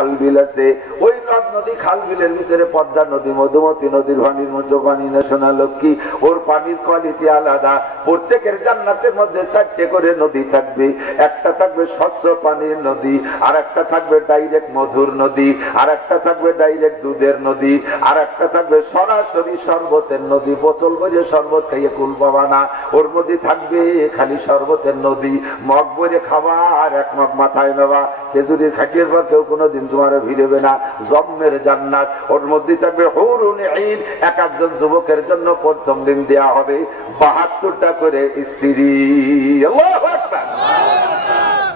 খাল বিল আছে, ওই নদ নদী খাল বিলের ভিতরে পদ্মা নদী, মধুমতি নদীর পানির মধ্যে পানি না সোনা লক্ষ্মী, ওর পানির কোয়ালিটি আলাদা। প্রত্যেকের জান্নাতের মধ্যে 4টে করে নদী থাকবে। একটা থাকবে স্বচ্ছ পানির নদী, আর একটা থাকবে ডাইরেক্ট মধুর নদী, আর একটা থাকবে ডাইরেক্ট দুধের নদী, আর একটা থাকবে সরাসরি শরবতের নদী। বোতল করে শরবত খাইয়ে কুল পাবা না, ওর মধ্যে থাকবে খালি শরবতের নদী। মগ বইরে খাওয়া আর এক মগ মাথায় নেওয়া। খেজুরির খাটিয়ার পর কেউ কোনোদিন তোমার ভিড়বে না। জম্মের জান্নাত, ওর মধ্যে থাকবে হুরুন ঈন। এক একজন যুবকের জন্য প্রথম দিন দেয়া হবে 72টা করে স্ত্রী। আল্লাহু আকবার।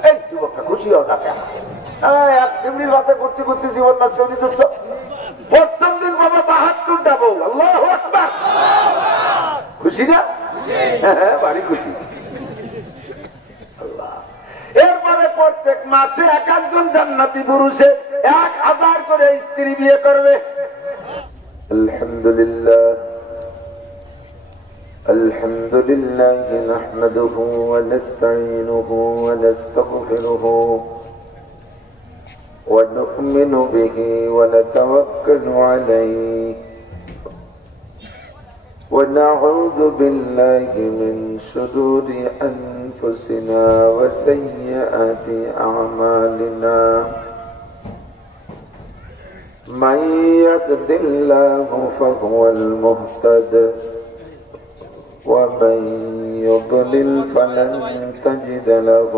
এই যুবকটা খুশি হও না কেন? এক চিমড়ির মাথা করতে করতে জীবন নষ্ট হয়ে দিচ্ছ। প্রথম দিন বাবা 72টা বউ। আল্লাহু আকবার। খুশি না? হ্যাঁ, বাড়ি খুশি। এরপরে প্রত্যেক মাসে এক একজন জান্নাতি পুরুষে 1000 করে স্ত্রী বিয়ে করবে। আলহামদুলিল্লাহ আলহামদুলিল্লাহ নাহমাদুহু ওয়া নাস্তাঈনুহু ওয়া নাস্তাগফিরুহু ওয়া নু'মিনু বিহি ওয়া নাতাওয়াক্কালু আলাইহি ونعوذ بالله من شرور أنفسنا وسيئات أعمالنا من يهد الله فهو المهتد ومن يضلل فلن تجد له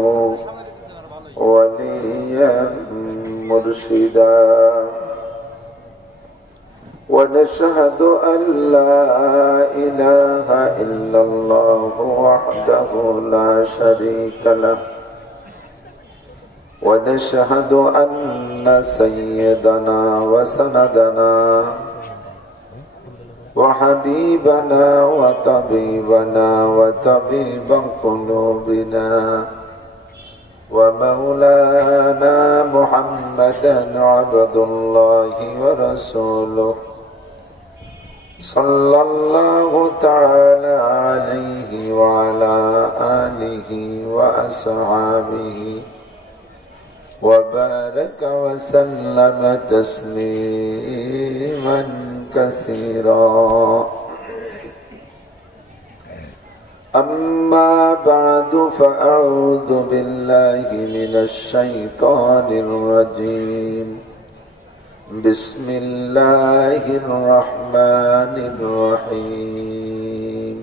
وليا مرشدا ونشهد أن لا إله إلا الله وحده لا شريك له ونشهد أن سيدنا وسندنا وحبيبنا وطبيبنا وطبيب قلوبنا ومولانا محمدا عبد الله ورسوله صلى الله تعالى عليه وعلى آله وأصحابه وبارك وسلم تسليما كثيرا أما بعد فأعوذ بالله من الشيطان الرجيم بسم الله الرحمن الرحيم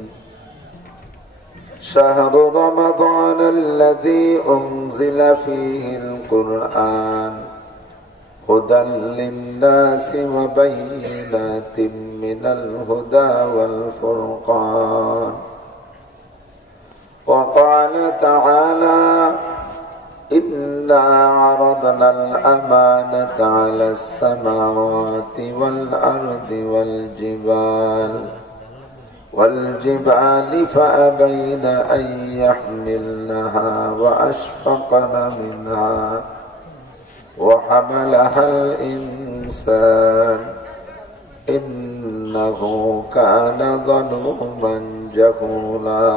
شهر رمضان الذي أنزل فيه القرآن هدى للناس وبينات من الهدى والفرقان وقال تعالى إنا عرضنا الأمانة على السماوات والأرض والجبال فأبين أن يحملنها وأشفقن منها وحملها الإنسان إنه كان ظلوما جهولا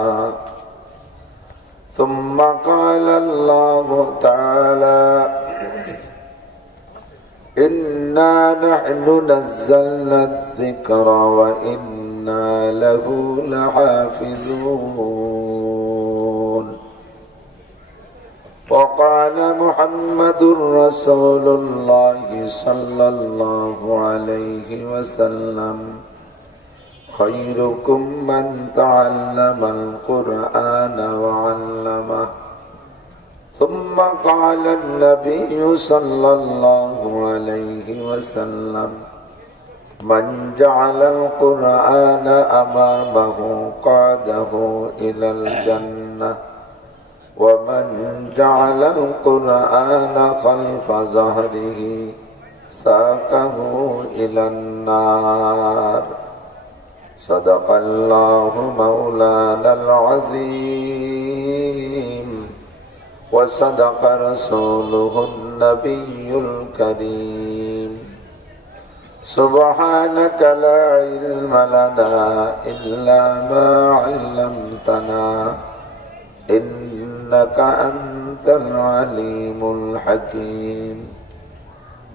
ثم قال الله تعالى إنا نحن نزلنا الذكر وإنا له لحافظون وقال محمد رسول الله صلى الله عليه وسلم خيركم من تعلم القرآن وعلمه ثم قال النبي صلى الله عليه وسلم من جعل القرآن أمامه قاده إلى الجنة ومن جعل القرآن خلف ظهره ساقه إلى النار صدق الله مولانا العظيم وصدق رسوله النبي الكريم سبحانك لا علم لنا إلا ما علمتنا إنك أنت العليم الحكيم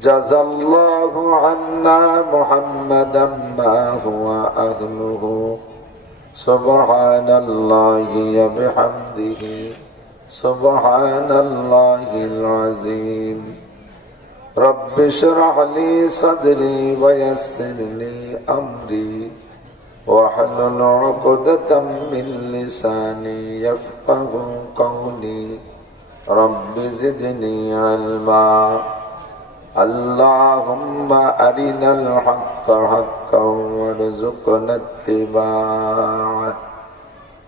জাযাল্লাহু আন্না মুহাম্মাদাম মা হুয়া আহলুহু সুবহানাল্লাহি ওয়া বিহামদিহি সুবহানাল্লাহিল আযীম রব্বি ইশরাহ লি সাদরি ওয়া ইয়াসসির লি আমরি واحلل عقدة من لساني يفقهوا قولي رب زدني علما اللهم أرنا الحق حقا وارزقنا اتباعه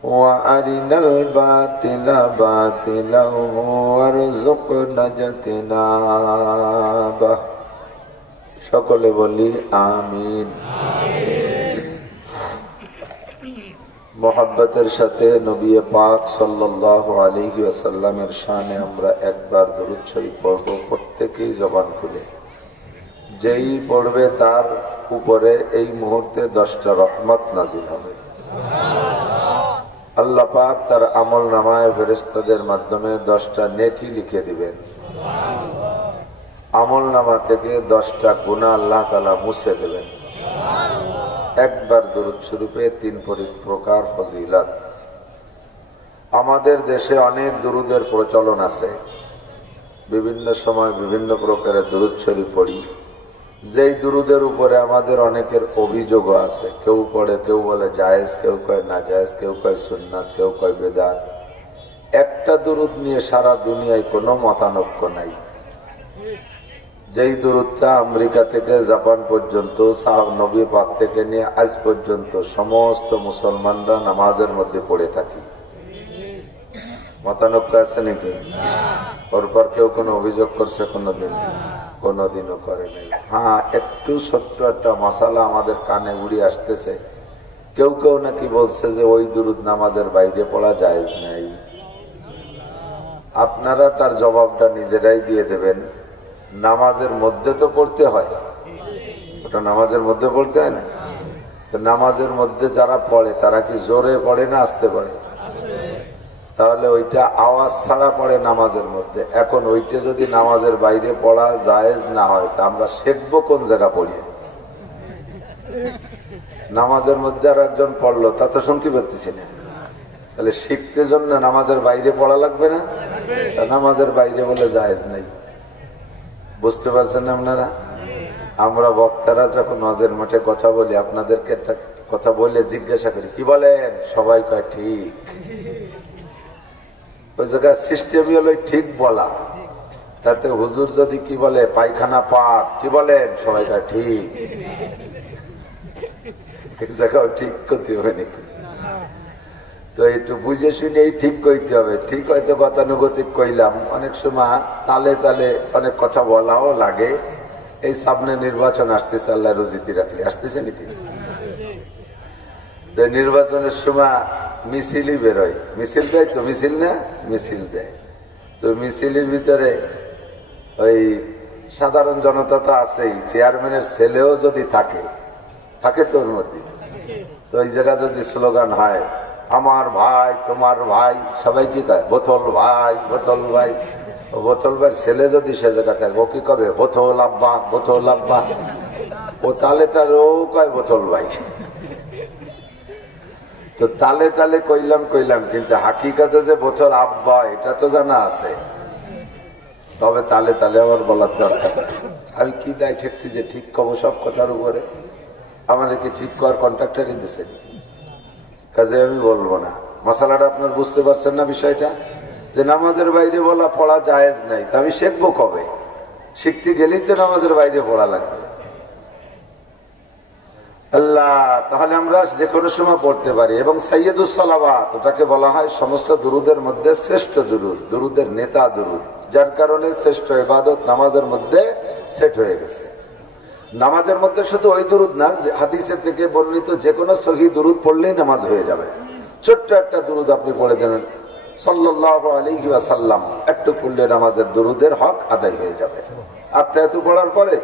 وأرنا الباطل باطلا وارزقنا اجتنابه সকলে বলি আমিন। মোহাব্বতের সাথে নবী পাক সাল্লাল্লাহু আলাইহি ওয়াসাল্লামের শানে আমরা একবার দরুদ শরীফ পড়ব, প্রত্যেকেই জবান খুলে। যেই পড়বে তার উপরে এই মুহূর্তে 10টা রহমত নাজিল হবে। আল্লাহ পাক তার আমল নামায় ফেরেশতাদের মাধ্যমে 10টা নেকি লিখে দিবেন। আমল নামা থেকে 10টা গুনাহ আল্লাহ তাআলা মুছে দেবেন। একবার দরুদ শরীফে 3 প্রকার ফজিলত। আমাদের দেশে অনেক দরুদের প্রচলন আছে, বিভিন্ন সময় বিভিন্ন প্রকারের দরুদ শরীফ পড়ি, যেই দরুদের উপরে আমাদের অনেকের অভিযোগও আছে। কেউ পড়ে, কেউ বলে জায়েজ, কেউ কয় না জায়েজ, কেউ কয় সুন্নাত, কেউ কয় বেদাত। একটা দরুদ নিয়ে সারা দুনিয়ায় কোনো মতানৈক্য নাই। যেই দরুদটা আমেরিকা থেকে জাপান পর্যন্ত, সাহাব নবী পাক থেকে নিয়ে আজ পর্যন্ত সমস্ত মুসলমানরা নামাজের মধ্যে পড়ে থাকি। মতানৈক্য আছে নাকি? ওর পর কেউ কোনো অভিযোগ করছে? কোনোদিনও করে নাই। হ্যাঁ, একটু ছোট্ট একটা মশালা আমাদের কানে উড়ি আসতেছে। কেউ কেউ নাকি বলছে যে ওই দরুদ নামাজের বাইরে পড়া জায়েজ নাই। আপনারা তার জবাবটা নিজেরাই দিয়ে দেবেন। নামাজের মধ্যে তো পড়তে হয়, ওটা নামাজের মধ্যে পড়তে হয় না? তো নামাজের মধ্যে যারা পড়ে তারা কি জোরে পড়ে না আস্তে পড়ে? তাহলে ওইটা আওয়াজ ছাড়া পড়ে নামাজের মধ্যে। এখন ওইটা যদি নামাজের বাইরে পড়া জায়েজ না হয়, তা আমরা শিখবো কোন জায়গা পড়িয়ে? নামাজের মধ্যে আর একজন পড়লো, তা তো শুনতে পারতেছি না। তাহলে শিখতে জন্য নামাজের বাইরে পড়া লাগবে না? নামাজের বাইরে বলে জায়েজ নাই। বুঝতে পারছেন আপনারা? আমরা বক্তারা যখন ওয়াজের মাঠে কথা বলি, আপনাদেরকে একটা কথা বলে জিজ্ঞাসা করি, কি বলেন? সবাই কয় ঠিক। ওই জায়গায় সিস্টেমই হলো ঠিক বলা। তাতে হুজুর যদি কি বলে পায়খানা পাক, কি বলেন? সবাই কয় ঠিক। এক জায়গায় ঠিক করতে হবে নাকি? তো একটু বুঝে শুনে ঠিক কইতে হবে। ঠিক হয়তো গতানুগতিক কইলাম, অনেক সময় তালে তালে অনেক কথা বলাও লাগে। এই সামনে নির্বাচন আসতেছে, আল্লাহ রুজিতি রাখলে। আসতেছে নাকি? তো নির্বাচনের সময় মিছিলই বেরোয়, মিছিল দেয় তো, মিছিল না মিছিল দেয়। তো মিছিলের ভিতরে ওই সাধারণ জনতা তো আছেই, চেয়ারম্যানের ছেলেও যদি থাকে তো ওর মধ্যে। তো ওই জায়গা যদি স্লোগান হয়, আমার ভাই তোমার ভাই, সবাই কি কয়? বোতল ভাই, বোতল ভাই। বোতল ভাই ছেলে যদি সে জায়গা থাকে, ও কি কবে? বোতল আব্বা, বোতল আব্বা। ও তালে তালে ও কয় বোতল ভাই। তো তালে তালে কইলাম, কিন্তু হাকিকাতে যে বোতল আব্বা এটা তো জানা আছে। তবে তালে তালে আবার বলার দরকার। আমি কি দায় ঠেকছি যে ঠিক কব সব কথার উপরে? আমাদের কি ঠিক করার কন্ট্রাক্টারই দিচ্ছে, কাজে আমি বলবো না। মশালাটা আপনার বুঝতে পারছেন না বিষয়টা? যে নামাজের বাইরে বলা পড়া জায়েজ নাই, তা আমি শিখবো কবে? শিখতে গেলেই তো নামাজের বাইরে পড়া লাগবে। আল্লাহ, তাহলে আমরা যে কোনো সময় পড়তে পারি। এবং সাইয়্যিদুস সালাওয়াত, ওটাকে বলা হয় সমস্ত দুরুদের মধ্যে শ্রেষ্ঠ দুরুদ, দুরুদের নেতা দুরুদ, যার কারণে শ্রেষ্ঠ ইবাদত নামাজের মধ্যে সেট হয়ে গেছে। নামাজের মধ্যে শুধু ওই দুরুদ না, হাদিসের থেকে বর্ণিত যে কোনো সহিহ দুরুদ পড়লেই নামাজ হয়ে যাবে। ছোট্ট একটা দুরুদ আপনি পড়ে দেন সাল্লাল্লাহু আলাইহি ওয়াসাল্লাম, একটু পড়লে নামাজের দুরুদের হক আদায় হয়ে যাবে। আত্মায়াতু পড়ার পরে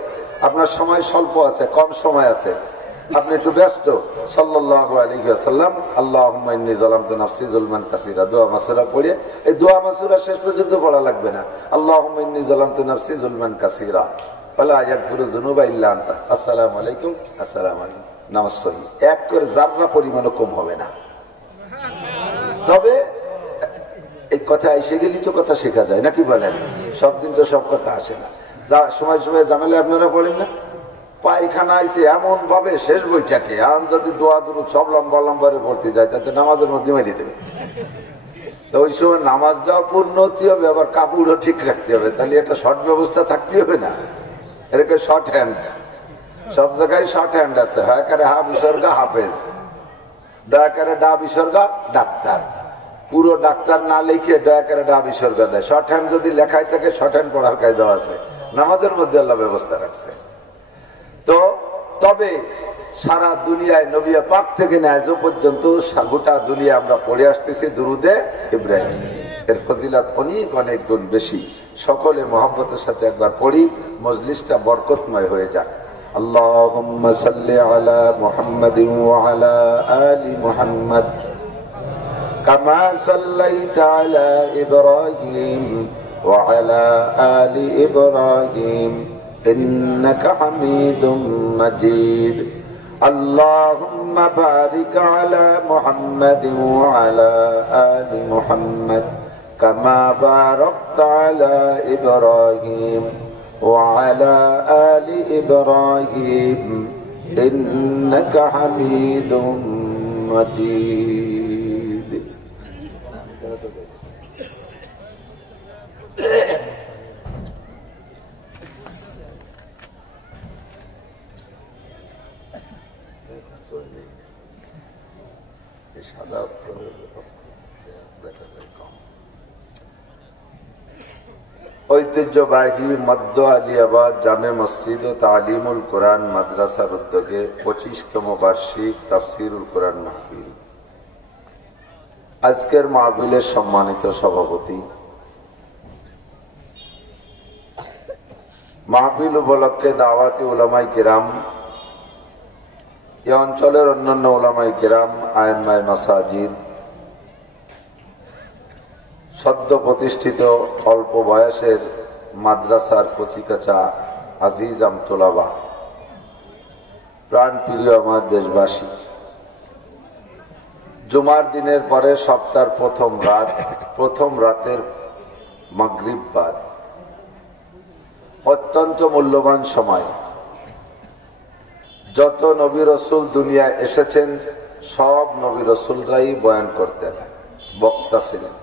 আপনার সময় স্বল্প আছে, কম সময় আছে, আপনি একটু ব্যস্ত, সাল্লাল্লাহু আলাইহি ওয়াসাল্লাম আল্লাহুম্মা ইন্নী যালামতু নাফসি যুলমান কাসীরা দোয়া মাসুরা পড়ে, এই দোয়া মাসুরা শেষ পর্যন্ত পড়া লাগবে না। আল্লাহুম্মা ইন্নী যালামতু নাফসি যুলমান কাসীরা, আসসালামু আলাইকুম, আসসালামু আলাইকুম, নামাজ সহি। এক করে যাররা পরিমাণও কম হবে না। তবে এই কথা এসে গেলি তো কথা শেখা যায় নাকি বলেন? সব দিন তো সব কথা আসে না। সময় সময় ঝামেলা আপনারা পড়েন না? পায়খানা আইছে এমন ভাবে শেষ বইটাকে আম যদি দোয়া দুরু সব লম্বা লম্বারে পড়তে যায় তাতে নামাজের মধ্যে মেরে দেবে। তো ওই সময় নামাজটাও পূর্ণ হতে হবে, আবার কাপড়ও ঠিক রাখতে হবে। তাহলে একটা শর্ট ব্যবস্থা থাকতে হবে না? এরকম শর্ট হ্যান্ড, সব জায়গায় শর্ট হ্যান্ড আছে। হয় করে হা বিসর্গা হাফেজ, দয়া করে ডা বিসর্গা ডাক্তার। পুরো ডাক্তার না লিখে দয়া করে ডা বিসর্গা দেয়। শর্ট হ্যান্ড যদি লেখায় থাকে শর্ট হ্যান্ড পড়ার কায়দা আছে। নামাজের মধ্যে আল্লাহ ব্যবস্থা রাখছে। তো তবে সারা দুনিয়ায় নবী পাক থেকে আজ পর্যন্ত গোটা দুনিয়া আমরা পড়ে আসতেছি দুরুদে ইব্রাহিম। এর ফজিলত অনেক অনেক গুণ বেশি। সকলে মহব্বতের সাথে একবার পড়ি, মজলিসটা বরকতময় হয়ে যাক। আল্লাহুম্মা সাল্লি আলা মুহাম্মাদিন ওয়া আলা আলি মুহাম্মাদ কামা সাল্লাইতা আলা ইব্রাহিম ওয়া আলা আলি ইব্রাহিম ইন্নাকা হামিদুম মাজিদ। আল্লাহুম্মা বারিক আলা মুহাম্মাদিন ওয়া আলা আলি মুহাম্মাদ কামা বারাকতা আলা ইব্রাহিম ওয়া আলা আলি ইব্রাহিম ইন্নাকা হামিদুম মাজিদ। ঐতিহ্যবাহী মধ্য আলিয়াবাদ জামে মসজিদ ও তালিমুল কোরআন মাদ্রাসার উদ্যোগে 25তম বার্ষিক তাফসিরুল কোরআন মাহফিল। আজকের মাহফিলের সম্মানিত সভাপতি, মাহফিল উপলক্ষে দাওয়াতি উলামায়ে কিরাম, এই অঞ্চলের অন্যান্য উলামায়ে কিরাম, আইম্মায়ে মাসাজিদ, সদ্য প্রতিষ্ঠিত অল্প বয়সের মাদ্রাসার কচিকাচা আজিজ আমতোলাবা, প্রাণ প্রিয় আমার দেশবাসী, জুমার দিনের পরে সপ্তাহের প্রথম রাতের মাগরিব বাদ অত্যন্ত মূল্যবান সময়। যত নবী রসুল দুনিয়ায় এসেছেন সব নবী রসুলরাই বয়ান করতেন, বক্তা ছিলেন।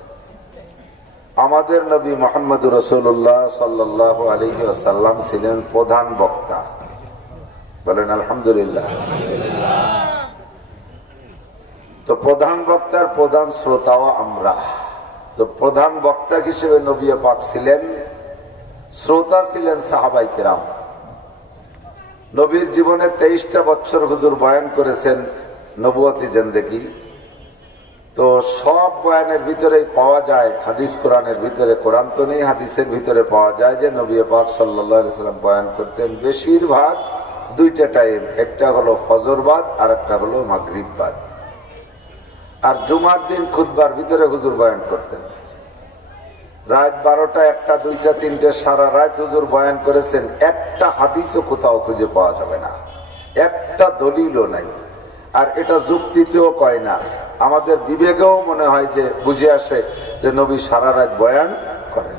আমাদের নবী মুহাম্মদ রাসূলুল্লাহ সাল্লাল্লাহু আলাইহি ওয়াসাল্লাম ছিলেন প্রধান বক্তা। বলেন আলহামদুলিল্লাহ। তো প্রধান বক্তার প্রধান শ্রোতাও আমরা। তো প্রধান বক্তা হিসেবে নবী পাক ছিলেন, শ্রোতা ছিলেন সাহাবায়ে কেরাম। নবীর জীবনে 23টা বছর হুজুর বয়ান করেছেন নবুয়তি জিন্দেগি। তো সব বয়ানের ভিতরে পাওয়া যায়, হাদিস কোরআনের ভিতরে, কোরআন তো নেই, হাদিসের ভিতরে পাওয়া যায় যে নবী পাক সাল্লাল্লাহু আলাইহি ওয়াসাল্লাম বয়ান করতেন বেশিরভাগ দুইটা টাইম, একটা হলো ফজরবাদ আর একটা হলো মাগরিববাদ। আর জুমার দিন খুতবার ভিতরে হুজুর বয়ান করতেন। রাত 12টা, 1টা, 2টা, 3টে সারা রাত হুজুর বয়ান করেছেন। একটা হাদিসও কোথাও খুঁজে পাওয়া যাবে না, একটা দলিলও নাই। আর এটা যুক্তিতেও কয় না, আমাদের বিবেকেও মনে হয় যে বুঝে আসে যে নবী সারা রাত বয়ান করেন।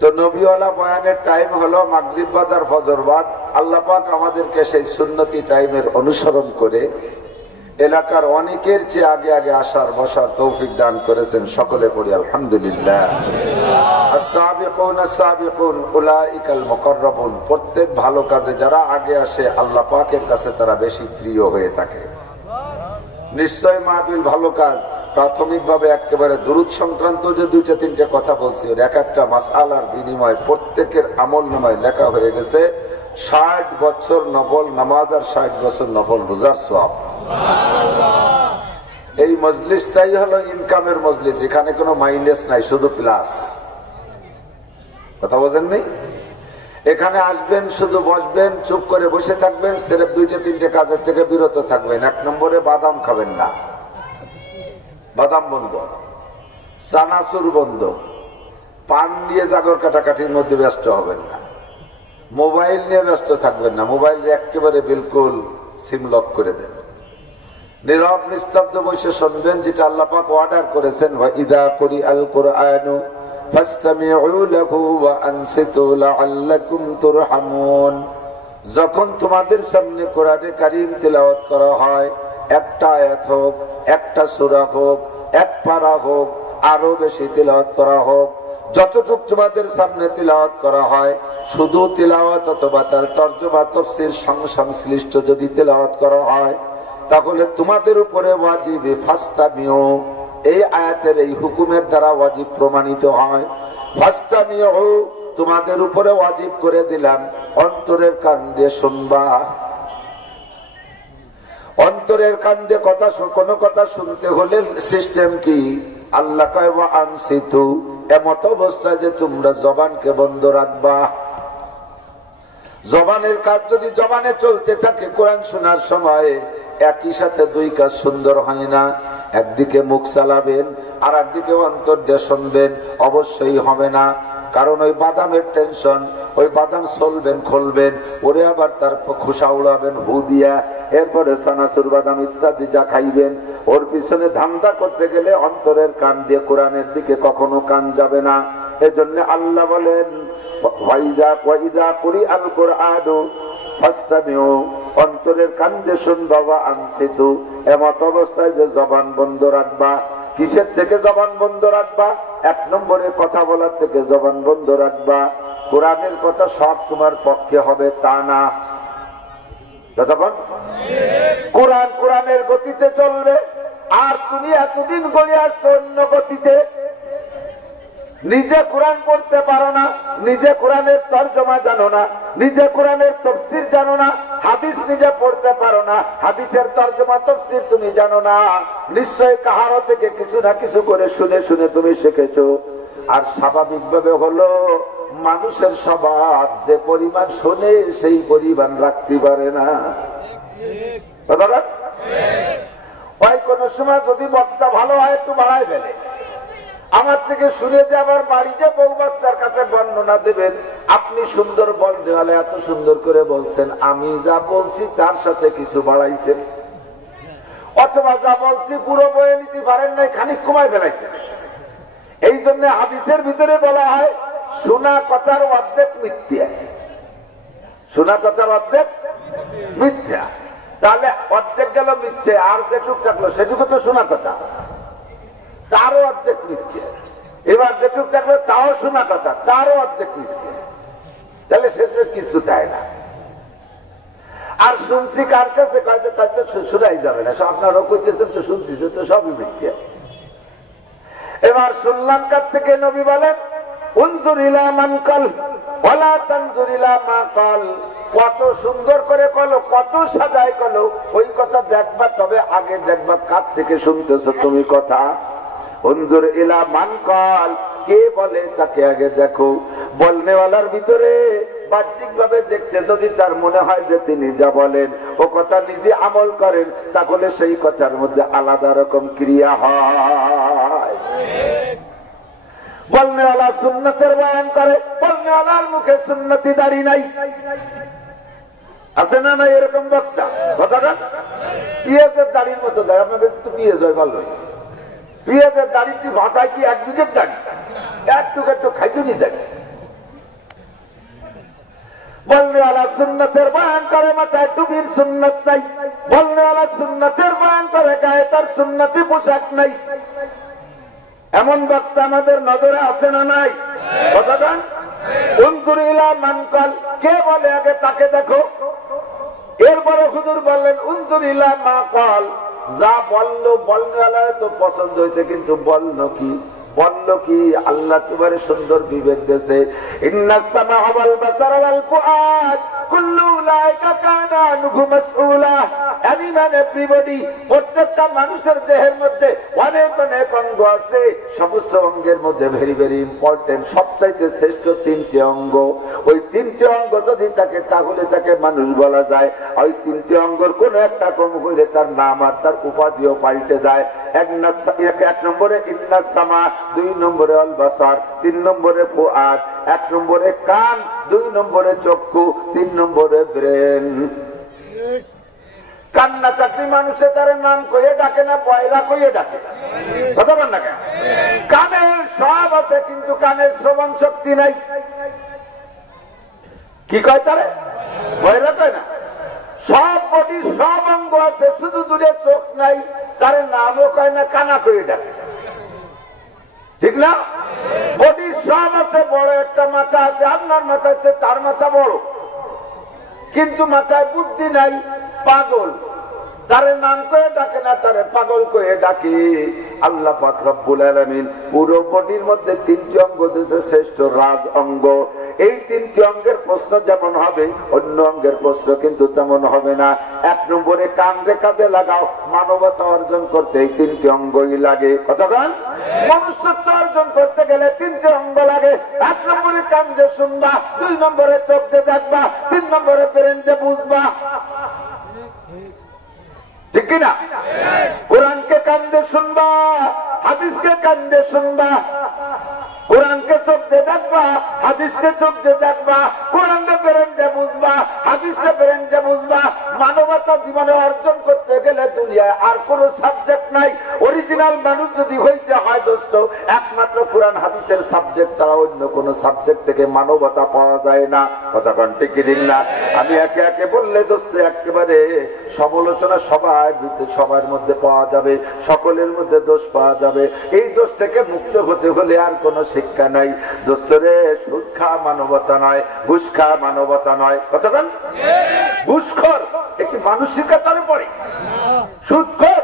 তো নবীওয়ালা বয়ানের টাইম হলো মাগরিববাদ আর ফজরবাদ। আল্লাহ পাক আমাদেরকে সেই সুন্নতি টাইমের অনুসরণ করে এলাকার অনেকের চেয়ে আগে আগে আসার বসার তৌফিক দান করেছেন। সকলে পড়ি আলহামদুলিল্লাহ। আস-সাবিকুন আস-সাবিকুন উলাইকাল মুকাররাবুন। প্রত্যেক ভালো কাজে যারা আগে আসে আল্লাহ পাকের কাছে তারা বেশি প্রিয় হয়ে থাকে। নিশ্চয় মাহফিল ভালো কাজ। প্রাথমিকভাবে একেবারে দুরূদ সংক্রান্ত যে 2-3টে কথা বলছি, ওর এক একটা মাসআলার বিনিময় প্রত্যেকের আমলনামায় লেখা হয়ে গেছে 60 বছর নফল নামাজ আর 60 বছর নফল রোজার সওয়াব। এই মজলিসটাই হলো ইনকামের মজলিস। এখানে কোনো মাইনাস নাই, শুধু প্লাস। কথা বোঝেন নেই? এখানে আসবেন, শুধু বসবেন, চুপ করে বসে থাকবেন, সিরেফ 2-3টে কাজের থেকে বিরত থাকবেন। 1 নম্বরে বাদাম খাবেন না, বাদাম বন্ধ, চানাচুর বন্ধ, পান নিয়ে জাগর কাটাকাটির মধ্যে ব্যস্ত হবেন না, মোবাইল নিয়ে ব্যস্ত থাকবেন না, মোবাইল একেবারে বিলকুল সিম লক করে দেন, নীরব নিস্তব্ধ বসে শুনবেন যেটা আল্লাহ পাক অর্ডার করেছেন, ওয়া ইযা কুরিআল কুরআনু ফাসতামিউ লাহু ওয়া আনসিতু লাআল্লাকুম তুরহামুন। যখন তোমাদের সামনে কোরআনে কারীম তেলাওয়াত করা হয়, একটা আয়াত হোক, একটা সূরা হোক, এক পারা হোক, আরো বেশি তেলাওয়াত করা হোক, যতটুকু তোমাদের সামনে তেলাওয়াত করা হয়, শুধু তেলাওয়াত অথবা তার তরজমা তাফসীর সংশ্লিষ্ট যদি তেলাওয়াত করা হয়, তাহলে তোমাদের উপরে ওয়াজিব ফাসতামিউ, এই আয়াতের এই হুকুমের দ্বারা ওয়াজিব প্রমাণিত হয়। ফাসতামিউ, তোমাদের উপরে ওয়াজিব করে দিলাম, অন্তরের কান দিয়ে শুনবা। অন্তরের কান দিয়ে কোনো কথা শুনতে হলে সিস্টেম কি? আল্লাহ কয় ওয়া আনসিতু, এমত অবস্থায় যে তোমরা জবানকে বন্ধ রাখবা। জবানের কাজ যদি জবানে চলতে থাকে কোরআন শোনার সময়, একই সাথে দুই কাজ সুন্দর হয় না। একদিকে মুখ চালাবেন আর একদিকে অন্তর দিয়ে শুনবেন, অবশ্যই হবে না। কারণ ওই বাদামের টেনশন, ওই বাদাম চলবেন খুলবেন, ওরে আবার তার খোসা উড়াবেন হু দিয়া, এরপরে সানাসুর বাদাম ইত্যাদি যা খাইবেন, ওর পিছনে ধান্দা করতে গেলে অন্তরের কান দিয়ে কোরআনের দিকে কখনো কান যাবে না। এজন্য আল্লাহ বলেন ওয়াইদা কুরিআল কুরআনু ফাসতামিউ, অন্তরের কান দিয়ে শুনবা, ওয়া আনসিতু, এমত অবস্থায় যে জবান বন্ধ রাখবা। কিসের থেকে জবান বন্ধ রাখবা? এক নম্বরে কথা বলার থেকে জবান বন্ধ রাখবা। কোরআনের কথা সব তোমার পক্ষে হবে তা না, যতক্ষণ কোরআনের গতিতে চলবে। আর তুমি এতদিন গড়ে আসছো অন্য গতিতে, নিজে কোরআন পড়তে পারো না, নিজে কোরআনের তরজমা জানো না, নিজে কোরআনের তাফসীর জানো না, হাদিস নিজে পড়তে পারো না, হাদিসের তরজমা তাফসীর তুমি জানো না। নিশ্চয় কাহারো থেকে কিছু না কিছু করে শুনে শুনে তুমি শিখেছো। আর স্বাভাবিকভাবে হলো মানুষের স্বভাব, যে পরিমাণ শোনে সেই পরিমাণ রাখতে পারে না। ওই কোন সময় যদি বক্তা ভালো হয় একটু বাড়ায় ফেলে, আমার থেকে শুনে যে আবার বাড়িতে বউ বাচ্চার কাছে বর্ণনা দেবেন, আপনি সুন্দর বলতে হলে এত সুন্দর করে বলছেন, আমি যা বলছি তার সাথে কিছু বাড়াইছেন, অথবা যা বলছি পুরো বয়ে নিতে পারেন নাই, খানিক কমায় ফেলাইছেন। এই জন্য হাদিসের ভিতরে বলা হয় শোনা কথার অর্ধেক মিথ্যা, শোনা কথার অর্ধেক মিথ্যা। তাহলে অর্ধেক গেল মিথ্যে, আর যেটুক থাকলো সেটুকু তো শোনা কথা, তারও অর্ধেক মিথ্যে। এবার যেটুক থাকলো তাও শোনা কথা, তারও অর্ধেক মিথ্যে। তাহলে সে কিছু দেয় না। আর শুনছি কার কাছে, কয়েছে তার তো শোনাই যাবে না, আপনারও কইতেছেন তো শুনছি, তো সবই মিথ্যে। এবার শুনলাম কার থেকে? নবী বলেন উনজুর ইলা মান কাল ওয়ালা তানজুর ইলা মা কাল। কত সুন্দর করে কলো, কত সাজায় কলো, ওই কথা দেখবা, তবে আগে দেখবা কার থেকে শুনতেছো তুমি কথা। উনজুর ইলা মান কাল, কে বলে তাকে আগে দেখো। বলনেওয়ালার ভিতরে বাহ্যিক ভাবে দেখতে যদি তার মনে হয় যে তিনি যা বলেন ও কথা নিজে আমল করেন, তাহলে সেই কথার মধ্যে আলাদা রকম ক্রিয়া হয়। বলনেওয়ালা সুন্নতের বয়ান করে, বলনেওয়ালার মুখে সুন্নতি দাড়ি নাই, আছে না নাই এরকম বক্তা? কথাটা পিঁয়াজের দাড়ির মতো দেয়, আপনাদের তো পিঁয়াজ হয় ভালোই। পিঁয়াজের দাড়িটি ভাষায় কি এক বিঘের দাড়ি, একটু একটু খাইচুনি দাড়ি। বলনেওয়ালা সুন্নতের বয়ান করে, মাথায় টুপির সুন্নত নাই। বলনেওয়ালা সুন্নতের বয়ান করে, গায়ে তার সুন্নতি পোশাক নাই। এমন বক্তা আমাদের নজরে আছে না নাই? কথাটা উনজুর ইলা মান কাল, কে বলে আগে তাকে দেখো। এরপরে হুজুর বললেন উনজুর ইলা মা কাল, যা বললো বলনেওয়ালা তো পছন্দ হয়েছে, কিন্তু বললো কি? বললো কি? আল্লাহ তোমার সুন্দর বিবেক দিয়েছে, ইন্নাস সামা ওয়াল বাসারা ওয়াল ফুআদ কুল্লু উলাইকা কানা আনহু মাসউলা। অ্যানিম্যাল এভরিবডি, প্রত্যেকটা মানুষের দেহের মধ্যে অনেক অনেক অঙ্গ আছে। সমস্ত অঙ্গের মধ্যে ভেরি ভেরি ইম্পর্টেন্ট, সবচাইতে শ্রেষ্ঠ 3টি অঙ্গ। ওই 3টি অঙ্গ যদি থাকে তাহলে তাকে মানুষ বলা যায়। ওই 3টি অঙ্গর কোন একটা কম হইলে তার নাম আর তার উপাধিও পাল্টে যায়। 1 নম্বরে ইন্নাস সামা, 2 নম্বরে আল বাসার, 3 নম্বরে ফুআদ, 1 নম্বরে কান, 2 নম্বরে চক্ষু, 3 নম্বরে ব্রেন। কান্না চাকরি মানুষে তার নাম কইয়ে ডাকে না, পয়লা কইয়ে ডাকে, কথা বল না কেন? কানের সব আছে কিন্তু কানের শ্রবণ শক্তি নাই। কি কয় তারে? পয়লা কয় না। সব বডি সব অঙ্গ আছে, শুধু দূরে চোখ নাই, তার নামও কয় না, কানা কইয়ে ডাকে, ঠিক না? বডি সব আছে, বড় একটা মাথা আছে, আপনার মাথা আছে, তার মাথা বড়, কিন্তু মাথায় বুদ্ধি নাই, পাগল, তারে নাম কয়ে ডাকে না, তারে পাগল কয়ে ডাকে। আল্লাহ পাক রব্বুল আলামিন পুরো বডির মধ্যে 3টি অঙ্গ দিয়েছে, শ্রেষ্ঠ রাজ অঙ্গ। এই 3টি অঙ্গের প্রশ্ন যেমন হবে, অন্য অঙ্গের প্রশ্ন কিন্তু তেমন হবে না। 1 নম্বরে কান্দে কাঁধে লাগাও, মানবতা অর্জন করতে এই 3টি অঙ্গই লাগে, কথা বলেন? মনুষ্যত্ব অর্জন করতে গেলে 3টি অঙ্গ লাগে। 1 নম্বরে কান্দে শুনবা, 2 নম্বরে চোখ দিয়ে দেখবা, 3 নম্বরে ব্রেন দিয়ে বুঝবা, ঠিক কিনা? কোরআনকে কান্দে শুনবা, হাদিসকে কান্দে শুনবা, কোরআনকে চোখ দিয়ে দেখবা, হাদিসকে চোখ দিয়ে দেখবা, কোরআনকে ব্রেন দিয়ে বুঝবা, হাদিসকে ব্রেন দিয়ে বুঝবা। মানবতা জীবনে অর্জন করতে গেলে দুনিয়ায় আর কোন সাবজেক্ট নাই। অরিজিনাল মানুষ যদি হইতে হয় দোস্ত, একমাত্র কোরআন হাদিসের সাবজেক্ট ছাড়া অন্য কোন সাবজেক্ট থেকে মানবতা পাওয়া যায় না, কথা কোন ঠিক ঠিক না? আমি একে একে বললে দোস্ত একেবারে সমালোচনা সবার মধ্যে পাওয়া যাবে, সকলের মধ্যে দোষ পাওয়া যাবে। এই দোষ থেকে মুক্ত হতে হলে আর কোন শিক্ষা নাই দোস্তরে। সুদ খা মানবতা নয়, ঘুষ খা মানবতা নয়, কথা বলেন? ঘুষখোর একটি মানসিকতার পরে, সুদখোর,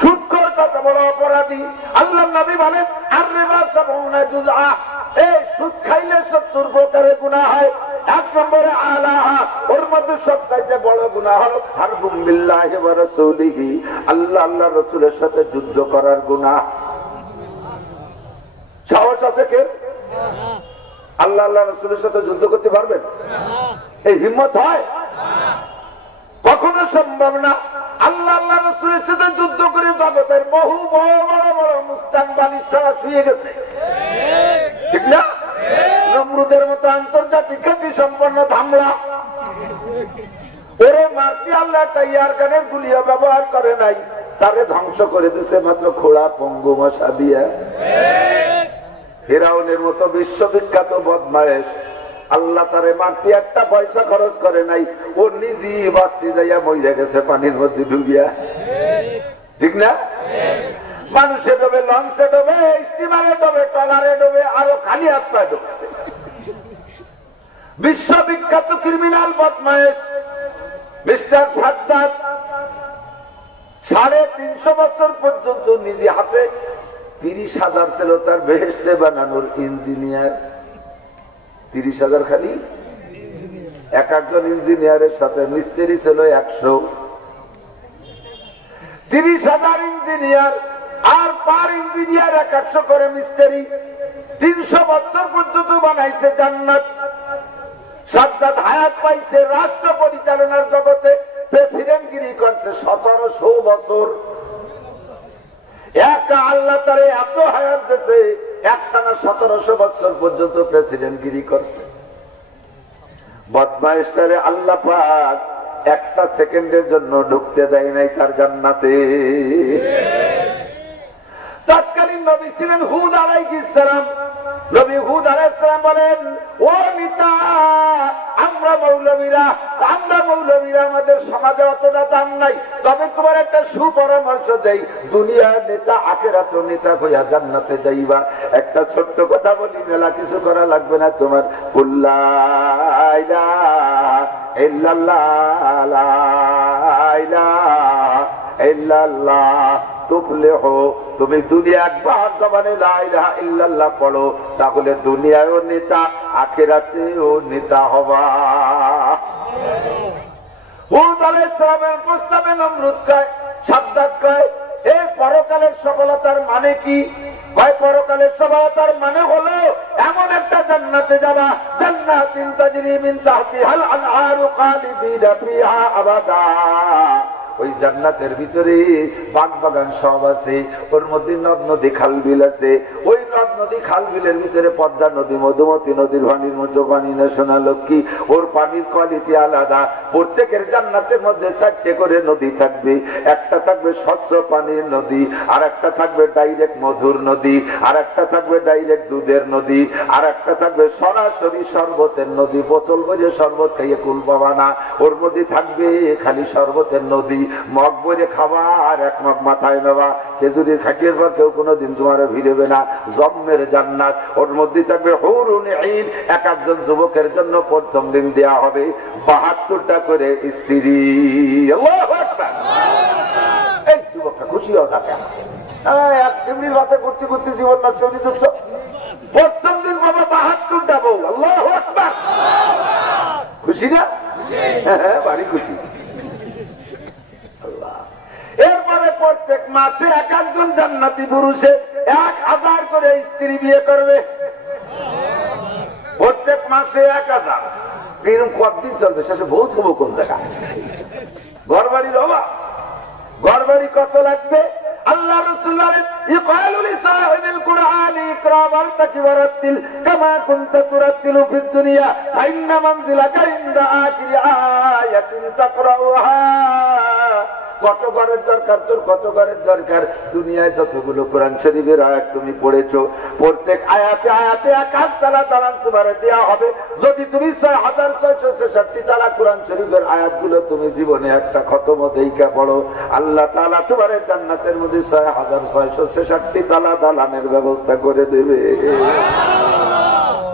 সুদখোর কত বড় অপরাধী। আল্লাহ নবী বলেন আর রিবা 70 জুজআ, এই সুদ খাইলে 70 প্রকারের গুনাহ হয়। 1 নম্বরে আলাহা, ওর মধ্যে সবচাইতে বড় গুনাহ হলো হারবুম বিল্লাহি ওয়া রাসূলিহি, আল্লাহ আল্লাহর রাসূলের সাথে যুদ্ধ করার গুনাহ। সাহস আছে কে আল্লাহ আল্লাহ রাসূলের সাথে যুদ্ধ করতে পারবেন? এই হিম্মত হয়? কখনো সম্ভব না। আল্লাহ আল্লাহ রাসূলের সাথে যুদ্ধ করে জগতের বহু বড় বড় বড় মুস্তান বালিশরা ছুঁয়ে গেছে, ঠিক না? নমরুদের মতো আন্তর্জাতিক খ্যাতি সম্পন্ন হামলা, ওরে মারতে আল্লাহ টাইয়ার গানের গুলিও ব্যবহার করে নাই, তারে ধ্বংস করে দিছে মাত্র খোড়া পঙ্গু মশা দিয়া। ফিরাউনের মতো বিশ্ববিখ্যাত বদমায়েশ, আল্লাহ তারে মারতে একটা পয়সা খরচ করে নাই, ও নিজেই বাস্তি যাইয়া মইরা গেছে পানির মধ্যে ডুবিয়া, ঠিক না? মানুষে ডোবে, লঞ্চে ডোবে, স্টিমারে ডোবে, ট্রলারে ডোবে, আরো খালি হাত পায়ে ডুবছে। বিশ্ববিখ্যাত ক্রিমিনাল বদমায়েশ মিস্টার সাদ্দাত 350 বছর পর্যন্ত নিজে হাতে 30,000 ছিল তার বেহেশতে বানানোর ইঞ্জিনিয়ার। 30,000 খালি এক একজন ইঞ্জিনিয়ারের সাথে, মিস্ত্রি ছিল 100। 30,000 ইঞ্জিনিয়ার আর পার ইঞ্জিনিয়ার 100 করে মিস্ত্রি। 300 বছর পর্যন্ত বানাইছে জান্নাত। সাদ্দাত হায়াত পাইছে রাষ্ট্র পরিচালনার জগতে, প্রেসিডেন্টগিরি করছে 1700 বছর। একা আল্লাহ তারে এত হায়াত দিয়েছে, একটানা 1700 বছর পর্যন্ত প্রেসিডেন্টগিরি করছে। বদমাইশটারে আল্লাহ পাক একটা সেকেন্ডের জন্য ঢুকতে দেয় নাই তার জান্নাতে। তৎকালীন নবী ছিলেন হুদ আলাইহিস সালাম। নবী হুদ আলাইহিস সালাম বলেন, ও নেতা, আমরা মৌলবীরা আমাদের সমাজে অতটা দাম নাই, তবে তোমার একটা সুপরামর্শ দেই, দুনিয়ার নেতা আখিরাতের নেতা হইয়া জান্নাতে যাইবা। একটা ছোট্ট কথা বলি, মেলা কিছু করা লাগবে না তোমার। লা ইলাহা ইল্লাল্লাহ, লা ইলাহা ইল্লাল্লাহ তুফলিহু। তুমি দুনিয়া একবার জবানে লা ইলাহা ইল্লাল্লাহ পড়ো, তাহলে দুনিয়ায়ও নেতা, আখিরাতেও নেতা হবা। হুদ আলাইহিস সালামের প্রস্তাবে নমরুদ কয়, সাদ্দাত কয়, এই পরকালের সফলতার মানে কি? ভাই, পরকালের সফলতার মানে হলো এমন একটা জান্নাতে যাবা, জান্নাতিন তাজরি মিন তাহতিহাল আনহারু খালিদিনা ফিহা আবাদা। ওই জান্নাতের ভিতরে বাগ বাগান সব আছে, ওর মধ্যে নদ নদী খাল বিল আছে। ওই নদ নদী খাল বিলের ভিতরে পদ্মা নদী, মধুমতি নদীর পানির মতো পানি না, সোনা লক্ষ্মী, ওর পানির কোয়ালিটি আলাদা। প্রত্যেকের জান্নাতের মধ্যে 4টে করে নদী থাকবে। একটা থাকবে স্বচ্ছ পানির নদী, আর একটা থাকবে ডাইরেক্ট মধুর নদী, আর একটা থাকবে ডাইরেক্ট দুধের নদী, আর একটা থাকবে সরাসরি শরবতের নদী। বোতল ভরে শরবত খাইয়ে কুল পাবা না, ওর মধ্যে থাকবে খালি শরবতের নদী। মগ বইরে খাওয়া আর এক মগ মাথায় নেওয়া। খেজুরির খাটিয়ার পর কেউ কোনোদিন তোমার ভিড়বে না। জম্মের জান্নাত, ওর মধ্যে থাকবে হুরুন ঈন। এক একজন যুবকের জন্য প্রথম দিন দেয়া হবে 72টা করে স্ত্রী। আল্লাহু আকবার। এই যুবকটা খুশি হও না কেন? এক চিমড়ির মাথা করতে করতে জীবন নষ্ট করে দিচ্ছ। প্রথম দিন বাবা 72টা বউ। আল্লাহু আকবার। খুশি না? হ্যাঁ, বাড়ি খুশি। এরপরে প্রত্যেক মাসে এক একজন জান্নাতি পুরুষে 1000 করে স্ত্রী বিয়ে করবে। প্রত্যেক মাসে 1000। এরকম কতদিন চলবে? শেষে বহুত হবো কোন জায়গায়? ঘর বাড়ির অভাব। ঘর বাড়ি কত লাগবে? আল্লাহ রাসূল বলেন, ইকালু লিসাহিবিল কুরআনি ইকরা ওয়ারতাকি ওয়ারাতিল কামা কুনতা তুরাতিলু ফিদ দুনিয়া ফাইন্না মানজিলাকা ইনদা আখিরি আয়াতিন তাকরাউহা। কত ঘরের দরকার তোর? কত ঘরের দরকার? দুনিয়ায় যতগুলো কোরআন শরীফের আয়াত তুমি পড়েছো, প্রত্যেক আয়াতে আয়াতে 1000 তালা দালান তোমার দেওয়া হবে। যদি তুমি 6666 তালা কোরআন শরীফের আয়াতগুলো তুমি জীবনে একটা খতম দেইকা পড়ো, আল্লাহ তাআলা তোমার জান্নাতের মধ্যে 6666 তালা দালানের ব্যবস্থা করে দেবে।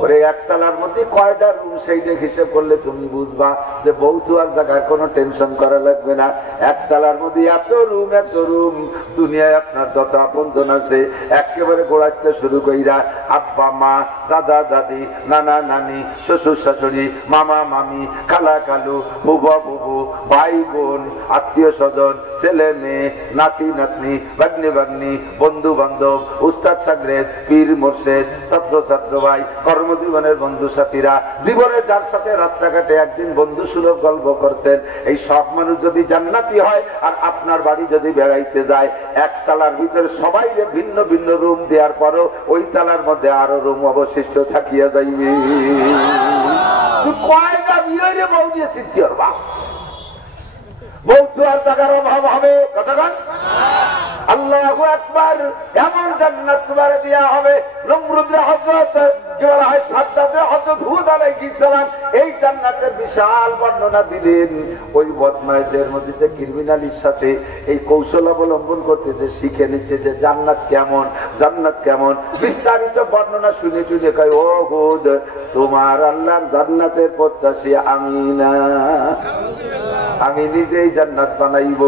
ওরে একতলার মধ্যে কয়টা রুম সেইটা হিসেব করলে তুমি বুঝবা যে বৌথুয়ার জায়গায় কোনো টেনশন করা লাগবে না। একতলার মধ্যে এত রুম, এত রুম। দুনিয়ায় আপনার যত আপনজন আছে একেবারে গোড়াতে শুরু কইরা আব্বা মা, দাদা দাদি, নানা নানি, শ্বশুর শাশুড়ি, মামা মামি, খালা খালু, বুবা বুবু, ভাই বোন, আত্মীয় স্বজন, ছেলে মেয়ে, নাতি নাতনি, ভাগ্নে ভাগ্নি, বন্ধু বান্ধব, উস্তাদ সাগরেদ, পীর মোর্শেদ, ছাত্র ছাত্র ভাই, কর্মজীবনের বন্ধু সাথীরা, জীবনে যার সাথে রাস্তাঘাটে একদিন বন্ধু সুলভ গল্প করছেন, এই সব মানুষ যদি জান্নাতি হয় আর আপনার বাড়ি যদি বেড়াইতে যায়, এক তালার ভিতরে সবাই ভিন্ন ভিন্ন রুম দেওয়ার পরও ওই তালার মধ্যে আরো রুম অবশিষ্ট থাকিয়া যাইবে। কয়টা বিয়ে বউ দিয়ে সিদ্ধি হবা? বউ আর জায়গার অভাব হবে? কথাগান আল্লাহু আকবার। এমন জান্নাত তোমারে দেয়া হবে। নমরুদের হযরত কি বলা হয়, সাদ্দাতের হযরত হুদ আলাইহিস সালাম এই জান্নাতের বিশাল বর্ণনা দিলেন। ওই বদমাইশদের মধ্যে যে ক্রিমিনালির সাথে এই কৌশল অবলম্বন করতেছে, শিখে নিচ্ছে যে জান্নাত কেমন, জান্নাত কেমন। বিস্তারিত বর্ণনা শুনে শুনে কয়, ও হুদ, তোমার আল্লাহর জান্নাতের প্রত্যাশী আমি না, আমি নিজেই জান্নাত বানাইব।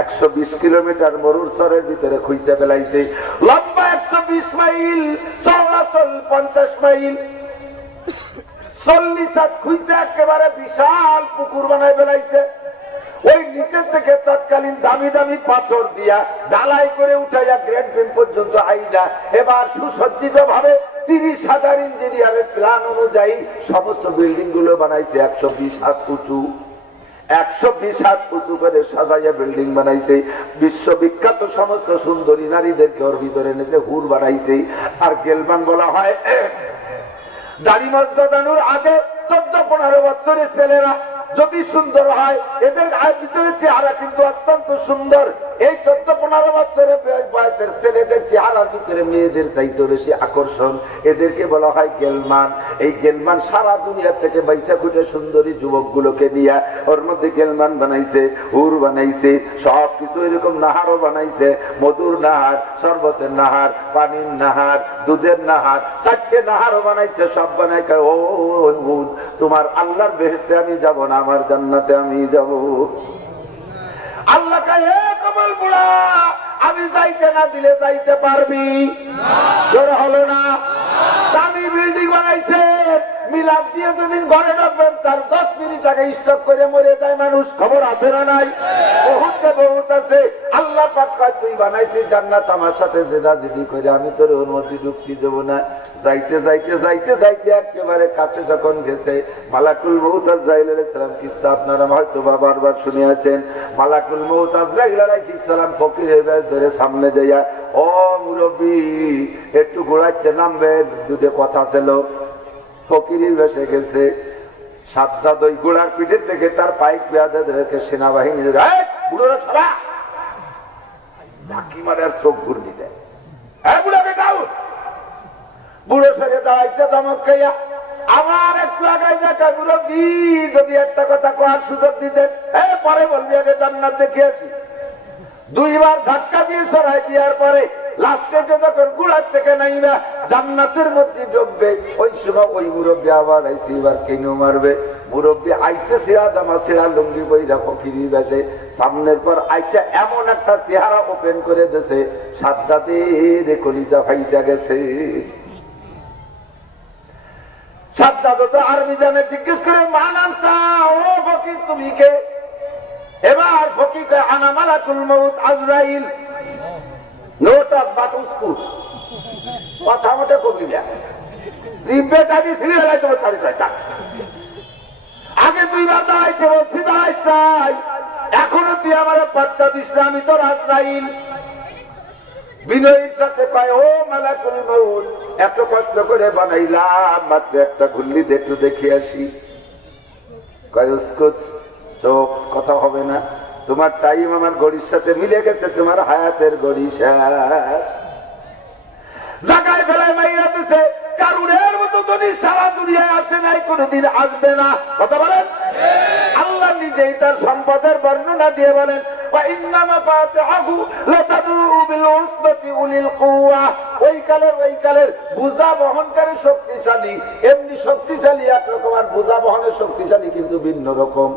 120 কিলোমিটার মরুর সরের ভিতরে খুঁজে ফেলাইছে। লম্বা 120 মাইল, চলাচল 50 মাইল। 40 হাত খুঁজে একেবারে বিশাল পুকুর বানাই ফেলাইছে। ওই নিচের থেকে তৎকালীন দামি দামি পাথর দিয়া ঢালাই করে উঠাইয়া গ্রেড বিম পর্যন্ত আইনা এবার সুসজ্জিত ভাবে 30,000 ইঞ্জিনিয়ারের প্ল্যান অনুযায়ী সমস্ত বিল্ডিং গুলো বানাইছে। 120 হাত উঁচু, 120 হাত উঁচু করে সাজাইয়া বিল্ডিং বানাইছে। বিশ্ববিখ্যাত সমস্ত সুন্দরী নারীদেরকে ওর ভিতরে এনেছে, হুর বানাইছে। আর গেলবান বলা হয়, দাড়ি মাছ গজানোর আগে 14-15 বছরের ছেলেরা যদি সুন্দর হয়, এদের ভিতরে চেহারা কিন্তু অত্যন্ত সুন্দর। এই 14-15 বছরের বয়সের ছেলেদের চেহারার ভিতরে মেয়েদের চাইতে বেশি আকর্ষণ। এদেরকে বলা হয় গেলমান। এই গেলমান সারা দুনিয়া থেকে বাইসা খুঁজে সুন্দরী যুবক গুলোকে নিয়ে ওর মধ্যে গেলমান বানাইছে, হুর বানাইছে, সবকিছু এরকম নাহারও বানাইছে। মধুর নাহার, শরবতের নাহার, পানির নাহার, দুধের নাহার, 4টে নাহারও বানাইছে। সব বানাই ও হুদ, তোমার আল্লাহর বেহেশতে আমি যাব না, আমার জান্নাতে আমি যাব। আল্লাহ কায়, হে কমল বুড়া, আমি যাইতে না দিলে যাইতে পারবি? জোর হলো না? দামি বিল্ডিং বানাইছে, বিলাপ দিয়ে যেদিন ঘরে ঢুকবেন তার 10 মিনিট আগে স্টপ করে মরে যায় মানুষ। খবর আছে না নাই? বহুত আছে। আল্লাহ পাক কয় তুই বানাইছিস জান্নাত, আমার সাথে জেদাজেদি করে আমি তোর অনুমতি ঢুকতে দেবো না। যাইতে যাইতে যাইতে যাইতে একেবারে কাছে যখন গেছে, মালাকুল মউত আজরাইল আলাইহিস সালাম কিসসা আপনারা হয়তো বারবার শুনিয়েছেন। মালাকুল মউত আজরাইল আলাইহিস সালাম ফকিরের বেশ ধরে সামনে যাইয়া, ও মুরব্বী একটু ঘোড়াইতে নামবে, দুটো কথা ছিল। ফকিরের বেশে গেছে, সাদ্দাত ওই ঘোড়ার পিঠের থেকে তার পাইক পেয়াদেরকে সেনাবাহিনী বুড়োরা ছড়া ঝাঁকি মারে আর চোখ ঘুরনি দেয়। বুড়ো সরে দাঁড়াইছে ধমক খাইয়া, আবার একটু আগাই দেখা মুরব্বী যদি একটা কথা কোয়ার সুযোগ দিতেন, পরে বলবি আগে জান্নাত দেখিয়েছি। 2 বার ধাক্কা দিয়ে ছড়াই দেওয়ার পরে লাস্টে যখন গুড়ার থেকে নাইবা জান্নাতের মধ্যে ঢুকবে, ওই সময় ওই মুরব্বী আবার আইসে এবার কেন মারবে। মুরব্বী আইসে ছিড়া জামা ছিড়া লুঙ্গি বইরা ফকিরি বেশে সামনের পর আইসা এমন একটা চেহারা ওপেন করে দিয়েছে, সাদ্দাতের কলিজা ফাইটা গেছে। সাদ্দাত তো আরবি জানে, জিজ্ঞেস করে মা নামটা, ও ফকির তুমি কে? এবার ফকির কয় আনা মালাকুল মউত আজরাইল। নোটাস বাতুস্কুট কথা মতো কবি না, জিব্বেটা দিয়ে ছিঁড়ে ফেলাই তোমার 6:30টা। আগে 2 বার দাঁড়াইতে বলছি দাঁড়াইস নাই, এখনো তুই আমার পাত্তা দিস না, আমি তোর আজরাইল। বিনয়ের সাথে কয়, ও মালাকুল মউত এত কষ্ট করে বানাইলাম, মাত্র একটা ঘুল্লি একটু দেখে আসি। কয় উস্কুত, চোখ কথা হবে না, তোমার টাইম আমার গড়ির সাথে মিলে গেছে, তোমার হায়াতের গড়ি শেষ। জায়গায় ফেলায় মাইরা দিছে, কারুনের মতো ধনী সারা দুনিয়ায় আসে নাই, কোনদিন আসবে না। কথা বলেন। আল্লাহ নিজেই তার সম্পদের বর্ণনা দিয়ে বলেন, ওই কালের বোঝা বহনকারী শক্তিশালী, এমনি শক্তিশালী একরকম, আর বোঝা বহনের শক্তিশালী কিন্তু ভিন্ন রকম।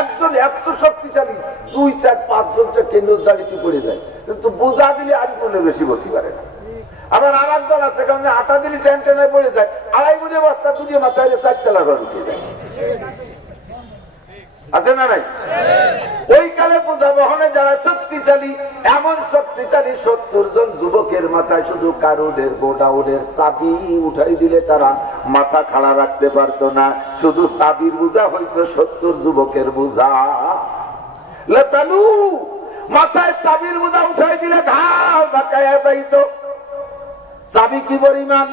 একজন এত শক্তিশালী 2, 4, 5 জন কেন্দ্র জালিতে পড়ে যায়, কিন্তু বোঝা দিলে আর কোনো বেশি বসতে পারে না। আবার আর একজন আছে কারণ আটা দিলে টেন টেনে পড়ে যায়, 2.5 গুণে বস্তা দুনিয়া মাথায় 4 তলা ঘর উঠে যায়। আছে না নাই? ওই কালে বোঝা বহনে যারা শক্তিশালী, এমন শক্তিশালী 70 জন যুবকের মাথায় শুধু কারুনের গোডাউনের চাবি উঠাই দিলে তারা মাথা খাড়া রাখতে পারতো না। শুধু চাবির বোঝা হইতো 70 যুবকের বোঝা। লেতালু মাথায় চাবির বোঝা উঠাই দিলে ঘাও ধাক্কায়া যাইতো। চাবি কি পরিমাণ?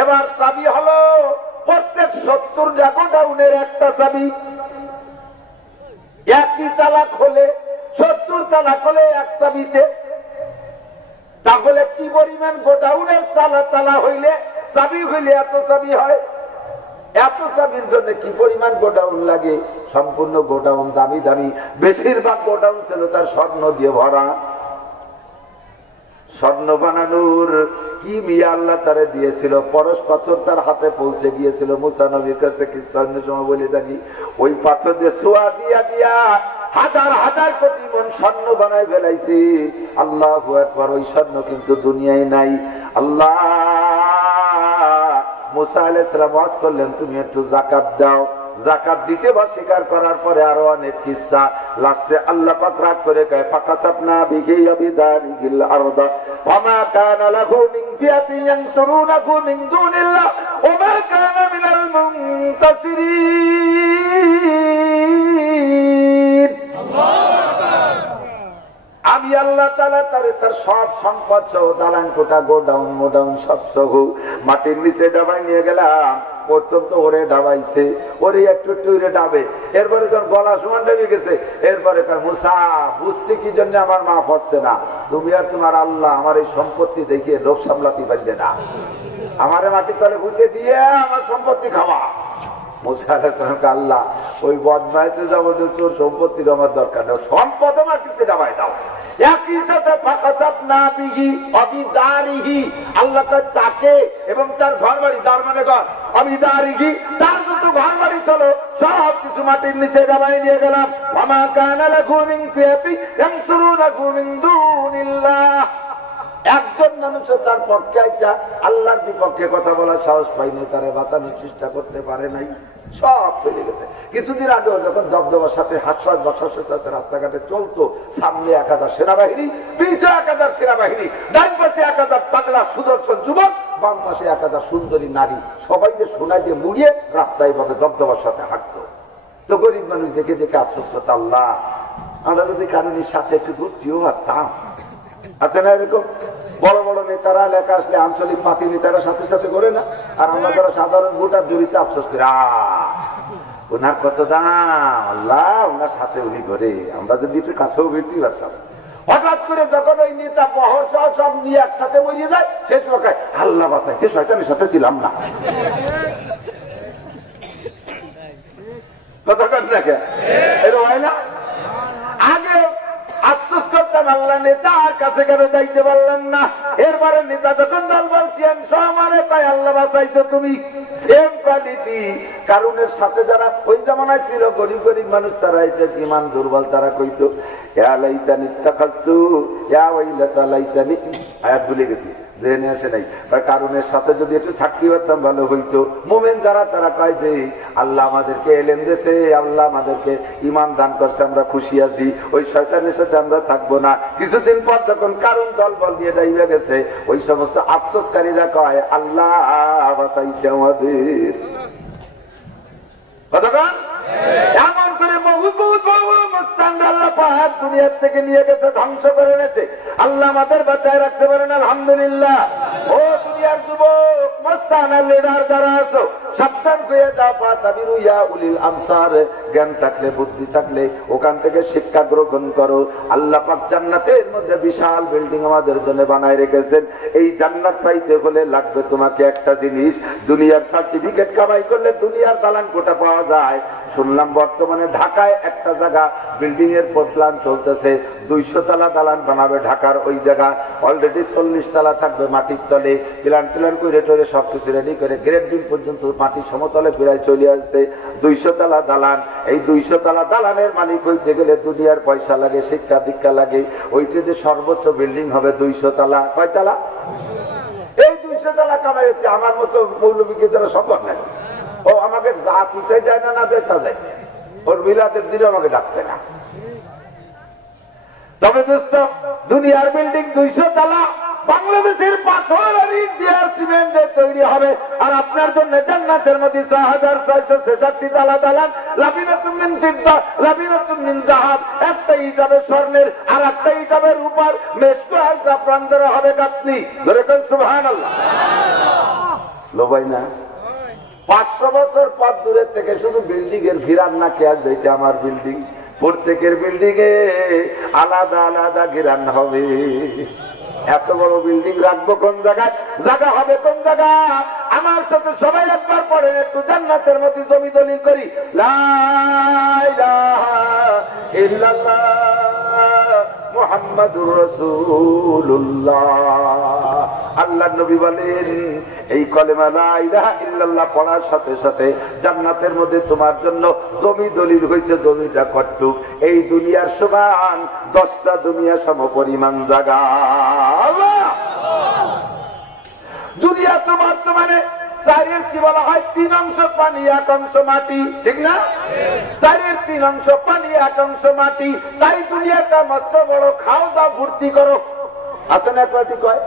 এবার চাবি হলো প্রত্যেক 70টা গোডাউনের একটা চাবি। একই তালা খোলে, 70 তালা খোলে এক চাবিতে। তাহলে কি পরিমাণ গোডাউনের তালা হইলে, চাবি হইলে এত চাবি হয়। এত চাবির জন্য কি পরিমাণ গোডাউন লাগে। সম্পূর্ণ গোডাউন দামি দামি, বেশিরভাগ গোডাউন ছিল তার স্বর্ণ দিয়ে ভরা। স্বর্ণ বানানোর কি মিয়া আল্লাহ তারে দিয়েছিল, পরশ পাথর তার হাতে পৌঁছে গিয়েছিল। মুসা নবীর কাছে কি স্বর্ণের সময় বলে থাকি, ওই পাথর দিয়ে ছোঁয়া দিয়া দিয়া হাজার হাজার কোটি মন স্বর্ণ বানায় ফেলাইছি। আল্লাহু আকবার। ওই স্বর্ণ কিন্তু দুনিয়ায় নাই। আল্লাহ মুসা আলাইহিস সালাম ওয়াজ করলেন, তুমি একটু যাকাত দাও। যাকাত দিতে বা স্বীকার করার পরে আরো অনেক কিসসা। লাস্টে আল্লাহ পাক রাগ করে কয়, ফাকাসাবনা বিহি বিদারিল আরদা ওমা কানা লাহু মিন ফিয়াতিন ইয়ানসুরুনাহু মিন দুনিল্লাহ ওমা কানা মিনাল মুনতাসিরিন। আমি আল্লাহ তাআলা তার সব সম্পদ সহ দালান কোটা গোডাউন মোডাউন সব সহ মাটির নিচে ডাবাই নিয়ে গেলাম। প্রথম তো ওরে ডাবাইছে, ওরে একটু একটু ডাবে। এরপরে যখন গলা সমান ডাবে গেছে, এরপরে মুসা বুঝছি কি জন্য আমার মাফ হচ্ছে না, তুমি আর তোমার আল্লাহ আমার এই সম্পত্তি দেখিয়ে লোভ সামলাতে পারলে না, আমারে মাটির তলে ভুতে দিয়ে আমার সম্পত্তি খাওয়া। মুসা আলাইহিস আল্লাহ ওই বদমাইশের যাবতীয় চোর সম্পত্তির আমার দরকার নেই, সম্পদ মাটিতে ডাবাই দাও। একই সাথে ফাকাসাবনা বিহি অবিদারিহি, আল্লাহ তাকে এবং তার ঘর বাড়ি, তার মানে ঘর অবিদারিহি, তার যত ঘর বাড়ি ছিল সব কিছু মাটির নিচে ডাবাই নিয়ে গেলাম। ওমা কানা লাহু মিন ফিয়াতিন ইয়ানসুরুনাহু মিন দুনিল্লাহ। একজন মানুষও তার পক্ষে আইসা আল্লাহর বিপক্ষে কথা বলার সাহস পাইনি, তারা বাঁচানোর চেষ্টা করতে পারে নাই, সব ফেলে গেছে। কিছুদিন আগেও যখন দবদবার সাথে হাস্যাস বাসাসের সাথে রাস্তাঘাটে চলতো, সামনে 1000 সেনাবাহিনী, পিছে 1000 সেনাবাহিনী, ডান পাশে 1000 পাগলা সুদর্শন যুবক, বাম পাশে 1000 সুন্দরী নারী, সবাইকে সোনা দিয়ে মুড়িয়ে রাস্তায় ভাবে দবদবার সাথে হাঁটতো। তো গরিব মানুষ দেখে দেখে আফসোস করতো, আল্লাহ আমরা যদি কারণের সাথে একটু ঘুরতেও পারতাম। আছে না এরকম বড় বড় নেতারা লেখা আসলে আঞ্চলিক পাতি নেতারা সাথে সাথে করে না, আর আমরা যারা সাধারণ ভোটার জড়িত আফসোস করি, ওনার কত দাম, আল্লাহ ওনার সাথে উনি করে, আমরা যদি একটু কাছেও বেরতেই পারতাম। হঠাৎ করে যখন ওই নেতা পহর সহ সব নিয়ে একসাথে মরিয়ে যায়, সে সময় আল্লাহ বাঁচাই, সে শয়তানের সাথে ছিলাম না। কথা কন না কে এরকম হয় না? আগে আফসোস করতাম আল্লাহ নেতার কাছে কেন যাইতে পারলেন না, এরপরে নেতা যখন দল বলছেন সমানে তাই আল্লাহ বাঁচাইছো তুমি। সেম কোয়ালিটি কারণের সাথে যারা ওই জামানায় ছিল গরিব গরিব মানুষ, তারা এটা ইমান দুর্বল, তারা কইতো ভুলে গেছি জেনে আসে নাই, কারণের সাথে যদি একটু থাকতে পারতাম ভালো হইতো। মোমেন যারা তারা কয় যে আল্লাহ আমাদেরকে এলেম দিয়েছে, আল্লাহ আমাদেরকে ইমান দান করছে, আমরা খুশি আছি, ওই শয়তানের সাথে আমরা থাকবো না। কিছুদিন পর যখন কারণ দল বল দিয়ে ডাইবে গেছে, ওই সমস্ত আফসোসকারীরা কয় আল্লাহ বাঁচাইছে আমাদের। কতক্ষণ এমন করে বহুত বহুত বহু মুস্তান আল্লাহ পাহাড় দুনিয়ার থেকে নিয়ে গেছে, ধ্বংস করে এনেছে, আল্লাহ আমাদের বাঁচায় রাখতে পারেন আলহামদুলিল্লাহ। ও দুনিয়ার যুবক মুস্তান আর লিডার যারা আছো, সাবধান হয়ে যাও, পাতাবিরু ইয়া উলিল আবসার, জ্ঞান থাকলে বুদ্ধি থাকলে ওখান থেকে শিক্ষা গ্রহণ করো। আল্লাহ পাক জান্নাতের মধ্যে বিশাল বিল্ডিং আমাদের জন্য বানায় রেখেছেন। এই জান্নাত পাইতে হলে লাগবে তোমাকে একটা জিনিস, দুনিয়ার সার্টিফিকেট কামাই করলে দুনিয়ার দালান কোটা পাওয়া যায়। শুনলাম বর্তমানে ঢাকায় একটা জায়গা বিল্ডিং এর প্ল্যান চলতেছে, 200 তলা দালান বানাবে ঢাকার ওই জায়গা, অলরেডি 40 তলা থাকবে মাটির তলে, প্ল্যান করে টোরে সবকিছু রেডি করে গ্রেড বিল পর্যন্ত মাটি সমতলে প্রায় চলে আসছে। 200 তলা দালান, এই 200 তলা দালানের মালিক হইতে গেলে দুনিয়ার পয়সা লাগে, শিক্ষা দীক্ষা লাগে। ওইটা যে সর্বোচ্চ বিল্ডিং হবে 200 তলা, কয় তলা? এই 200 তলা কামাই হচ্ছে আমার মতো মৌলবীকে যারা সম্ভব নাই। ও আমাকে জাতিতে যায় না, না যেতে যায়, ওর বিলাতের দিনে আমাকে ডাকতে না। তবে দোস্ত দুনিয়ার বিল্ডিং 200 তলা, বাংলাদেশের পাথর আর ইট দিয়ে সিমেন্ট দিয়ে তৈরি হবে, আর আপনার জন্য জান্নাতের মধ্যে 6666 তলা দালান, লাবিনাতুম মিন ফিদ্দা লাবিনাতুম মিন যাহাব, একটা ইট হবে স্বর্ণের আর একটা ইট হবে রূপার, মেশকো আর জাফরান দ্বারা হবে গাঁথনি। ধরে কোন সুবহানাল্লাহ। লোবাই না 500 বছর পর দূরের থেকে শুধু বিল্ডিং এর ঘিরান না কে আসবে, এটা আমার বিল্ডিং, প্রত্যেকের বিল্ডিং এ আলাদা আলাদা ঘিরান হবে। এত বড় বিল্ডিং রাখবো কোন জায়গায়, জায়গা হবে কোন জায়গা? আমার সাথে সবাই একবার পড়েন একটু, জান্নাতের মধ্যে জমি দলিল করি, লা ইলাহা ইল্লাল্লাহ মুহাম্মাদুর রাসূলুল্লাহ। আল্লাহর নবী বলেন এই কলেমা লা ইলাহা ইল্লাল্লাহ পড়ার সাথে সাথে জান্নাতের মধ্যে তোমার জন্য জমি দলিল হয়েছে, জমিটা কতটুক? এই দুনিয়ার সমান 10টা দুনিয়া সমপরিমাণ জায়গা। দুনিয়া তো বর্তমানে চারের কি বলা হয়, 3 অংশ পানি 1 অংশ মাটি, ঠিক না? চারের 3 অংশ পানি 1 অংশ মাটি, তাই দুনিয়াটা মস্ত বড়, খাও দাও ভর্তি করো। আছে না কয়টি কয়?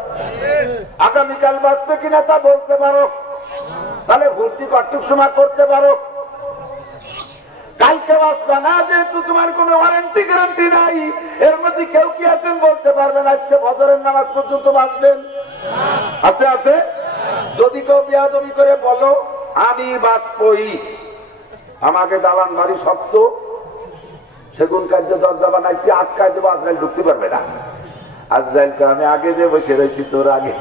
আগামীকাল বাঁচবে কিনা তা বলতে পারো, তাহলে ভর্তি কতটুক সময় করতে পারো। কালকে বাঁচবে না, যেহেতু তোমার কোনো ওয়ারেন্টি গ্যারান্টি নাই। এর মধ্যে কেউ কি আছেন বলতে পারবেন আজকে ফজরের নামাজ পর্যন্ত বাঁচবেন? আছে আছে। যদি কেউ বেয়াদবি করে বলো আমি বাঁচবই, আমাকে দালান বাড়ি শক্ত, সেগুন কার্য দরজা বানাইছি, আটকায় দেবো, আজরাইল ঢুকতে পারবে না। আজরাইলকে আমি আগে যে বসে রয়েছি তোর আগে,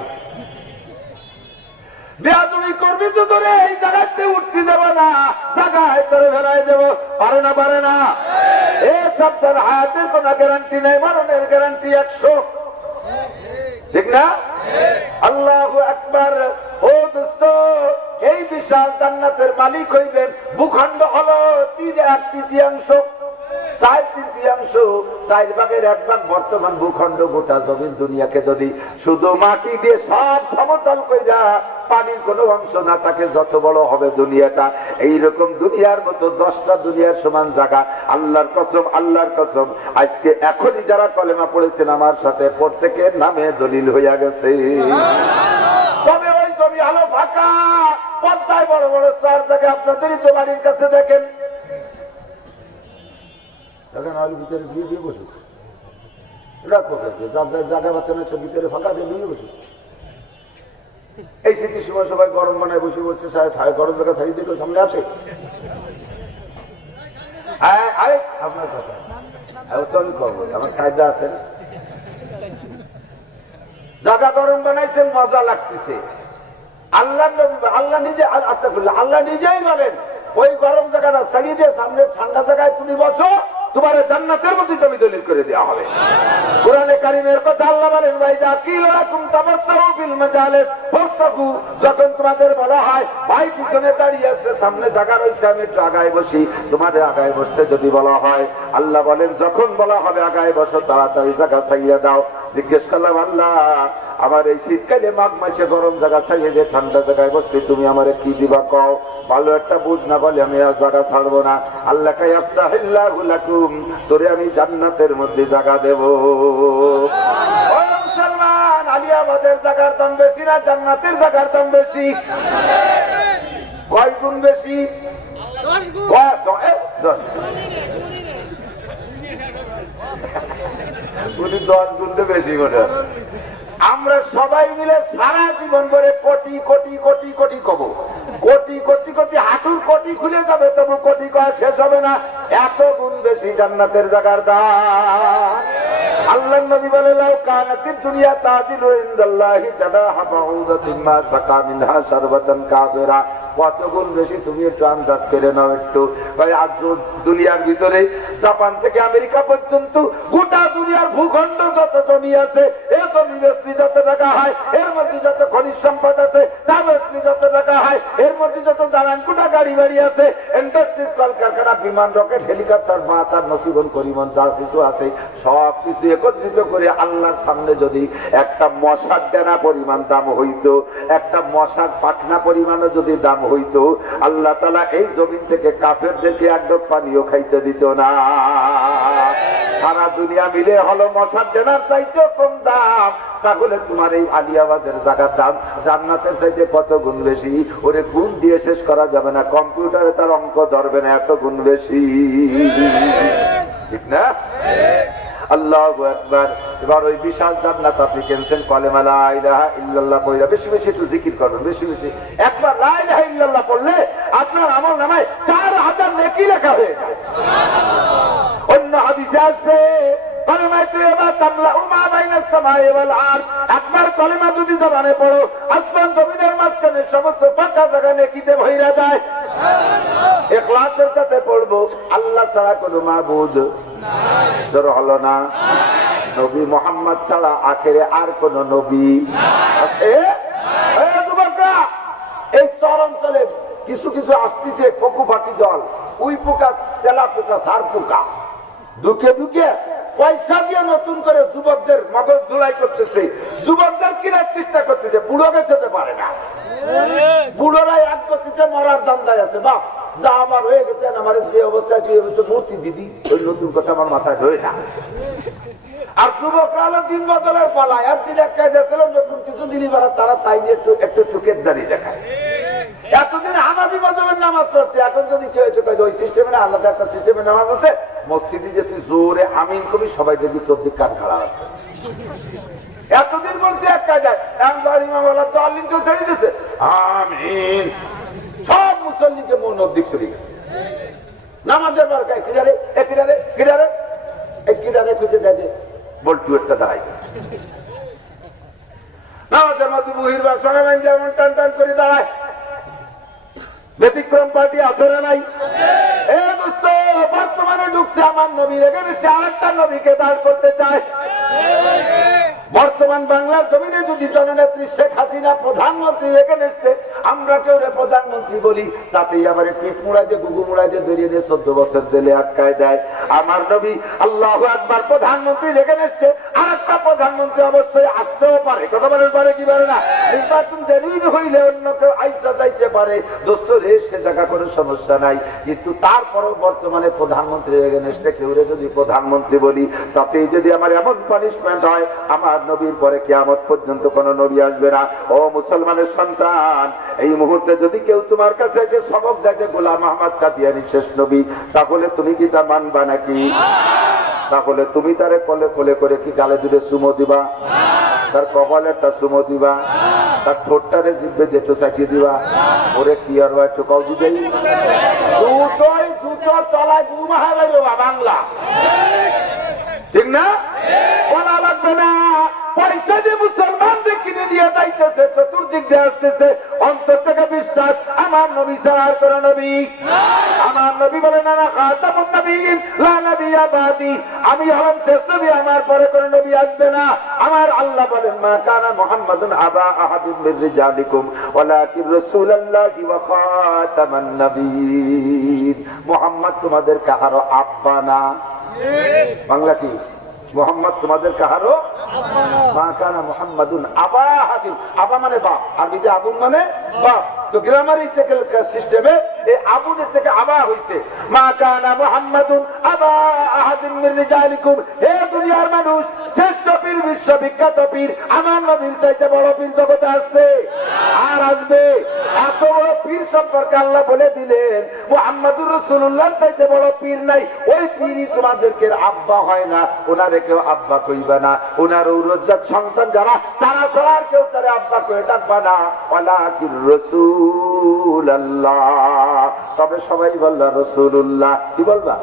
বেয়াদবি করবি তো তোরে এই জায়গাতে উঠতে যাবো না, জায়গায় তোরে ফেরাই দেবো। পারে না পারে না? এই সপ্তাহের হায়াতের কোন গ্যারান্টি নেই, মরণের গ্যারান্টি 100, ঠিক না? আল্লাহু আকবার। ও দোস্ত, এই বিশাল জান্নাতের মালিক হইবেন, ভূখণ্ড হলো 1/3, 4/3 4 ভাগের 1 ভাগ বর্তমান ভূখণ্ড গোটা জমিন দুনিয়াকে যদি শুধু মাটি দিয়ে সব সমতল কইরা পানির কোনো অংশ না থাকে, যত বড় হবে দুনিয়াটা, এইরকম দুনিয়ার মতো 10টা দুনিয়ার সমান জায়গা। আল্লাহর কসম, আল্লাহর কসম, আজকে এখনই যারা কলেমা পড়েছেন আমার সাথে, প্রত্যেকের নামে দলিল হইয়া গেছে। তবে ওই জমি আলো ফাঁকা, পদ্মায় বড় বড় 4 জায়গায় আপনাদেরই তো বাড়ির কাছে দেখেন, ভিতরে দিয়ে দিয়ে বসুক, জায়গা পাচ্ছে না, ভিতরে ফাঁকা দিয়ে নিয়ে বসুক। এই শীতের সময় সবাই গরম বানায় বসে বসে, গরম জায়গা শাড়ি দেখে সামনে আছে। আপনার কথা তো আমি করবো, আমার কায়দা আছে। জায়গা গরম বানাইছেন, মজা লাগতেছে। আল্লাহ নিজে, আল্লাহ নিজেই বলেন ওই গরম জায়গাটা ছাড়িয়ে দিয়ে সামনে ঠান্ডা জায়গায় তুমি বসো, তোমার জান্নাতের মধ্যে জমি দলিল করে দেওয়া হবে। কোরআনে কারিমের কথা আল্লাহ বলেন, যখন তোমাদের বলা হয় ভাই পিছনে দাঁড়িয়ে আছে, সামনে জায়গা রয়েছে, আমি একটু আগায় বসি, তোমাদের আগায় বসতে যদি বলা হয়, আল্লাহ বলেন যখন বলা হবে আগায় বসো, তাড়াতাড়ি জায়গা ছাইয়া দাও। জিজ্ঞেস করলাম, আল্লাহ আমার এই শীতকালে মাঘ মাসে গরম জায়গা ছাইয়ে দিয়ে ঠান্ডা জায়গায় বসতে তুমি আমার কি দিবা কও, ভালো একটা বুঝ না বলে আমি আর জায়গা ছাড়বো না। আল্লাহ তোরে আমি জান্নাতের মধ্যে জায়গা দেব। মুসলমান, আলিয়াবাদের জায়গার দাম বেশি না জান্নাতের জায়গার দাম বেশি? কয় গুণ বেশি? 10 গুণ বেশি। আমরা সবাই মিলে সারা জীবন ধরে কোটি কোটি কোটি কোটি কব, কোটি কোটি কোটি হাঁটুর কোটি খুলে যাবে, তবু কোটি কয় শেষ হবে না, এত গুণ বেশি জান্নাতের জায়গার দাম। আল্লাহর নবী বলেন, লাউ কানাতিদ দুনিয়া তাজিলু ইনদাল্লাহি জানাহা বাউদাতিন মা সাকা মিনহা শারবাতান কাফিরা। কত গুণ বেশি তুমি একটু আন্দাজ করে নাও একটু। আজ দুনিয়ার ভিতরে জাপান থেকে আমেরিকা পর্যন্ত গোটা দুনিয়ার ভূখণ্ড যত জমি আছে, এই জমি বেচলি যত টাকা হয়, এর মধ্যে যত খনিজ সম্পদ আছে তা বেচলি যত টাকা হয়, এর মধ্যে যত দালানকুটা গাড়ি বাড়ি আছে, ইন্ডাস্ট্রিজ, কলকারখানা, বিমান, রকেট, হেলিকপ্টার, বাস আর নসিবন করিমন যা কিছু আছে, সব কিছু একত্রিত করে আল্লাহর সামনে যদি একটা মশার ডানা পরিমাণ দাম হইতো, একটা মশার পাখনা পরিমাণও যদি দাম হইতো, আল্লাহ তাআলা এই জমিন থেকে কাফেরদেরকে এক ঢোক পানিও খাইতে দিত না। সারা দুনিয়া মিলে হলো মশার ডানার চাইতে কম দাম, তাহলে তোমার এই আলিয়াবাদের জায়গার দাম জান্নাতের চাইতে কত গুণ বেশি? ওরে গুণ দিয়ে শেষ করা যাবে না, কম্পিউটারে তার অঙ্ক ধরবে না, এত গুণ বেশি, ঠিক না? আল্লাহু আকবার। এবার ওই বিশাল জান্নাত আপনি কিনছেন, কলেমা লা ইলাহা ইল্লাল্লাহ পড়লে বেশি বেশি একটু জিকির করবেন, বেশি বেশি। একবার লা ইলাহা ইল্লাল্লাহ পড়লে আপনার আমল নামায় 4000 নেকি লেখা হয়ে যায়। অন্য হাদিসে আছে, একবার কলেমা যদি জবানে পড়ো, আসমান জমিনের মাঝখানে সমস্ত ফাঁকা জায়গা নেকিতে ভইরা যায়। ইখলাসের সাথে পড়বো, আল্লাহ ছাড়া কোন মাবুদ হলো না, নবী মুহাম্মদ ছাড়া আখেরে আর কোন নবী আছে? এই চর অঞ্চলে কিছু কিছু আসতেছে পকুপাটি দল, উই পোকা, তেলা পোকা, সার পোকা, ঢুকে ঢুকে পয়সা দিয়ে নতুন করে যুবকদের মগজ ধুলাই করতেছে, যুবকদের কিনার চেষ্টা করতেছে, বুড়োকে যেতে পারে না। বুড়োরাই এক গতিতে মরার দান্দায় আছে। বাপ যা আমার হয়ে গেছে, আমার যে অবস্থায় মূর্তি দিদি, ওই নতুন কথা আমার মাথায় ধরে না। আর যুবকরা হলো দিন বদলের পালায়, একদিন এক কাজে ছিল, নতুন কিছু দিনই বেড়া, তারা তাই নিয়ে একটু একটু টুকের দাঁড়িয়ে দেখায়। এতদিন হানাফি মাযহাবের নামাজ পড়ছে, এখন যদি কেউ এসে কয় ওই সিস্টেমে না, আলাদা একটা সিস্টেমে নামাজ আছে, মসজিদে যে তুই জোরে আমিন কবি, সবাই দেখবি তোর দিক কান খাড়া আছে। এতদিন বলছে এক কাজে, ইমামকে ছেড়ে দিয়েছে আমিন, সব মুসল্লিকে মন দিক সরে গেছে। নামাজের বার গায়ে কিনারে কিনারে কিনারে কিনারে খুঁজে দেয়, বল্টু একটা দাঁড়াই গেছে। নামাজের মধ্যে বহির্বার সালামাইন যেমন টান টান করে দাঁড়ায়, ব্যতিক্রম পার্টি আছে না নাই? বর্তমানে ঢুকছে আমার নবী রেখে বেশি আরেকটা নবীকে দাঁড় করতে চায়। বর্তমান বাংলার জমিনে যদি জননেত্রী শেখ হাসিনা প্রধানমন্ত্রী রেখে এসছে, আমরা কেউ প্রধানমন্ত্রী বলি, তাতেই আবার পিঠ মুড়াই দিয়ে গুগু মুড়াই দিয়ে ধরিয়ে দিয়ে 14 বছর জেলে আটকায় দেয়। আমার নবী আল্লাহু আকবার প্রধানমন্ত্রী রেখে এসছে, আর একটা প্রধানমন্ত্রী অবশ্যই আসতেও পারে, কথা বলার পারে কি পারে না। নির্বাচন জেনুইন হইলে অন্য কেউ আইসা যাইতে পারে, দোস্ত রে, সে জায়গা কোনো সমস্যা নাই। কিন্তু তারপরও বর্তমানে প্রধানমন্ত্রী রেখে এসছে, কেউ যদি প্রধানমন্ত্রী বলি, তাতেই যদি আমার এমন পানিশমেন্ট হয়, আমার নবীর পরে কিয়ামত পর্যন্ত কোন নবী আসবে না। ও মুসলমানের সন্তান, এই মুহূর্তে যদি কেউ তোমার কাছে এসে সবক দেয় যে গোলাম আহমদ কাদিয়ানী শেষ নবী, তাহলে তুমি কি তা মানবা নাকি? তাহলে তুমি তারে কোলে কোলে করে কি গালে দুটো চুমো দিবা? তার কপালে একটা চুমো দিবা? তার ঠোঁটটারে জিভে যেটু চাচিয়ে দিবা? ওরে কি আর একটু কল দিবে? দুটোই দুটোর তলায় গুমাহা বেরোবা, বাংলা ঠিক না? বলা লাগবে না। পয়সা দিয়ে মুসলমানদের কিনে দিয়ে যাইতেছে, চতুর্দিক দিয়ে আসতেছে, অন্তর থেকে বিশ্বাস আমার নবী ছাড়া আর কোন নবী। আমার নবী বলেন না, খাতামুন নবিয়্যিন লা নাবিয়্যা বাদি, আমি হলাম শেষ নবী, আমার পরে কোন নবী আসবে না। আমার আল্লাহ বলেন, মা কানা মুহাম্মাদুন আবা আহাদিন মির রিজালিকুম ওয়ালাকিন রাসূলুল্লাহি ওয়া খাতামান নবিয়্যিন। মুহাম্মদ তোমাদের কাহারো আব্বা না। বাংলা কি? মোহাম্মদ তোমাদের কাহারো মা কানা মুহাম্মাদুন আবা আহাদিন। আবা মানে বাপ, আরবিতে আবুন মানে বাপ। তো গ্রামারিক্যাল সিস্টেমে এই আবুদের থেকে আবা হইছে। মা কানা মুহাম্মাদুন আবা আহাদিন মির রিজালিকুম। হে দুনিয়ার মানুষ, শ্রেষ্ঠ পীর, বিশ্ববিখ্যাত পীর, আমার নবীর চাইতে বড় পীর জগতে আসছে আর আসবে। এত বড় পীর সম্পর্কে আল্লাহ বলে দিলেন, মুহাম্মাদুর রাসূলুল্লাহর চাইতে বড় পীর নাই। ওই পীরই তোমাদেরকে আব্বা হয় না, ওনারে কেউ আব্বা কইবা না। ওনার ঔরজাত সন্তান যারা, তারা ছাড়া আর কেউ তারে আব্বা কয়ে ডাকবা না। ওয়ালাকিন রাসূলুল্লাহ, তবে সবাই বলবা রাসূলুল্লাহ। কি বলবা?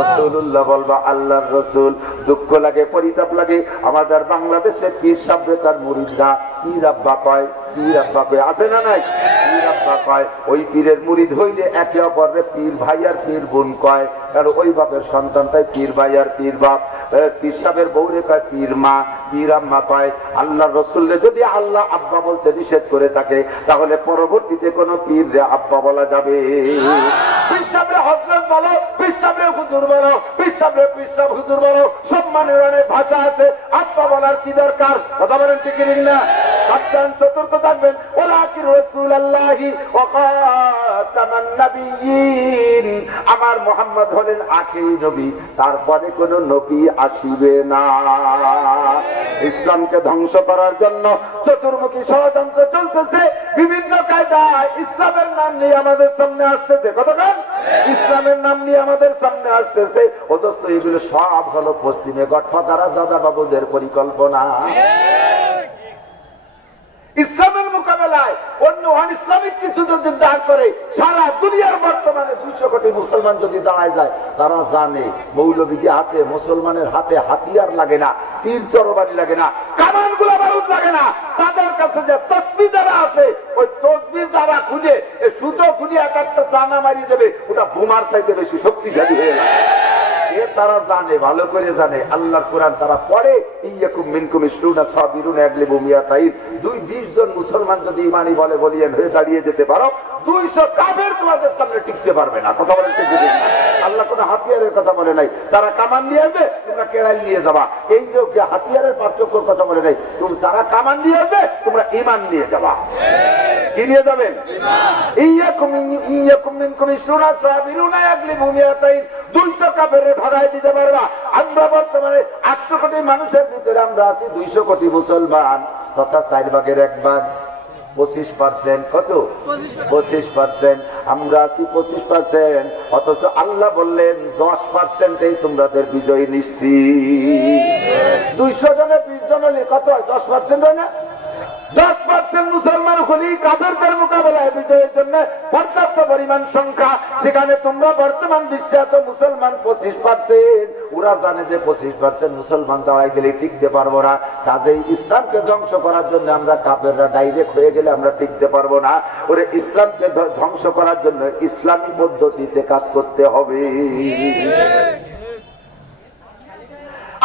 রাসূলুল্লাহ বলবা, আল্লাহর রাসূল। দুঃখ লাগে, পরিতাপ লাগে, আমাদের বাংলাদেশে পীর সাহেব তার মুরিদরা পীর আব্বা কয়, পীর আব্বা কয়, আছে না নাই? পীর আব্বা কয়। ওই পীরের মুরিদ হইলে একে অপরের পীর ভাই আর পীর বোন কয়, কারণ ওই বাপের সন্তান তাই পীর ভাই আর পীর বাপ। পীর সাহেবের বউরে কয় পীর মা, পীর আম্মা কয়। আল্লাহর রাসূলকে যদি আল্লাহ আব্বা বলতে নিষেধ করে থাকে, তাহলে পরবর্তীতে কোন পীর আব্বা বলা যাবে? পীর সাহেবের হযরত বলো, পীর সাহেবের হুজুর বলো, পীর সাহেবের পীর সাহেব হুজুর বলো, সম্মানের অনেক ভাষা আছে, আব্বা বলার কি দরকার? কথা বলেন ঠিক না? সাবধান, সতর্ক থাকবেন। ওয়ালাকিন রাসূলুল্লাহি ওয়া খাতামান নবিয়্যিন, আমার মুহাম্মদ হলেন আখেরি নবী, তারপরে কোন নবী আসিবে না। ইসলামকে ধ্বংস করার জন্য চতুর্মুখী ষড়যন্ত্র চলতেছে, বিভিন্ন কায়দায় ইসলামের নাম নিয়ে আমাদের সামনে আসতেছে। কতক্ষণ ইসলামের নাম নিয়ে আমাদের সামনে আসতেছে, অথচ এগুলো সব হলো পশ্চিমে গডফাদার দাদা বাবুদের পরিকল্পনা। ইসলামের মোকাবেলায় অন্য অন ইসলামিক কিছু যদি দাঁড় করে, সারা দুনিয়ার বর্তমানে 200 কোটি মুসলমান যদি দাঁড়ায় যায়, তারা জানে মৌলবীকে হাতে, মুসলমানের হাতে হাতিয়ার লাগে না, তীর তরবারি লাগে না, কামান গুলা বারুদ লাগে না। তাদের কাছে যে তসবিহ যারা আছে, ওই তসবিহ যারা খুঁজে সুতো খুঁজে একটা দানা মারিয়ে দেবে, ওটা বোমার চাইতে বেশি শক্তিশালী হয়ে যায়। তারা জানে, ভালো করে জানে। আল্লাহর কোরআন তারা পড়ে, ইয়াকুম মিনকুম 20 সাবিরুন ইয়াগলিবু মিয়াতাইন। 20 জন মুসলমান যদি ইমানি বলে বলিয়েন হয়ে দাঁড়িয়ে যেতে পারো, 200 কাফের তোমাদের সামনে টিকতে পারবে না। কথা বলেন ঠিক না? আল্লাহ কোন হাতিয়ারের কথা বলে নাই। তারা কামান নিয়ে আসবে, তোমরা কেড়াই নিয়ে যাবা। এই যে হাতিয়ারের পার্থক্যর কথা বলে নাই। তারা কামান নিয়ে আসবে, তোমরা ইমান নিয়ে যাবা। কি নিয়ে যাবেন? ইয়াকুম মিনকুম 20 সাবিরুন ইয়াগলিবু মিয়াতাইন। 200 কাফের ভাড়ায় দিতে পারবা। আমরা বর্তমানে 800 কোটি মানুষের ভিতরে আমরা আছি 200 কোটি মুসলমান, তথা 4 ভাগের 1 ভাগ, 25%। কত? 25%। আমরা আছি 25%, অথচ আল্লাহ বললেন 10%-এই তোমাদের বিজয় নিশ্চিত। 200 জনে 20 জন হলে কত হয়? 10% হয় না? 10% মুসলমান হলি কাফেরদের মোকাবেলায় বিজয়ের জন্য পর্যাপ্ত পরিমাণ সংখ্যা। সেখানে তোমরা বর্তমান বিশ্বে আছো মুসলমান 25%। ওরা জানে যে 25% মুসলমান দাঁড়ায় গেলে টিকতে পারবো না। কাজেই ইসলামকে ধ্বংস করার জন্য আমরা কাফেররা ডাইরেক্ট হয়ে গেলে আমরা টিকতে পারবো না। ওরে ইসলামকে ধ্বংস করার জন্য ইসলামী পদ্ধতিতে কাজ করতে হবে।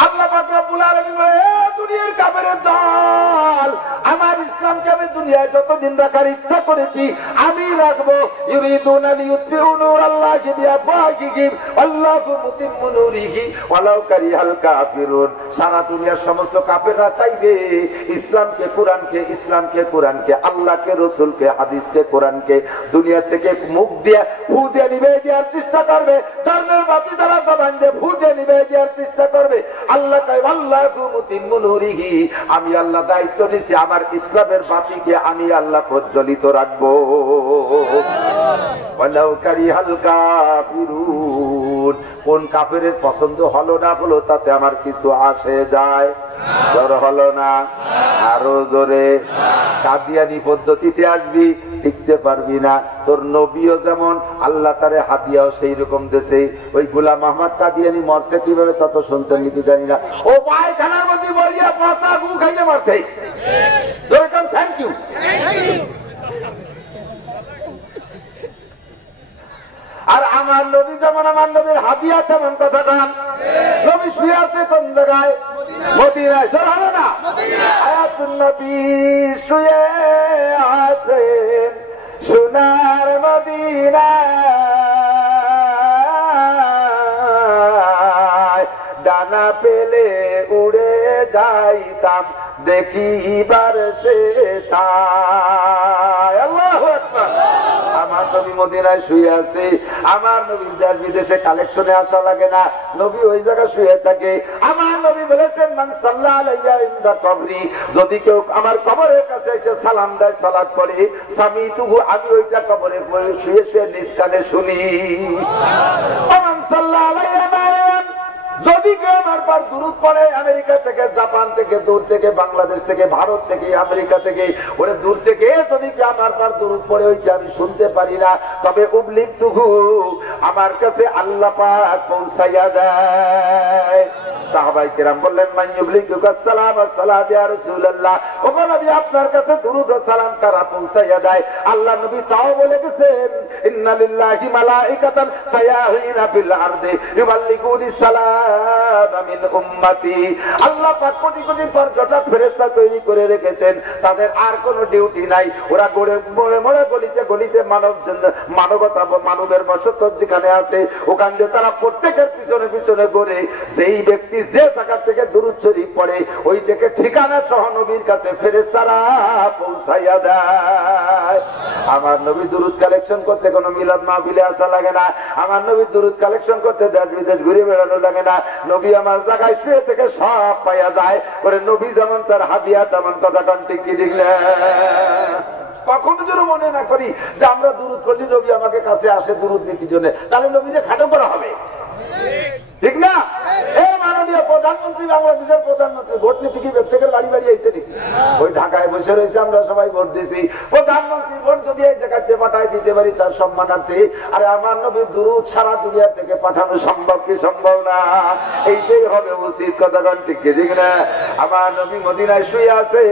আল্লাহ পাক রব্বুল আলামিন বলে, দুনিয়ার কাফেরের দল, আমার ইসলামকে আমি দুনিয়ায় যতদিন রাখার ইচ্ছা করেছি আমি রাখবো। ইউরিদুনা লিইউতফিউ নূরাল্লাহি বিআফওয়াহিহিম আল্লাহু মুতিম্মু নূরিহি ওয়ালাউ কারিহাল কাফিরুন। সারা দুনিয়ার সমস্ত কাফেররা চাইবে ইসলামকে, কোরআনকে, ইসলামকে, কোরআনকে, আল্লাহকে, রাসূলকে, হাদিসকে, কোরআনকে দুনিয়া থেকে মুখ দিয়ে ফু দিয়ে নিভিয়ে দেওয়ার চেষ্টা করবে। ধর্মের বাতি যারা জবান দিয়ে ফু দিয়ে নিভিয়ে দেওয়ার চেষ্টা করবে। আল্লাহ কয় আল্লাহু মুতিম্মু নূরিহি, আমি আল্লাহ দায়িত্ব নিয়েছি আমার ইসলামের বাতিকে আমি আল্লাহ প্রজ্বলিত রাখবো। ওয়ালাউ কারিহাল কাফিরুন, কোন কাফেরের পছন্দ হলো না হলো তাতে আমার কিছু আসে যায়। জোর হলো না, আরো জোরে। কাদিয়ানি পদ্ধতিতে আসবি, টিকতে পারবি না। তোর নবীও যেমন আল্লাহ তারে হাদিয়াও সেই রকম দেশে। ওই গোলাম আহমদ কাদিয়ানি মরছে কিভাবে তত শুনছেন কিন্তু জানি না। ও পায়খানার মধ্যে বলিয়া পচা গু খাইয়ে মারছে। Thank you. আর আমার নবী যেমন আমার নবীর হাদিয়া তেমন কথা গান। নবী শুয়ে আছে কোন জায়গায়? মদিনায়। জোর হলো না? আয়াতুন নবী শুয়ে আছেন সোনার মদিনায়, ডানা পেলে উড়ে যাইতাম দেখিবার সে তাই। আল্লাহু আকবার। আমার নবী মদিনায় শুয়ে আছে। আমার নবীর দেশ বিদেশে কালেকশনে আসা লাগে না, নবী ওই জায়গায় শুয়ে থাকে। আমার নবী বলেছেন মান সাল্লাল্লাহু আলাইহি ইনদা কবরি, যদি কেউ আমার কবরের কাছে এসে সালাম দেয়, সালাত পড়ে, সামিতুহু, আমি ওইটা কবরে শুয়ে শুয়ে নিজ কানে শুনি। মান সাল্লাল্লাহু আলাইহি, যদি কেউ আমার পর দুরূদ পড়ে আমেরিকা থেকে, জাপান থেকে, দূর থেকে, বাংলাদেশ থেকে, ভারত থেকে, আমেরিকা থেকে, ওরে দূর থেকে যদি কেউ আমার পর দুরূদ পড়ে, ওইটা আমি শুনতে পারি না, তবে উবলিগতুহু, আমার কাছে আল্লাহ পাক পৌঁছাইয়া দেয়। সাহাবায়ে কেরাম বললেন মান ইউবলিগুকা সালাম আসসালাতু ইয়া রাসূলুল্লাহ, ও নবী আপনার কাছে দুরূদ ও সালাম কারা পৌঁছাইয়া দেয়? আল্লাহ নবী তাও বলে গেছেন ইন্না লিল্লাহি মালাইকাতান সায়াহিনা ফিল আরদি ইউবাল্লিগুনি সালাম মিন উম্মতি। আল্লাহ পাক কোটি কোটি পর্যটক ফেরেশতা তৈরি করে রেখেছেন, তাদের আর কোনো ডিউটি নাই। ওরা মোড়ে মোড়ে গলিতে গলিতে মানবতা মানবের বসত যেখানে আছে ওখান দিয়ে তারা প্রত্যেকের পিছনে পিছনে ঘুরে। যেই ব্যক্তি যে জায়গা থেকে দুরূদ শরীফ পড়ে ওই থেকে ঠিকানা সহ নবীর কাছে ফেরেশতারা পৌঁছাইয়া দেয়। আমার নবী দুরূদ কালেকশন করতে কোনো মিলাদ মাহফিলে আসা লাগে না। আমার নবী দুরূদ কালেকশন করতে দেশ বিদেশ ঘুরে বেড়ানো লাগে না। নবী আমার জায়গায় শুয়ে থেকে সব পাইয়া যায়। করে নবী যেমন তার হাদিয়া তেমন কথা কান ঠিক কি ঠিক না? কখনো যেন মনে না করি যে আমরা দুরূদ পড়লি নবী আমাকে কাছে আসে দুরূদ নীতির জন্য, তাহলে নবীকে খাটো করা হবে, ঠিক না? মাননীয় প্রধানমন্ত্রী, বাংলাদেশের প্রধানমন্ত্রী ভোট নীতি কি প্রত্যেকের বাড়ি বাড়ি আইছে নাকি? ওই ঢাকায় বসে রয়েছে, আমরা সবাই ভোট দিয়েছি। প্রধানমন্ত্রী ভোট যদি এই জায়গাতে পাঠায় দিতে পারি তার সম্মানার্থে, আরে আমার নবীর দুরূদ সারা দুনিয়া থেকে পাঠানো সম্ভব কি সম্ভব না? এইটাই হবে উচিত কথা গান ঠিক ঠিক না? আমার নবী মদিনায় শুয়ে আছে।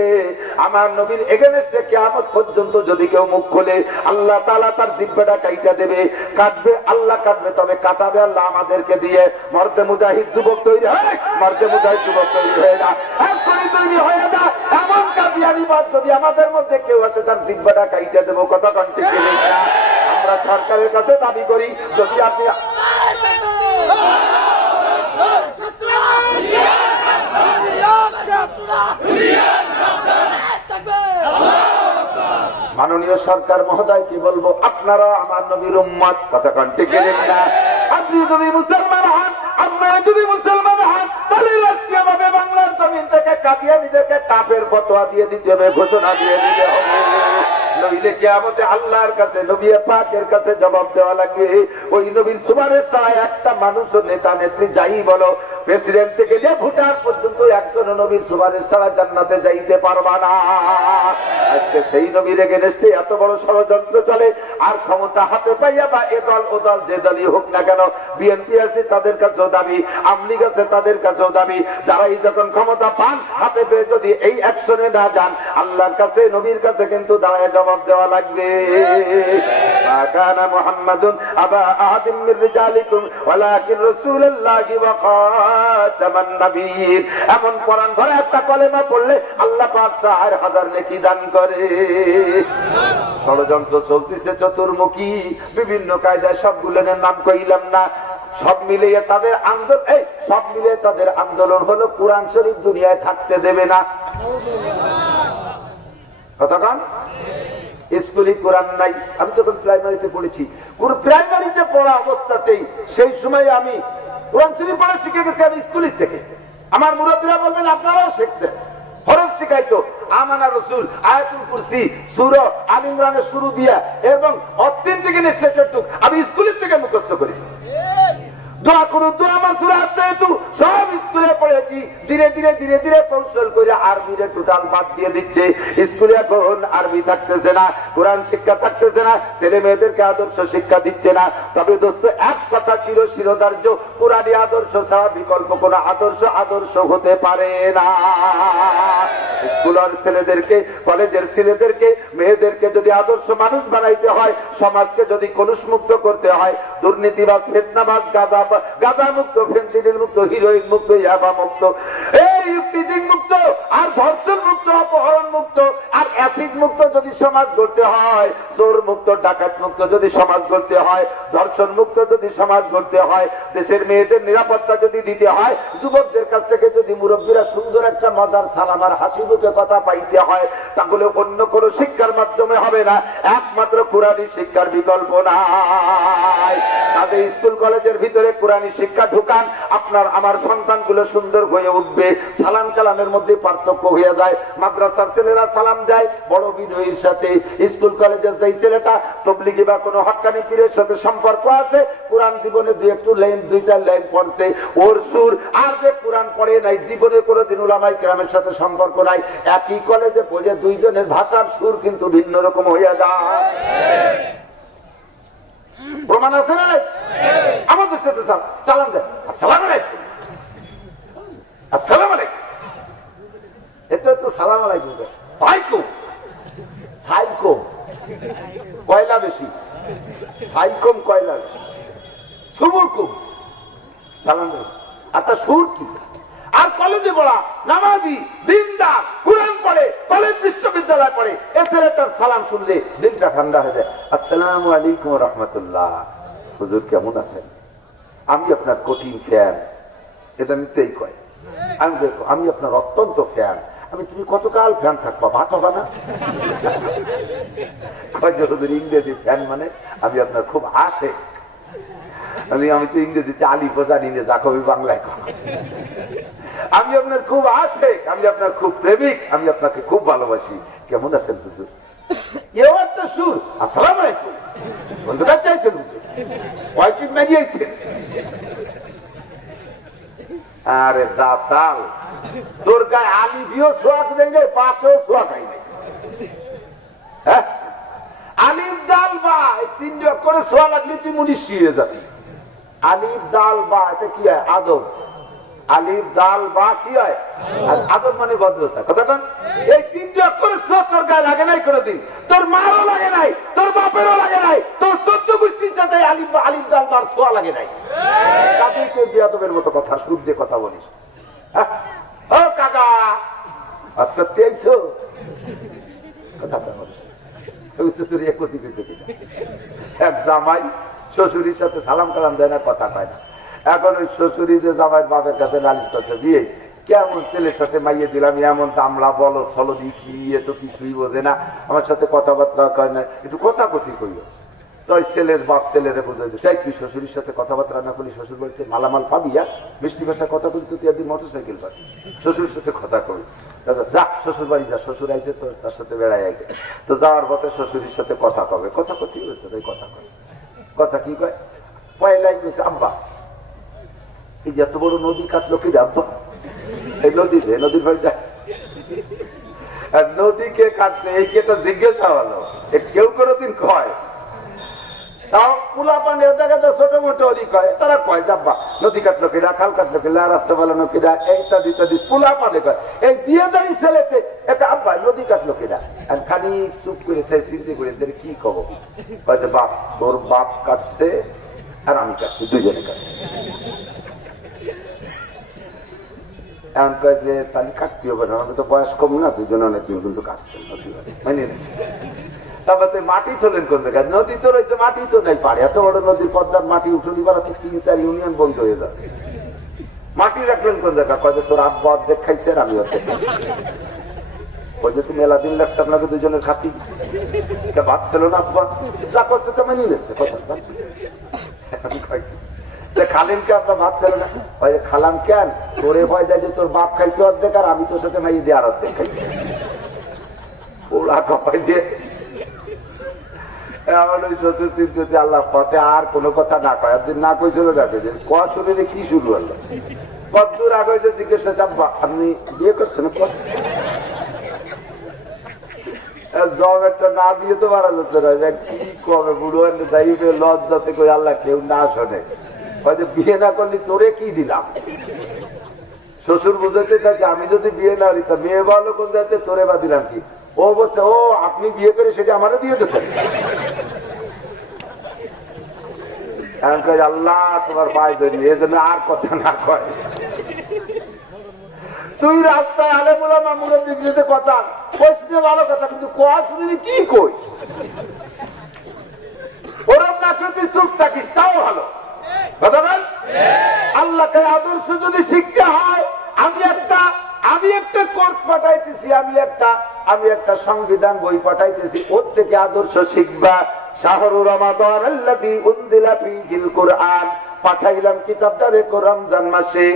আমার নবীর এগেনস্টে কিয়ামত পর্যন্ত যদি কেউ মুখ খোলে আল্লাহ তাআলা তার জিহ্বাটা কাইটা দেবে। কাটবে আল্লাহ, কাটবে তবে কাটাবে আল্লাহ আমাদেরকে দিয়ে। মর্দে মুজাহিদ যুবক তৈরি হয়, মর্দে মুজাহিদ যুবক তৈরি হয়ে না, এখনই তৈরি হয়ে যা। এমন কাদিয়ানিবাদ যদি আমাদের মধ্যে কেউ আছে তার জিহ্বাটা কাইটা দেবো কথা গান ঠিক ঠিক না? আমরা সরকারের কাছে দাবি করি যদি আপনি মাননীয় সরকার মহোদয় কি বলবো, আপনারা আমার নবীর উম্মত কথা কান ঠিক না? আপনি যদি মুসলমান হন, আপনারা যদি মুসলমান হন, তাহলে রাষ্ট্রীয়ভাবে বাংলার জমিন থেকে কাদিয়ানীদেরকে কাফের ফতোয়া দিয়ে দিতে হবে, ঘোষণা দিয়ে দিতে হবে। নইলে কিয়ামতে আল্লাহর কাছে, নবী পাকের কাছে জবাব দেওয়া লাগবে। ওই নবীর সুপারিশ ছাড়া একটা মানুষ, নেতা নেত্রী যাই বলো, প্রেসিডেন্ট থেকে যে ভোটার পর্যন্ত একজন নবীর সুপারিশ ছাড়া জান্নাতে যাইতে পারবা না। আজকে সেই নবীর এগেনস্টে এত বড় ষড়যন্ত্র চলে, আর ক্ষমতা হাতে পাইয়া বা এ দল ও দল যে দলই হোক না কেন, বিএনপি আছে তাদের কাছেও দাবি, আওয়ামী লীগ আছে তাদের কাছেও দাবি, যারাই যখন ক্ষমতা পান হাতে পেয়ে যদি এই অ্যাকশনে না যান, আল্লাহর কাছে নবীর কাছে কিন্তু দাঁড়ায় জবাব দেওয়া লাগবে। কানা মুহাম্মাদুন আবা আহাদিম মির রিজালিকুম ওয়ালাকিন রাসূলুল্লাহি ওয়া খাতামান নবীয়্যিন। এমন কোরআন ধরে একটা কলেমা পড়লে আল্লাহ পাক 4000 নেকি দান করে। ষড়যন্ত্র চলতেছে চতুর্মুখী, বিভিন্ন কায়দায়, সবগুলোর নাম কইলাম না। সব মিলিয়ে তাদের আন্দোলন, সব মিলিয়ে তাদের আন্দোলন হলো কোরআন শরীফ দুনিয়ায় থাকতে দেবে না। কতক্ষণ স্কুলে কোরআন নাই। আমি যখন প্রাইমারিতে পড়েছি, প্রাইমারিতে পড়া অবস্থাতেই সেই সময় আমি কোরআন শরীফ পড়া শিখে গেছি। আমি স্কুলের থেকে, আমার মুরব্বীরা বলবেন আপনারাও শিখছেন। হরফ শিখাইতো, আমানা রাসূল, আয়াতুল কুরসি, সূরা আল ইমরানের শুরু দিয়া এবং অত্যন্ত থেকে শেষটুক আমি স্কুলের থেকে মুখস্থ করেছি। দোয়া করুন, দোয়া মাসুরা যেহেতু সব স্কুলে পড়েছি, ধীরে ধীরে ধীরে ধীরে কৌশল করে আরবিরে টোটাল বাদ দিয়ে দিচ্ছে। স্কুলে এখন আরবি থাকতেছে না, কোরআন শিক্ষা থাকতেছে না, ছেলে মেয়েদেরকে আদর্শ শিক্ষা দিচ্ছে না। তবে দোস্ত, এক কথা ছিল শিরোধার্য, কোরআনী আদর্শ ছাড়া বিকল্প কোন আদর্শ হতে পারে না। স্কুলের ছেলেদেরকে, কলেজের ছেলেদেরকে, মেয়েদেরকে যদি আদর্শ মানুষ বানাইতে হয়, সমাজকে যদি কলুষমুক্ত করতে হয়, দুর্নীতিবাজ, ফিতনাবাজ, গাঁজা মুক্ত, ফেন্সিডিল মুক্ত, হিরোইন মুক্ত, ইয়াবা মুক্ত, এই ইফতিজিং মুক্ত, আর ধর্ষণ মুক্ত, অপহরণ মুক্ত, আর অ্যাসিড মুক্ত যদি সমাজ গড়তে হয়, চোর মুক্ত, ডাকাত মুক্ত যদি সমাজ গড়তে হয়, ধর্ষণ মুক্ত যদি সমাজ গড়তে হয়, দেশের মেয়েদের নিরাপত্তা যদি দিতে হয়, যুবকদের কাছ থেকে যদি মুরব্বীরা সুন্দর একটা মজার সালাম আর হাসি মুখে কথা পাইতে হয়, তাহলে অন্য কোনো শিক্ষার মাধ্যমে হবে না, একমাত্র কোরআনী শিক্ষার বিকল্প নাই। তাদের স্কুল কলেজের ভিতরে কোরআনী শিক্ষা ঢুকান, আপনার আমার সন্তানগুলো সুন্দর হয়ে উঠবে। সালাম কালামের মধ্যে পার্থক্য হয়ে যায়। মাদ্রাসার ছেলেরা সালাম যায় বড় বিনয়ের সাথে, স্কুল কলেজের যেই ছেলেটা তবলিগি বা কোনো হক্কানি পীরের সাথে সম্পর্ক আছে, কোরআন জীবনে দুই চার লাইন পড়ছে, ওর সুর, আর যে কোরআন পড়ে নাই, জীবনে কোনোদিন উলামায়ে কেরামের সাথে সম্পর্ক নাই, একই কলেজে পড়ে দুইজনের ভাষার সুর কিন্তু ভিন্ন রকম হয়ে যায়। প্রমাণ আছে না? আমাদের সাথে সালাম দেয়, আসসালামু আলাইকুম, আসসালামু আলাইকুম, এটা তো সালাম আলাইকুম, সাইকুম, সাইকুম কয়লা বেশি, সাইকুম কয়লা বেশি, সুমুকুম সালাম দেয়। আর তার সুর কি? আর কলেজে পড়া, নামাজি, দিনদার, কোরআন পড়ে, কলেজ বিশ্ববিদ্যালয় পড়ে, এ ছেলেটার সালাম শুনলে দিলটা ঠান্ডা হয়ে যায়। আসসালামু আলাইকুম ওয়া রাহমাতুল্লাহ, হুজুর কেমন আছেন? আমি আপনার কঠিন ফ্যান। এটা নিতেই কয়, আমি দেখো আমি আপনার অত্যন্ত ফ্যান। আমি, তুমি কতকাল ফ্যান থাকবা, ভাত হবে না? কয় যে হুজুর ইংরেজি ফ্যান মানে আমি আপনার খুব আসে। আমি তো ইংরেজিতে আলিফও জানি না, যা কবি বাংলায় কয়। আমি আপনার খুব আশেক, আমি আপনার খুব প্রেমিক, আমি আপনাকে খুব ভালোবাসি। কেমন আছেন হুজুর? এও একটা সুর, আসসালামু আলাইকুম। বন্ধুকার চাইছেন হুজুর, কয়টি মেরিয়েছেন? আরে দাতাল, তোর গায়ে আলিফিও সোয়াক দেয় নাই, পাতেও সোয়াক হয় নাই। হ্যাঁ, আলিফ দাল বা তিনটা করে সোয়া লাগলে তুই মুনিশ হয়ে যাবি। আলিফ দাল বা এটা কি হয়? আদব। আলিফ দাল বা কি হয়? আদব মানে ভদ্রতা। কথাটা এই তিনটি অক্ষরে সোয়া তোর গায়ে লাগে নাই কোনোদিন, তোর মারও লাগে নাই, তোর বাপেরও লাগে নাই, তোর 14 গোষ্ঠীর সাথে আলিফ দাল বার সোয়া লাগে নাই। কাজীকে বিয়াদবের মতো কথা, সুর দিয়ে কথা বলিস। ও কাকা, আজ করতে আইছো? কথাটা তোর একতি পেতে কিনা? এক জামাই শ্বশুরির সাথে সালাম কালাম দেয় না, কথা কয়। এখন ওই শ্বশুরি যে জামাই বাপের কাছে নালিশ করছে, বিয়ে কেমন ছেলের সাথে মাইয়ে দিলাম, এমন দামলা বলো ছলো দিকি, এ তো কিছুই বোঝে না, আমার সাথে কথাবার্তা কয় না, একটু কথা কথি কইও। তো ওই ছেলের বাপ ছেলেরে বোঝাইছে, চাই তুই শ্বশুরির সাথে কথাবার্তা না করলি শ্বশুর বাড়িতে মালামাল পাবি, মিষ্টি ভাষায় কথা বলি তো, তুই একদিন মোটরসাইকেল পাবি, শ্বশুরের সাথে কথা কবি। যা শ্বশুর বাড়ি যা, শ্বশুর আইসে তো তার সাথে বেড়াই আগে। তো যাওয়ার পথে শ্বশুরির সাথে কথা কবে, কথা কথি হয়েছে, তাই কথা কয়। কথা কি কয়? পয়লাই কইছে, আব্বা এই যে এত বড় নদী কাটলো কি আব্বা? এই নদীর বাড়ি যায়, নদীকে কাটছে, এই কেটা জিজ্ঞাসা হলো, কেউ কোনোদিন কয়? তাও পুলা পানি দেখা যায় ছোট মোটো কয়, তারা কয় যাব্বা নদী কাটলো কিনা, খাল কাটলো কিনা, রাস্তা বানানো কিনা, ইত্যাদি ইত্যাদি পুলা পানি কয়। এই বিয়েদারি ছেলেতে একটা আব্বা নদী কাটলো কিনা, আর খানিক চুপ করে চিন্তা করে কি কব, বাপ তোর বাপ কাটছে আর আমি কাটছি, দুইজনে কাটছি। এমন কয় যে তাহলে কাটতে হবে না, আমাদের তো বয়স কম না, দুজনে অনেকদিন কিন্তু কাটছেন মানে তারপর তুই মাটি তোলেন কোন জায়গায়? নদী তো রয়েছে, মাটি তো নাই পারে, এত বড় নদীর পদ্মার মাটি উঠে বাড়াতে 3-4 ইউনিয়ন বন্ধ হয়ে যাবে। মাটি রাখলেন কোন জায়গা? কয় যে তোর আব্বা অর্ধেক খাইছে আর আমি অর্ধেক। ওই যে তুমি মেলা দিন লাগছে আপনাকে দুজনের খাতি, এটা ভাত ছিল না আব্বা, যা করছে তো মেনে নিচ্ছে কথা। খালেনকে আপনার ভাত ছিল না, ওই যে খালাম কেন তোরে ভয় দেয় যে তোর বাপ খাইছে অর্ধেক আর আমি তোর সাথে মাই দিয়ে আর অর্ধেক খাইছি। ওরা কপাই দিয়ে আমার ওই শ্বশুর চিন্তা আল্লাহ পথে আর কোনো কথা না কয়, একদিন না কইছিল যাকে যে কোয়া শরীরে কি শুরু হলো, কতদূর আগে হয়েছে জিজ্ঞেস করছে আব্বা আপনি বিয়ে করছেন? জবেরটা না দিয়ে তো মারা যাচ্ছে না, কি কবে বুড়ো যাইবে লজ্জাতে কই আল্লাহ কেউ না শোনে, হয়তো বিয়ে না করলি তোরে কি দিলাম। শ্বশুর বুঝাতে চাচ্ছে আমি যদি বিয়ে না দিতাম মেয়ে ভালো কোন যাতে তোরে বা দিলাম কি। ও বলছে ও আপনি বিয়ে করে সেটা আমারও দিয়ে দিচ্ছেন। আল্লাহ তোমার পায়ে ধরি, এই জন্য আর কথা না কয়। তুই রাস্তায় আলে বলাম মুরব্বীতে কথা কইস ভালো কথা, কিন্তু কোয়া শুনিনি কি কইস, ওরম না তুই চুপ থাকিস তাও ভালো কথা বল। আল্লাহকে আদর্শ যদি শিখতে হয়, আমি একটা কোর্স পাঠাইতেছি, আমি একটা সংবিধান বই পাঠাইতেছি, ওর থেকে আদর্শ শিখবা। শাহরু রমাদান আল্লাযী উনজিলা ফীহিল কুরআন, পাঠাইলাম কিতাবটা রে রমজান মাসে।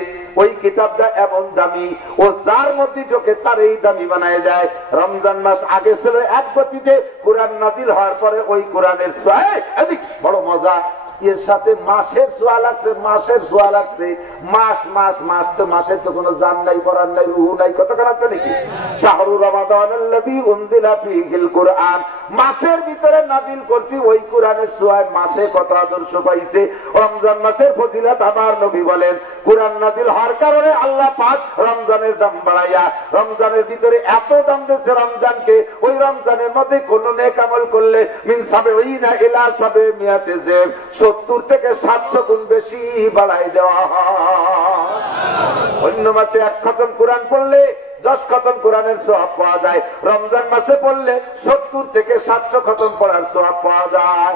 ওই কিতাবটা এমন দামি, ও যার মধ্যে চোখে তার এই দামি বানায় যায়। রমজান মাস আগে ছিল এক গতিতে, কোরআন নাজিল হওয়ার পরে ওই কোরআনের ছোঁয়া বড় মজা। এর সাথে মাসের ছোঁয়া লাগছে, মাসের ছোঁয়া লাগছে। মাস মাস মাস তো মাসের তো কোনো জান নাই, পরান নাই, রুহু নাই, কতক্ষণ আছে নাকি? শাহরু রমাদান আল্লাযী উনজিলা ফীহিল কুরআন, মাসের ভিতরে নাজিল করছি ওই কোরআনের ছোঁয়ায় মাসে কত আদর্শ পাইছে। রমজান মাসের ফজিলত আমার নবী বলেন, কোরআন নাজিল হওয়ার কারণে আল্লাহ পাক রমজানের দাম বাড়াইয়া রমজানের ভিতরে এত দাম দিয়েছে রমজানকে, ওই রমজানের মধ্যে কোন নেক আমল করলে মিন সাবিঈনা ইলা সাবিমিয়াতি যাব 70 থেকে 700 গুণ বেশি বাড়াই দেওয়া হয়। অন্য মাসে এক খতম কোরআন পড়লে 10 খতম কোরআনের সওয়াব পাওয়া যায়, রমজান মাসে পড়লে 70 থেকে 700 খতম পড়ার সওয়াব পাওয়া যায়।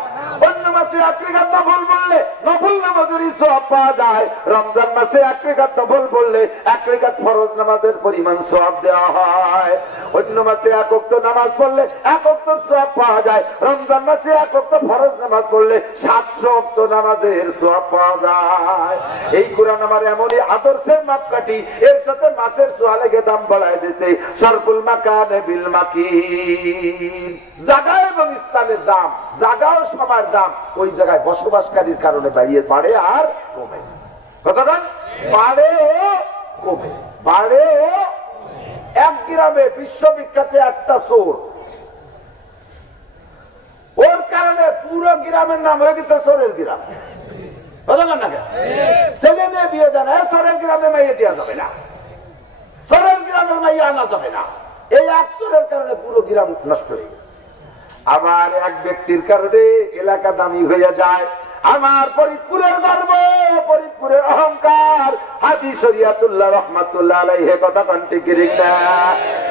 অন্য মাসে এক রাকাত নফল পড়লে নফল নামাজের সওয়াব পাওয়া যায়, রমজান মাসে এক রাকাত নফল পড়লে এক রাকাত ফরজ নামাজের পরিমাণ সওয়াব দেওয়া হয়। অন্য মাসে এক ওয়াক্ত নামাজ পড়লে এক ওয়াক্ত সওয়াব পাওয়া যায়, রমজান মাসে এক ওয়াক্ত ফরজ নামাজ পড়লে 700 ওয়াক্ত নামাজের সওয়াব পাওয়া যায়। এই কোরআন আমার এমনই আদর্শের মাপকাঠি, এর সাথে মাসের সোয়া লেগে দাম বলায় দিয়েছে। সরফুল মাকানে বিল মাকিন, জায়গা এবং স্থানের দাম, জায়গা ও সময়ের দাম ওই জায়গায় বসবাসকারীর কারণে বাড়িয়ে বাড়ে আর কমে। কতটা বাড়ে ও কমে, বাড়ে ও। এক গ্রামে বিশ্ববিখ্যাত একটা চোর, ওর কারণে পুরো গ্রামের নাম হয়ে গেছে চোরের গ্রাম। ছেলে মেয়ে বিয়ে দেয় না, চোরের গ্রামে মাইয়ে দেওয়া যাবে না, চোরের গ্রামের মাইয়া আনা যাবে না। এই এক চোরের কারণে পুরো গ্রাম নষ্ট হয়ে গেছে। আবার এক ব্যক্তির কারণে এলাকা দামি হয়ে যায়। আমার ফরিদপুরের গর্ব, ফরিদপুরের অহংকার হাজী শরিয়াতুল্লাহ রহমাতুল্লাহ আলাইহি, কথা কান্তি কিরিং না।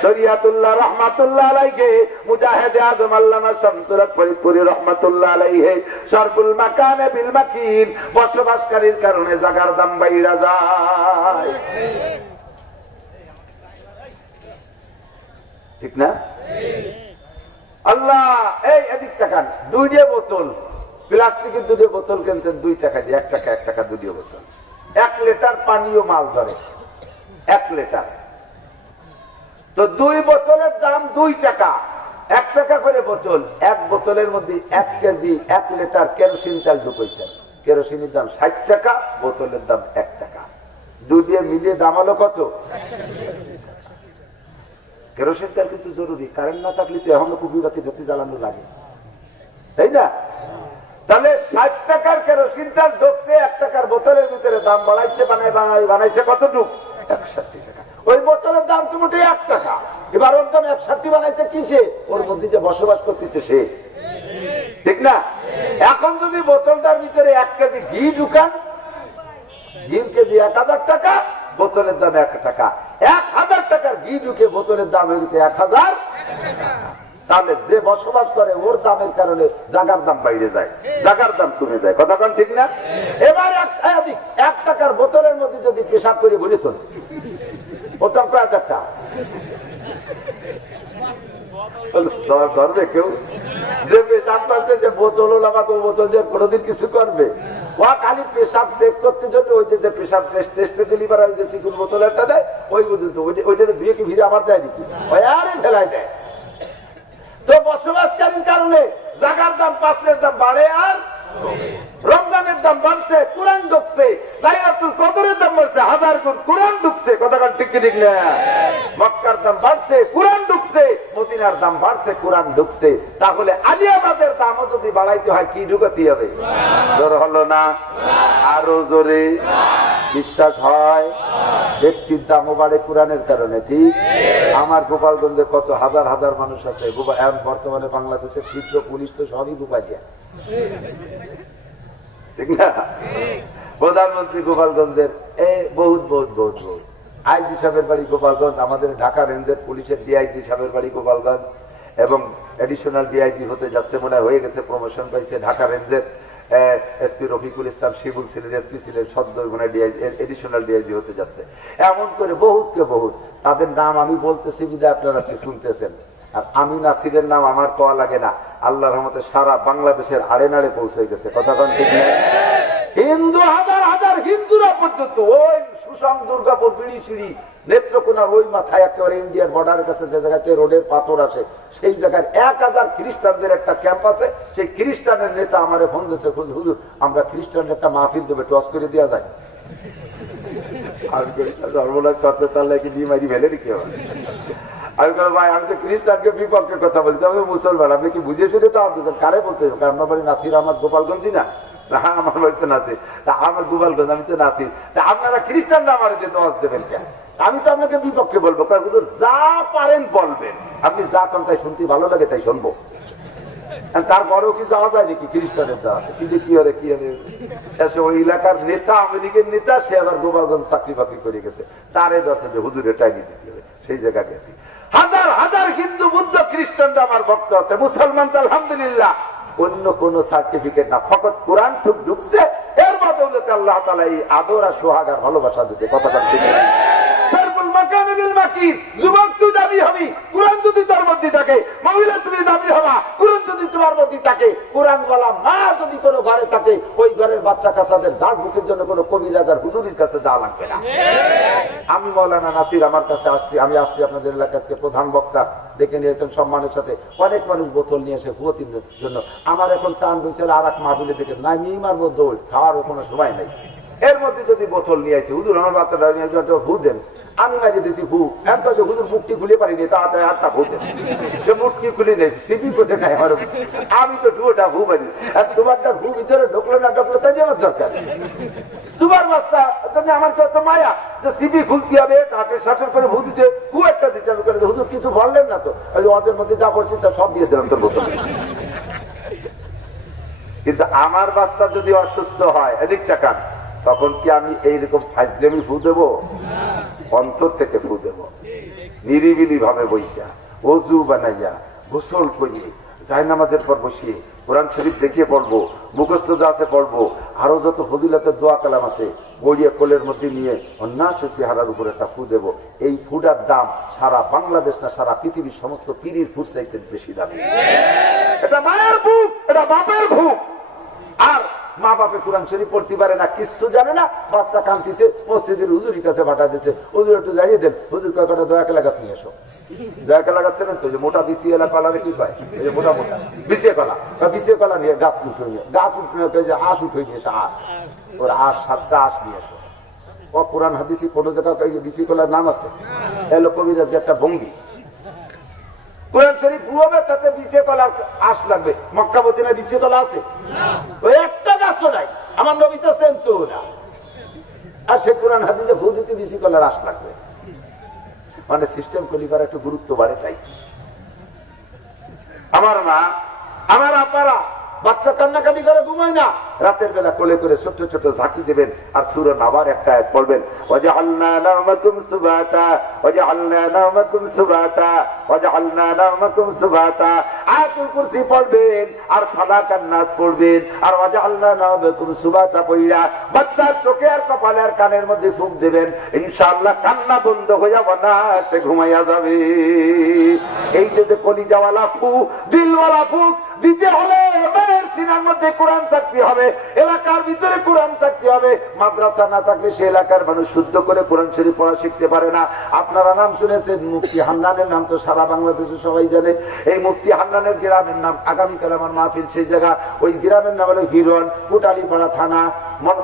শরিয়াতুল্লাহ রহমাতুল্লাহ আলাইহি মুজাহিদে আজম আল্লামা শামসুল হক ফরিদপুরি রহমাতুল্লাহ আলাইহি সরফুল মাকানে বিল মাকিন, বসবাসকারীর কারণে জায়গার দাম বাইরা যায়। ঠিক না? আল্লাহ এই এদিক টাকান, 2 বোতল প্লাস্টিকের 2 বোতল কিনছেন 2 টাকা দিয়ে, 1 টাকা 1 টাকা 2 বোতল, 1 লিটার পানিও মাল ধরে 1 লিটার। তো 2 বোতলের দাম 2 টাকা, 1 টাকা করে বোতল। 1 বোতলের মধ্যে 1 কেজি 1 লিটার কেরোসিন তেল ঢুকাইছেন। কেরোসিনের দাম 60 টাকা, বোতলের দাম 1 টাকা। 2 দিয়ে মিলিয়ে দাম হলো কত? কেরোসিন তেল কিন্তু জরুরি, কারেন্ট না থাকলে তো এখনো কুপি বাতি জ্যোতি জ্বালানো লাগে, তাই না? তাহলে 60 টাকার কেরোসিন তেল ঢুকছে 1 টাকার বোতলের ভিতরে, দাম বাড়াইছে বানাইছে কতটুক? 61 টাকা। ওই বোতলের দাম তো মোটে 1 টাকা, এবার ওর দাম 61 বানাইছে কিসে? ওর মধ্যে যে বসবাস করতেছে সে, ঠিক না? এখন যদি বোতলটার ভিতরে 1 কেজি ঘি ঢুকান, ঘির কেজি 1000 টাকা, বোতলের দাম 1 টাকা, 1000 টাকার ঘি ঢুকে বোতলের দাম হয়ে গেছে 1000। তাহলে যে বসবাস করে ওর দামের কারণে জায়গার দাম বাইরে যায়, জায়গার দাম কমে যায়। কথা কোন ঠিক না? এবার 1 টাকার বোতলের মধ্যে যদি পেশাব করে ভরে তোল, ওর দাম কয় 1000 টাকা। ধরবে কেউ? যে পেশাব করছে সে বোতল আমাকে বোতল দিয়ে কোনোদিন কিছু করবে? ও খালি পেশাব চেক করতে জন্য ওই যে পেশাব টেস্টে দিলিবার ওই যে চিকুন বোতল একটা দেয়, ওই পর্যন্ত ওইটা ধুয়ে কি ভিড়ে আমার দেয় নাকি? ওই আরে ফেলাই দেয়। তো বসবাসকারীর কারণে জায়গার দাম, পাত্রের দাম বাড়ে। আর রমজানের দাম বাড়ছে, কোরআন ঢুকছে। লাইলাতুল কদরের দাম বাড়ছে, 1000 গুণ কোরআন ঢুকছে। কথা কার ঠিক ঠিক না? মক্কার দাম বাড়ছে, কোরআন ঢুকছে। মদিনার দাম বাড়ছে, কোরআন ঢুকছে। তাহলে আলিয়াবাদের দামও যদি বাড়াইতে হয়, কি ঢুকাতে হবে? জোর হলো না? আরো জোরে বিশ্বাস হয়? ব্যক্তির দামও বাড়ে কোরআনের কারণে, ঠিক? আমার গোপালগঞ্জে কত হাজার হাজার মানুষ আছে। বর্তমানে বাংলাদেশের শীর্ষ পুলিশ তো সবই গোপালিয়া, ঠিক না? প্রধানমন্ত্রী গোপালগঞ্জের বহুত বহুত বহুত বহুত আইজি সাহেবের বাড়ি গোপালগঞ্জ, আমাদের ঢাকা রেঞ্জের পুলিশের ডিআইজি সাহেবের বাড়ি গোপালগঞ্জ, এবং এডিশনাল ডিআইজি হতে যাচ্ছে, মনে হয়ে গেছে, প্রমোশন পাইছে। ঢাকা রেঞ্জের এসপি রফিকুল ইসলাম শিবুল ছিলেন, এসপি ছিলেন, সদ্য এডিশনাল ডিআইজি হতে যাচ্ছে। এমন করে বহুতকে বহুত, তাদের নাম আমি বলতেছি বিধায় আপনারা শুনতেছেন। আর আমি নাসিরের নাম আমার পাওয়া লাগে না, আল্লাহর রহমতে সারা বাংলাদেশের আড়ে নাড়ে পৌঁছে গেছে। কথা বল ঠিক না? হিন্দু হাজার হাজার হিন্দুরা পর্যন্ত ওই সুশাম দুর্গাপুর বিড়িছিড়ি নেত্রকোনার ওই মাথায় একেবারে ইন্ডিয়ার বর্ডারের কাছে যে জায়গাতে রোডের পাথর আছে, সেই জায়গায় 1000 খ্রিস্টানদের একটা ক্যাম্প আছে। সেই খ্রিস্টানের নেতা আমারে ফোন দিয়েছে, হুজুর আমরা খ্রিস্টানের একটা মাহফিল দেবে, টস করে দেওয়া যায়? তাহলে কি ডিমারি ফেলে কি হবে? আমি বললাম ভাই, আমি তো খ্রিস্টানকে বিপক্ষে কথা বলি, আমি মুসলমান, আপনি কি বুঝিয়ে শুনে তো আপনি কারে বলতে? আপনার বাড়ি নাসির আহমদ গোপালগঞ্জি না? আমার বাড়িতে নাসির, তা আমার গোপালগঞ্জ, আমি তো নাসির। তা আপনারা খ্রিস্টানরা আমার দোষ দেবেন কেন? আমি তো আপনাকে বিপক্ষে বলবো, যা পারেন বলবেন, আপনি যা করেন তাই শুনতে ভালো লাগে তাই শুনবো। তারপরেও কি যাওয়া যায় নাকি খ্রিস্টানের যাওয়া? কিন্তু কি হবে কি হবে, শেষে ওই এলাকার নেতা, আওয়ামী লীগের নেতা, সে আবার গোপালগঞ্জ চাকরি বাকরি করে গেছে, তারে দশে যে হুজুর এটাই নিতে হবে। সেই জায়গা গেছি, হাজার হাজার হিন্দু বুদ্ধ খ্রিস্টানরা আমার ভক্ত আছে। মুসলমান তো আলহামদুলিল্লাহ অন্য কোন সার্টিফিকেট না, ফকত কোরআন ঠুক ঢুকছে, এর বদৌলতে আল্লাহ তাআলা এই আদর আর সোহাগ আর ভালোবাসা দিতে। কথাটা ঠিক না? যুবক তুই দাবি হবি, কোরআন যদি তোর মধ্যে থাকে। মহিলা তুমি দাবি হবা, কোরআন যদি তোমার মধ্যে থাকে। কোরআন বলা মা যদি কোনো ঘরে থাকে, ওই ঘরের বাচ্চা কাচ্চাদের ঝাড় বুকের জন্য কোনো কবিরাজার হুজুরির কাছে যাওয়া লাগবে না। আমি মাওলানা নাসির আমার কাছে আসছি, আমি আসছি আপনাদের এলাকায় প্রধান বক্তা, দেখে নিয়েছেন সম্মানের সাথে। অনেক মানুষ বোতল নিয়ে এসে ভুয়তির জন্য। আমার এখন টান হয়েছিল আর এক মাহফিলে দেখে না, আমি মারবো দৌড়, খাওয়ারও কোনো সময় নেই। এর মধ্যে যদি বোতল নিয়ে আসে, হুজুর আমার বাচ্চাটা নিয়ে ভু দেন, আমি মারিয়ে দিয়েছি ভু। এমন হুজুর মুক্তি খুলে পারিনি, তাড়াতাড়ি আটটা ভু দেন। সে মুক্তি খুলে নেই, সিপি করে নেই। আমি তো দুটা ভু মারি, আর তোমারটা ভু ভিতরে ঢুকলো না ঢুকলো তাই আমার দরকার। তোমার বাচ্চা আমার তো মায়া যে সিপি খুলতে হবে, কাঠের শাটের করে ভু দিতে, ভু একটা দিতে করে। হুজুর কিছু বললেন না তো, ওদের মধ্যে যা করছি তা সব দিয়ে দিলাম তোর বোতল। কিন্তু আমার বাচ্চা যদি অসুস্থ হয়, এদিক টাকা, তখন কি আমি এইরকম ফাইজলামি ফু দেবো? অন্তর থেকে ফু দেব, নিরিবিলি ভাবে বইসা, ওযু বানাইয়া, গোসল করিয়ে, জায়নামাজের পর বসিয়ে কোরআন শরীফ দেখিয়ে পড়বো, মুখস্থ যা আছে পড়বো, আরো যত ফজিলতের দোয়া কালাম আছে গড়িয়ে কোলের মধ্যে নিয়ে অন্যান্য চেহারার উপর একটা ফু দেবো। এই ফুডার দাম সারা বাংলাদেশ না সারা পৃথিবীর সমস্ত পীরের ফুড চাইতে বেশি দামি। এটা মায়ের ভূপ, এটা বাপের ভূপ। আর মা বাপে কোরআন শরীফ পড়তে পারে না, কিছু জানে না, বাচ্চা কাঁদতেছে, মসজিদের হুজুরির কাছে পাঠা দিচ্ছে, হুজুর একটু জানিয়ে দেন, হুজুর কয়েকটা দয়াকেলা গাছ নিয়ে এসো। দয়াকেলা গাছ ছিলেন তো, মোটা বিছিয়ে কলারে কি পায়, মোটা মোটা বিছিয়ে কলা, বিছিয়ে কলা নিয়ে গাছ উঠে নিয়ে, গাছ উঠে আশ উঠে নিয়ে এসো, আশ ওর আশ 7টা আশ নিয়ে এসো। ও কোরআন হাদিসি কোনো জায়গায় বিছিয়ে কলার নাম আছে? এলো কবিরাজ একটা ভঙ্গি। কোরআন শরীফ বুয়াবে তাতে বিছিয়ে কলার আশ লাগবে, মক্কা মদিনায় বিছিয়ে কলা আছে? ওই একটা গাছও নাই, আমার নবী তো চেনতো না। আর সে কোরআন হাদিসে ভূ দিতে বিছিয়ে কলার আশ লাগবে। মানে সিস্টেম কলিবার একটু গুরুত্ব বাড়ে। তাই আমার মা, আমার আপারা বাচ্চা কান্নাকাটি করে ঘুমায় না, রাতের বেলা কোলে করে ছোট ছোট ঝাঁকি দেবেন আর সূরা নাবার একটা আয়াত পড়বেন, ওয়াজআলনা নাওমাকুম সুবাতা ওয়াজআলনা নাওমাকুম সুবাতা ওয়াজআলনা নাওমাকুম সুবাতা। আয়াতুল কুরসি পড়বেন আর ফালাক আর নাস পড়বেন আর ওয়াজআলনা নাওমাকুম সুবাতা পড়া বাচ্চার চোখে আর কপালে আর কানের মধ্যে ফুঁক দেবেন, ইনশাআল্লাহ কান্না বন্ধ হয়ে যাবে না, সে ঘুমাইয়া যাবে। এই যে কলিজাওয়ালা ফুঁক, দিলওয়ালা ফুঁক দিতে হলে মায়ের সিনার মধ্যে কোরআন থাকতে হবে, এলাকার ভিতরে কোরআন থাকতে হবে। মাদ্রাসা না থাকলে সে এলাকার মানুষ শুদ্ধ করে কোরআন শরীফ পড়া শিখতে পারে না। আপনারা নাম শুনেছেন মুফতি হান্নানের নাম তো সারা বাংলাদেশে সবাই জানে। এই মুফতি হান্নানের গ্রামের নাম, আগামীকাল আমার মাহফিল সেই জায়গা, ওই গ্রামের নাম হলো হিরণ, কোটালীপাড়া থানা,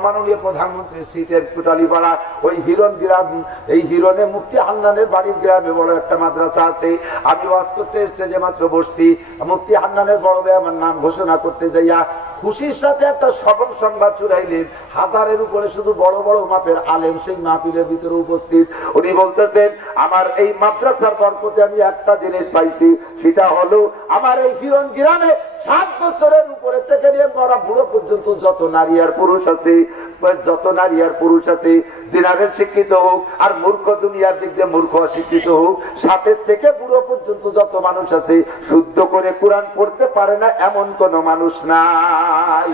মাননীয় প্রধানমন্ত্রী সিটের কোটালীপাড়া, ওই হিরণ গ্রাম। এই হিরণে মুফতি হান্নানের বাড়ির গ্রামে বড় একটা মাদ্রাসা আছে। আমি ওয়াজ করতে স্টেজে মাত্র বসছি, মুফতি হান্নানের বড় ভাই আমার নাম ঘোষণা করতে যাইয়া খুশির সাথে একটা সবল সংবাদ ছড়াইলেন। হাজারের উপরে শুধু বড় বড় মাপের আলেম সেই মাহফিলের ভিতরে উপস্থিত। উনি বলতেছেন, আমার এই মাদ্রাসার বরকতে আমি একটা জিনিস পাইছি, সেটা হলো আমার এই হিরণ গ্রামে 7 বছরের উপরে থেকে নিয়ে মরা বুড়ো পর্যন্ত যত নারী আর পুরুষ আছে, জিনারের শিক্ষিত হোক আর মূর্খ দুনিয়ার দিক দিয়ে মূর্খ অশিক্ষিত হোক, 7 থেকে বুড়ো পর্যন্ত যত মানুষ আছে শুদ্ধ করে কোরআন পড়তে পারে না এমন কোন মানুষ নাই।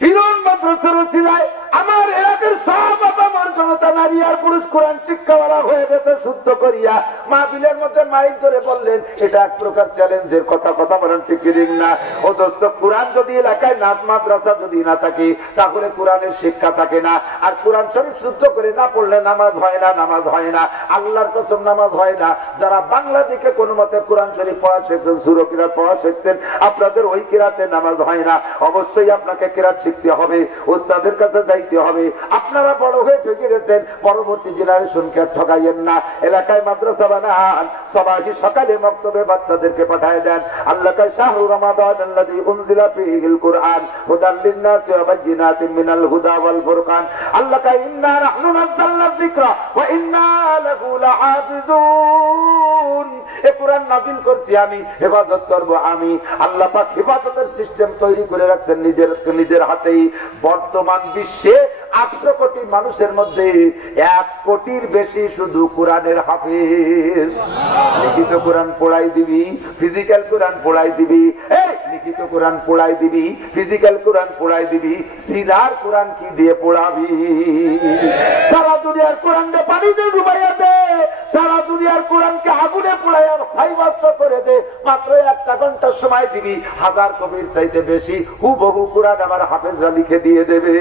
হিরণ মাদ্রাসার ওসিলায় আমার এলাকার সব আমার জনতা নারী আর পুরুষ কোরআন শিক্ষাওয়ালা হয়ে গেছে শুদ্ধ করিয়া। মাহফিলের মধ্যে মাইক ধরে বললেন, এটা এক প্রকার চ্যালেঞ্জের কথা, কথা বলেন ঠিক না? ও দোস্ত, কোরআন যদি এলাকায় নাত মাদ্রাসা যদি না থাকে তাহলে কোরআনের শিক্ষা থাকে না। আর কোরআন শরীফ শুদ্ধ করে না পড়লে নামাজ হয় না, নামাজ হয় না, আল্লাহর কসম নামাজ হয় না। যারা বাংলা দিকে কোনো মতে কোরআন শরীফ পড়া শিখছেন, সূরা কিরাত পড়া শিখছেন, আপনাদের ওই কিরাতে নামাজ হয় না। অবশ্যই আপনাকে কিরাত শিখতে হবে, ওস্তাদের কাছে যাইতে হবে। আপনারা বড় হয়ে ঠকে গেছেন, পরবর্তী জেনারেশনকে ঠকাইয়েন না। এলাকায় মাদ্রাসা বানান, সবাই সকালে মক্তবে বাচ্চাদেরকে পাঠায় দেন। আল্লাহ কয় শাহরু রমাদান আল্লাযী উনজিলা ফীহিল কুরআন হুদাল লিন-নাসি ওয়া বায়িনাতিন মিনাল হুদা ওয়াল ফুরকান। আল্লাহ কয় ইন্না নাহনু নাযালনা যিকরা ওয়া ইন্না লাহু লাহাফিজুন। এই কোরআন নাযিল করছি আমি, হেফাজত করব আমি। আল্লাহ পাক হেফাজতের সিস্টেম তৈরি করে রাখছেন নিজের হাতেই। বর্তমান বিশ্বে 800 কোটি মানুষের মধ্যে 1 কোটির বেশি শুধু কোরআনের হাফেজ। লিখিত কোরআন পড়াই দিবি, ফিজিক্যাল কোরআন পড়াই দিবি, লিখিত কোরআন পড়াই দিবি, ফিজিক্যাল কোরআন পড়াই দিবি, সিনার কোরআন কি দিয়ে পড়াবি? সারা দুনিয়ার কোরআনকে পানিতে ডুবাইয়া দে, সারা দুনিয়ার কোরআনকে আগুনে পোড়াইয়া ছাইবাস্ত্র করে দে, মাত্র 1 ঘন্টা সময় দিবি, 1000 কবির চাইতে বেশি হুবহু কোরআন আমার হাফেজরা লিখে দিয়ে দেবে।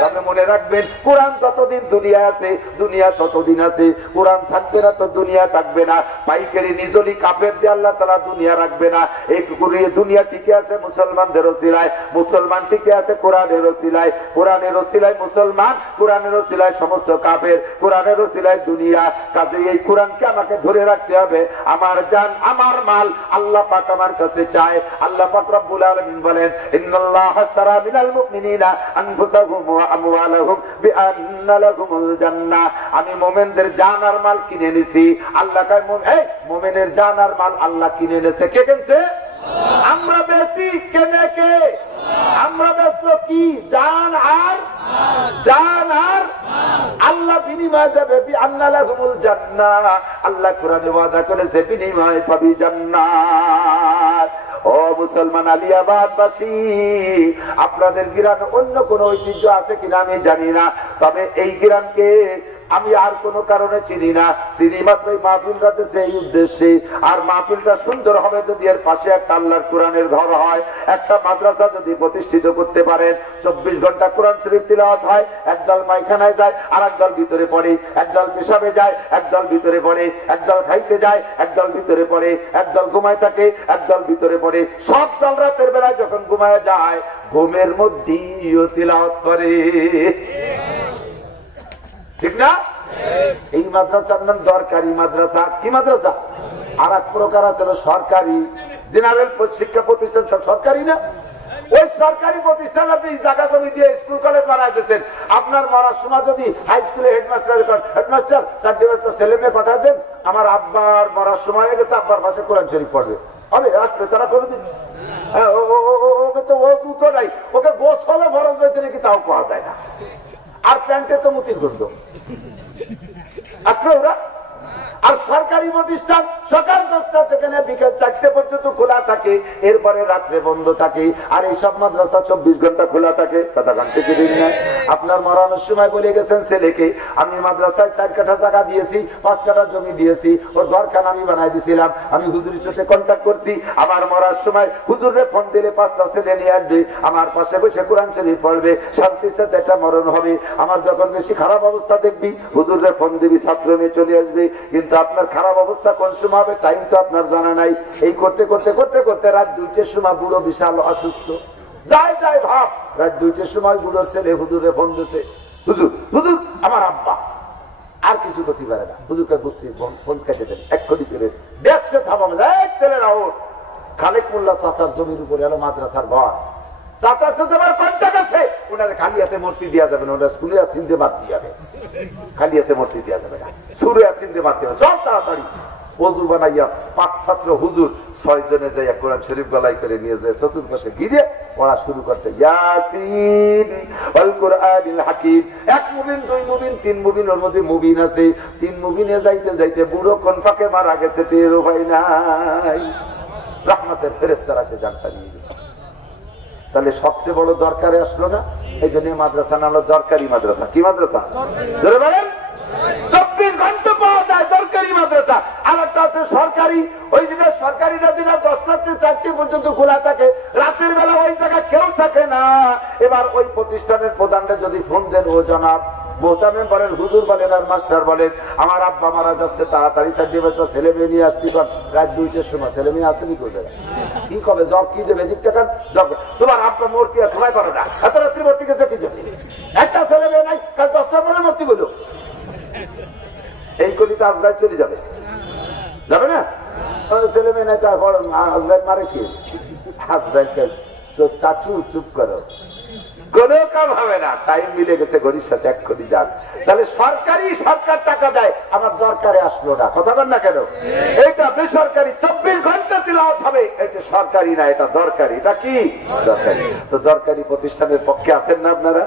তবে মনে রাখবেন, কোরআন যতদিন দুনিয়া আছে, দুনিয়া ততদিন আছে। কোরআন থাকবে না তো দুনিয়া থাকবে না। পাইকারি নিজলি কাফের দিয়ে আল্লাহ তাআলা দুনিয়া রাখবে না। এই দুনিয়া টিকে আছে মুসলমানদের ওসিলায়, মুসলমান টিকে আছে কোরআনের ওসিলায়, কোরআনের ওসিলায় মুসলমান, কোরআনের ওসিলায় সমস্ত কাফের, কোরআনের ওসিলায় দুনিয়া। কাজে এই কোরআনকে আমাকে ধরে রাখতে হবে। আমার জান, আমার মাল আল্লাহ পাক আমার কাছে চায়। আল্লাহ পাক রব্বুল আলামিন বলেন, ইন্নাল্লাহা আশতারা মিনাল মুমিনিনা আনফুসাহুম ওয়া আমওয়ালাহুম বিআন্না লাহুমুল জান্নাহ। আমি মুমিনদের জান আর মাল কিনে নিছি। আল্লাহ কয়, মুমিনের জান আর মাল আল্লাহ কিনে নেছে। কে কিনছে? আমরা বেশি। কেনে কে? আমরা বেচলো কি? জান আর আল্লাহ বিনিময় দেবে। বিআন্না লাহুমুল জান্নাহ। আল্লাহ কোরআনে ওয়াদা করেছে বিনিময় পাবি জান্নাত। ও মুসলমান আলিয়াবাদবাসী, আপনাদের গ্রামে অন্য কোন ঐতিহ্য আছে কিনা আমি জানি না, তবে এই গ্রামকে আমি আর কোন কারণে চিনি না, চিনি মাত্র এই মাহফিলটা দিয়েছে এই উদ্দেশ্যে। আর মাহফিলটা সুন্দর হবে যদি এর পাশে একটা আল্লাহর কোরআনের ঘর হয়, একটা মাদ্রাসা যদি প্রতিষ্ঠিত করতে পারেন। 24 ঘন্টা কোরআন শরীফ তিলাওয়াত হয়। একদল পায়খানায় যায়, আর একদল ভিতরে পড়ে, একদল পেশাবে যায়, একদল ভিতরে পড়ে, একদল খাইতে যায়, একদল ভিতরে পড়ে, একদল ঘুমায় থাকে, একদল ভিতরে পড়ে। সব দল রাতের বেলায় যখন ঘুমায় যায়, ঘুমের মধ্যেও তিলাওয়াত করে। ঠিক না? এই মাদ্রাসার নাম দরকারি মাদ্রাসা। কি মাদ্রাসা? আর এক প্রকার আছে সরকারি, জেনারেল শিক্ষা প্রতিষ্ঠান। সব সরকারি না? ওই সরকারি প্রতিষ্ঠান আপনি জায়গা জমি দিয়ে স্কুল কলেজ বানাই দিচ্ছেন। আপনার মরার সময় যদি হাই স্কুলে হেডমাস্টার 4টি বাচ্চা ছেলে মেয়ে পাঠায় দেন, আমার আব্বার মরার সময় হয়ে গেছে, আব্বার পাশে কোরআন শরীফ পড়বে। আমি আসবে তারা করে দিন। ওকে তো ও দুটো নাই, ওকে গোসলে ফরজ হয়েছে নাকি তাও পাওয়া যায় না, আর প্যান্টে তো মুতির গন্ধ। আসবে ওরা। আর সরকারি প্রতিষ্ঠান সকাল 10টা থেকে বিকেল 4টে পর্যন্ত খোলা থাকে, এরপরে রাত্রে বন্ধ থাকে। আর এইসব মাদ্রাসা 24 ঘন্টা খোলা থাকে। কথা কানতে দিন না। আপনার মরানোর সময় বলে গেছেন ছেলেকে, আমি মাদ্রাসায় 4 কাঠা জায়গা দিয়েছি, 5 কাঠা জমি দিয়েছি, ওর ঘরখানা আমি বানাই দিয়েছিলাম। আমি হুজুরের সাথে কন্ট্যাক্ট করছি, আমার মরার সময় হুজুরে ফোন দিলে 5টা ছেলে নিয়ে আসবে, আমার পাশে বসে কোরআন শরীফ পড়বে, শান্তির সাথে একটা মরণ হবে। আমার যখন বেশি খারাপ অবস্থা দেখবি হুজুরে ফোন দিবি, ছাত্র নিয়ে চলে আসবে। কিন্তু আপনার খারাপ অবস্থা কোন সময় হবে টাইম তো আপনার জানা নাই। এই করতে করতে করতে করতে রাত 2টের সময় বুড়ো বিশাল অসুস্থ, যাই যাই ভাব, রাত 2টের সময় বুড়োর ছেলে হুজুরে ফোন দিছে, হুজুর হুজুর আমার আব্বা। আর কিছু করতে পারে না, হুজুরকে বুঝছি ফোন কেটে দেন, এক্ষুনি করে দেখছে থামানো যায়। ছেলেরা ওর খালেক মোল্লা চাচার জমির উপরে এলো মাদ্রাসার ঘর, চাচার সাথে আমার কন্ট্যাক্ট আছে, ওনার খালি হাতে মূর্তি দেওয়া যাবে না, ওনার স্কুলে সিন্ধে মারতে যাবে, খালি হাতে মূর্তি দেওয়া যাবে না, সুরে সিন্ধে মারতে হবে। চল তাড়াতাড়ি ওযু বানাইয়া 5 ছাত্র হুজুর 6 জনে যাইয়া কোরআন শরীফ গলায় করে নিয়ে যায়, চতুর্পাশে ঘিরে পড়া শুরু করছে, ইয়াসিন ওয়াল কুরআনিল হাকিম। 1 মুবিন 2 মুবিন 3 মুবিন, ওর মধ্যে মুবিন আছে। 3 মুবিনে যাইতে যাইতে বুড়ো কোন ফাঁকে মারা গেছে টেরও পাই নাই। রহমতের ফেরেশতারা সে জানতা নিয়ে গেছে। তাহলে সবচেয়ে বড় দরকারে আসলো না? এই জন্য মাদ্রাসা নাম হলো দরকারি মাদ্রাসা। কি মাদ্রাসা? ধরে বলেন 24 ঘন্টা পাওয়া যায় দরকারি মাদ্রাসা। আর একটা আছে সরকারি, ওই দিনে সরকারিটা দিন 10টা থেকে 4টে পর্যন্ত খোলা থাকে, রাতের বেলা ওই জায়গায় কেউ থাকে না। এবার ওই প্রতিষ্ঠানের প্রধানটা যদি ফোন দেন, ও জনাব মোহতামেম বলেন, হুজুর বলেন, আর মাস্টার বলেন, আমার আব্বা মারা যাচ্ছে, তাড়াতাড়ি 4 বাচ্চা ছেলে মেয়ে নিয়ে আসতে পার। রাত 2টের সময় ছেলে মেয়ে আসেনি কোথায়, কি কবে জব কি দেবে, দিক টাকা জব। তোমার আব্বা মূর্তি আর সময় করে না, এত রাত্রি মূর্তি গেছে কি জন্য? একটা ছেলে মেয়ে নাই, কাল 10টার পরে মূর্তি বলো। এই কলিতে আজরাইল চলে যাবে, যাবে না? ছেলে মেয়ে নাই, তারপর আজরাইল মারে কি? আজরাইল চাচু চুপ করো, কোন কাম হবে না, টাইম মিলে গেছে ঘড়ির সাথে, এক ঘড়ি যান। তাহলে সরকারি সরকার টাকা দেয়, আমার দরকারে আসলো না, কথা বল না কেন? এটা বেসরকারি 24 ঘন্টা তিলাওয়াত হবে, এটা সরকারি না, এটা দরকারি। এটা কি দরকারি? তো দরকারি প্রতিষ্ঠানের পক্ষে আছেন না আপনারা?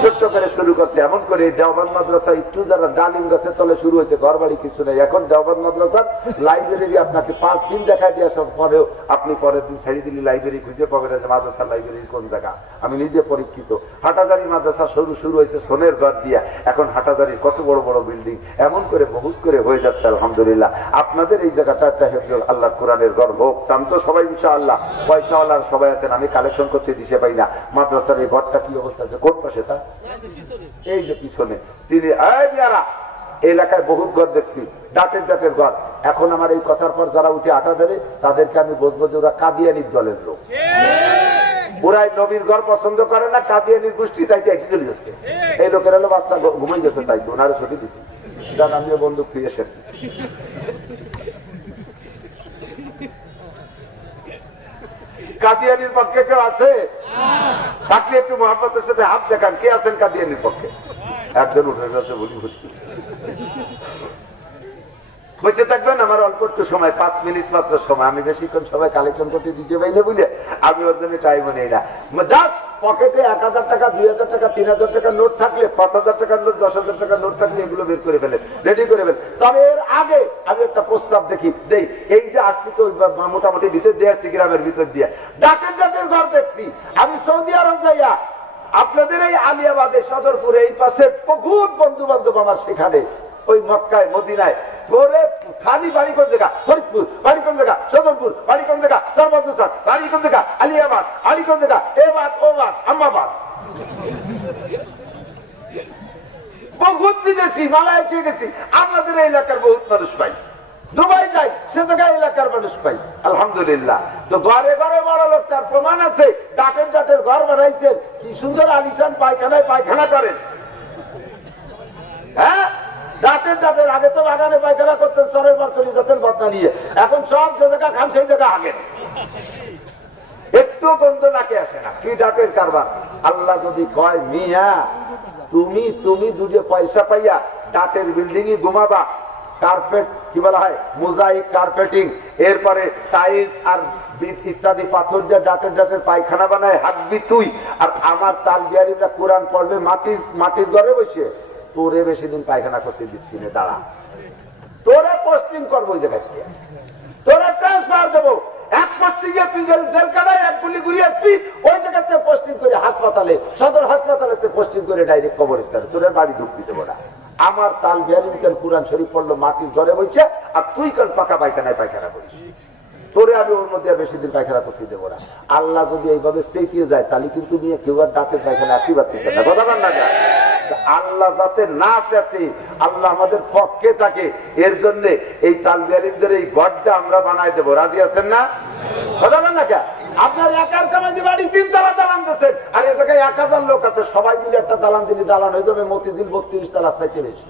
ছোট্ট করে শুরু করছে, এমন করে দেওবন্দ মাদ্রাসা একটু যারা ডালিম গাছের তলে শুরু হয়েছে, ঘর বাড়ি কিছু নেই। এখন দেওবন্দ মাদ্রাসার লাইব্রেরি আপনাকে 5 দিন দেখায় দিয়ে আসার পরেও আপনি পরের দিন ছেড়ে দিলে লাইব্রেরি খুঁজে পাবেন যে মাদ্রাসার লাইব্রেরি কোন জায়গা। আমি নিজে পরীক্ষিত। হাটাজারি মাদ্রাসা শুরু হয়েছে সোনের ঘর দিয়া, এখন হাটাজারির কত বড় বড় বিল্ডিং, এমন করে বহুত করে হয়ে যাচ্ছে। আলহামদুলিল্লাহ। আপনাদের এই জায়গাটা একটা হেফজুল আল্লাহ কোরআনের ঘর হোক, চান তো সবাই ইনশাআল্লাহ? পয়সাওয়ালার সবাই আছেন, আমি কালেকশন করতে দিশে পাই না। মাদ্রাসার এই ঘরটা কি অবস্থা আছে? কোন পাশে তা? এই যে পিছনে। তিনি এলাকায় বহুত ঘর দেখছি, ডাটের ঘর। এখন আমার এই কথার পর যারা উঠে আটা দেবে, তাদেরকে আমি বুঝবো যে ওরা কাদিয়ানির দলের লোক। ওরাই নবীর ঘর পছন্দ করে না, কাদিয়ানির গোষ্ঠী, তাই তো এটি চলে যাচ্ছে। এই লোকের হলো বাচ্চা ঘুমাই গেছে, তাই তো ওনারা ছুটি দিছি, যান আমিও বন্দুক ফিরে এসেন। কাদিয়ানির পক্ষে কেউ আছে? থাকলে একটু মোহাম্মতের সাথে হাত দেখান, কে আছেন কাদিয়ানির পক্ষে? একজন উঠে গেছে বলি ভর্তি। বসে থাকবেন, আমার অল্প একটু সময়, 5 মিনিট মাত্র সময়, আমি বেশিক্ষণ সবাই কালেকশন করতে দিতে পারি না বুঝলে, আমি ওর জন্য টাইমও নেই না। জাস্ট পকেটে 1000 টাকা, 2000 টাকা, 3000 টাকার নোট থাকলে, 5000 টাকার নোট, 10,000 টাকার নোট থাকলে এগুলো বের করে ফেলেন, রেডি করে ফেলেন। তবে এর আগে আমি একটা প্রস্তাব দেখি দেই। এই যে আসছি তো মোটামুটি ভিতর দিয়ে আসছি, গ্রামের ভিতর দিয়ে ডাটের ঘর দেখছি। আমি সৌদি আরব যাইয়া আপনাদের এই আলিয়াবাদে সদরপুরে এই পাশে বহুত বন্ধু বান্ধব আমার, সেখানে ওই মক্কায় মদিনায় করে খালি বাড়ি কোন জায়গা, ফরিদপুর বাড়ি কোন জায়গা, সদরপুর বাড়ি কোন জায়গা, সর্বদুসার বাড়ি কোন জায়গা, আলিয়াবাদ বাড়ি কোন জায়গা, এবাদ ওবাদ আম্মাবাদ। বহুত বিদেশি মালয়েশিয়া গেছি, আপনাদের এই এলাকার বহুত মানুষ পাই। দুবাই যাই, সে জায়গায় এলাকার মানুষ পাই। আলহামদুলিল্লাহ। তো ঘরে ঘরে বড় লোক, তার প্রমাণ আছে। ডাটের ঘর বানাইছেন, কি সুন্দর আলিশান পায়খানায় পায়খানা করেন। হ্যাঁ, ডাটের আগে তো বাগানে পায়খানা করতেন, সরের মার চলে যেতেন বদনা নিয়ে। এখন সব যে জায়গা খান সেই জায়গা আগে, একটু গন্ধ নাকে আসে না। কি ডাটের কারবার! আল্লাহ যদি কয় মিয়া তুমি 2 পয়সা পাইয়া ডাটের বিল্ডিং ঘুমাবা, কার্পেট কি বলা হয়, মোজাইক কার্পেটিং, এরপরে টাইলস আর ইত্যাদি পাথর দিয়ে ডাটের ডাটের পায়খানা বানায় হাঁকবি তুই। আর আমার তালবিয়ারিরা কোরআন পড়বে মাটির ঘরে বসে। তোরে বেশি দিন পায়খানা করতে দিচ্ছি না, দাঁড়া, তোরে পোস্টিং করবো ওই জায়গায়, তোরে ট্রান্সফার দেবো। এক পোস্টিং এ তুই জেলখানায় এক গুলি ঘুরিয়ে আসবি, ওই জায়গাতে পোস্টিং করে হাসপাতালে, সদর হাসপাতালে পোস্টিং করে ডাইরেক্ট কবরস্থানে, তোর বাড়ি ঢুকতে দেবো না। আমার তালবিয়ারি কেন কোরআন শরীফ পড়লো মাটির ঘরে বইছে, আর তুই কেন পাকা পায়খানায় পায়খানা করিস। তোরে আমি ওর মধ্যে আর বেশি দিন পায়খানা করতে দেবো না। আল্লাহ যদি এইভাবে চেপিয়ে যায় তাহলে কিন্তু নিয়ে কেউ আর দাঁতের পায়খানা আশীর্বাদ দিতে না, কথা বল না। আল্লাহ যাতে না চাতে, আল্লাহ আমাদের পক্ষে থাকে, এর জন্য এই তালবিয়ারিদের এই গড়টা আমরা বানাই দেবো। রাজি আছেন না? কথা বল না। কে আপনার একার কামাই বাড়ি 3 তলা দালান দিচ্ছেন, আর এ জায়গায় 1000 লোক আছে, সবাই মিলে একটা দালান দিলে দালান হয়ে যাবে মতিঝিল 32 তলা চাইতে বেশি।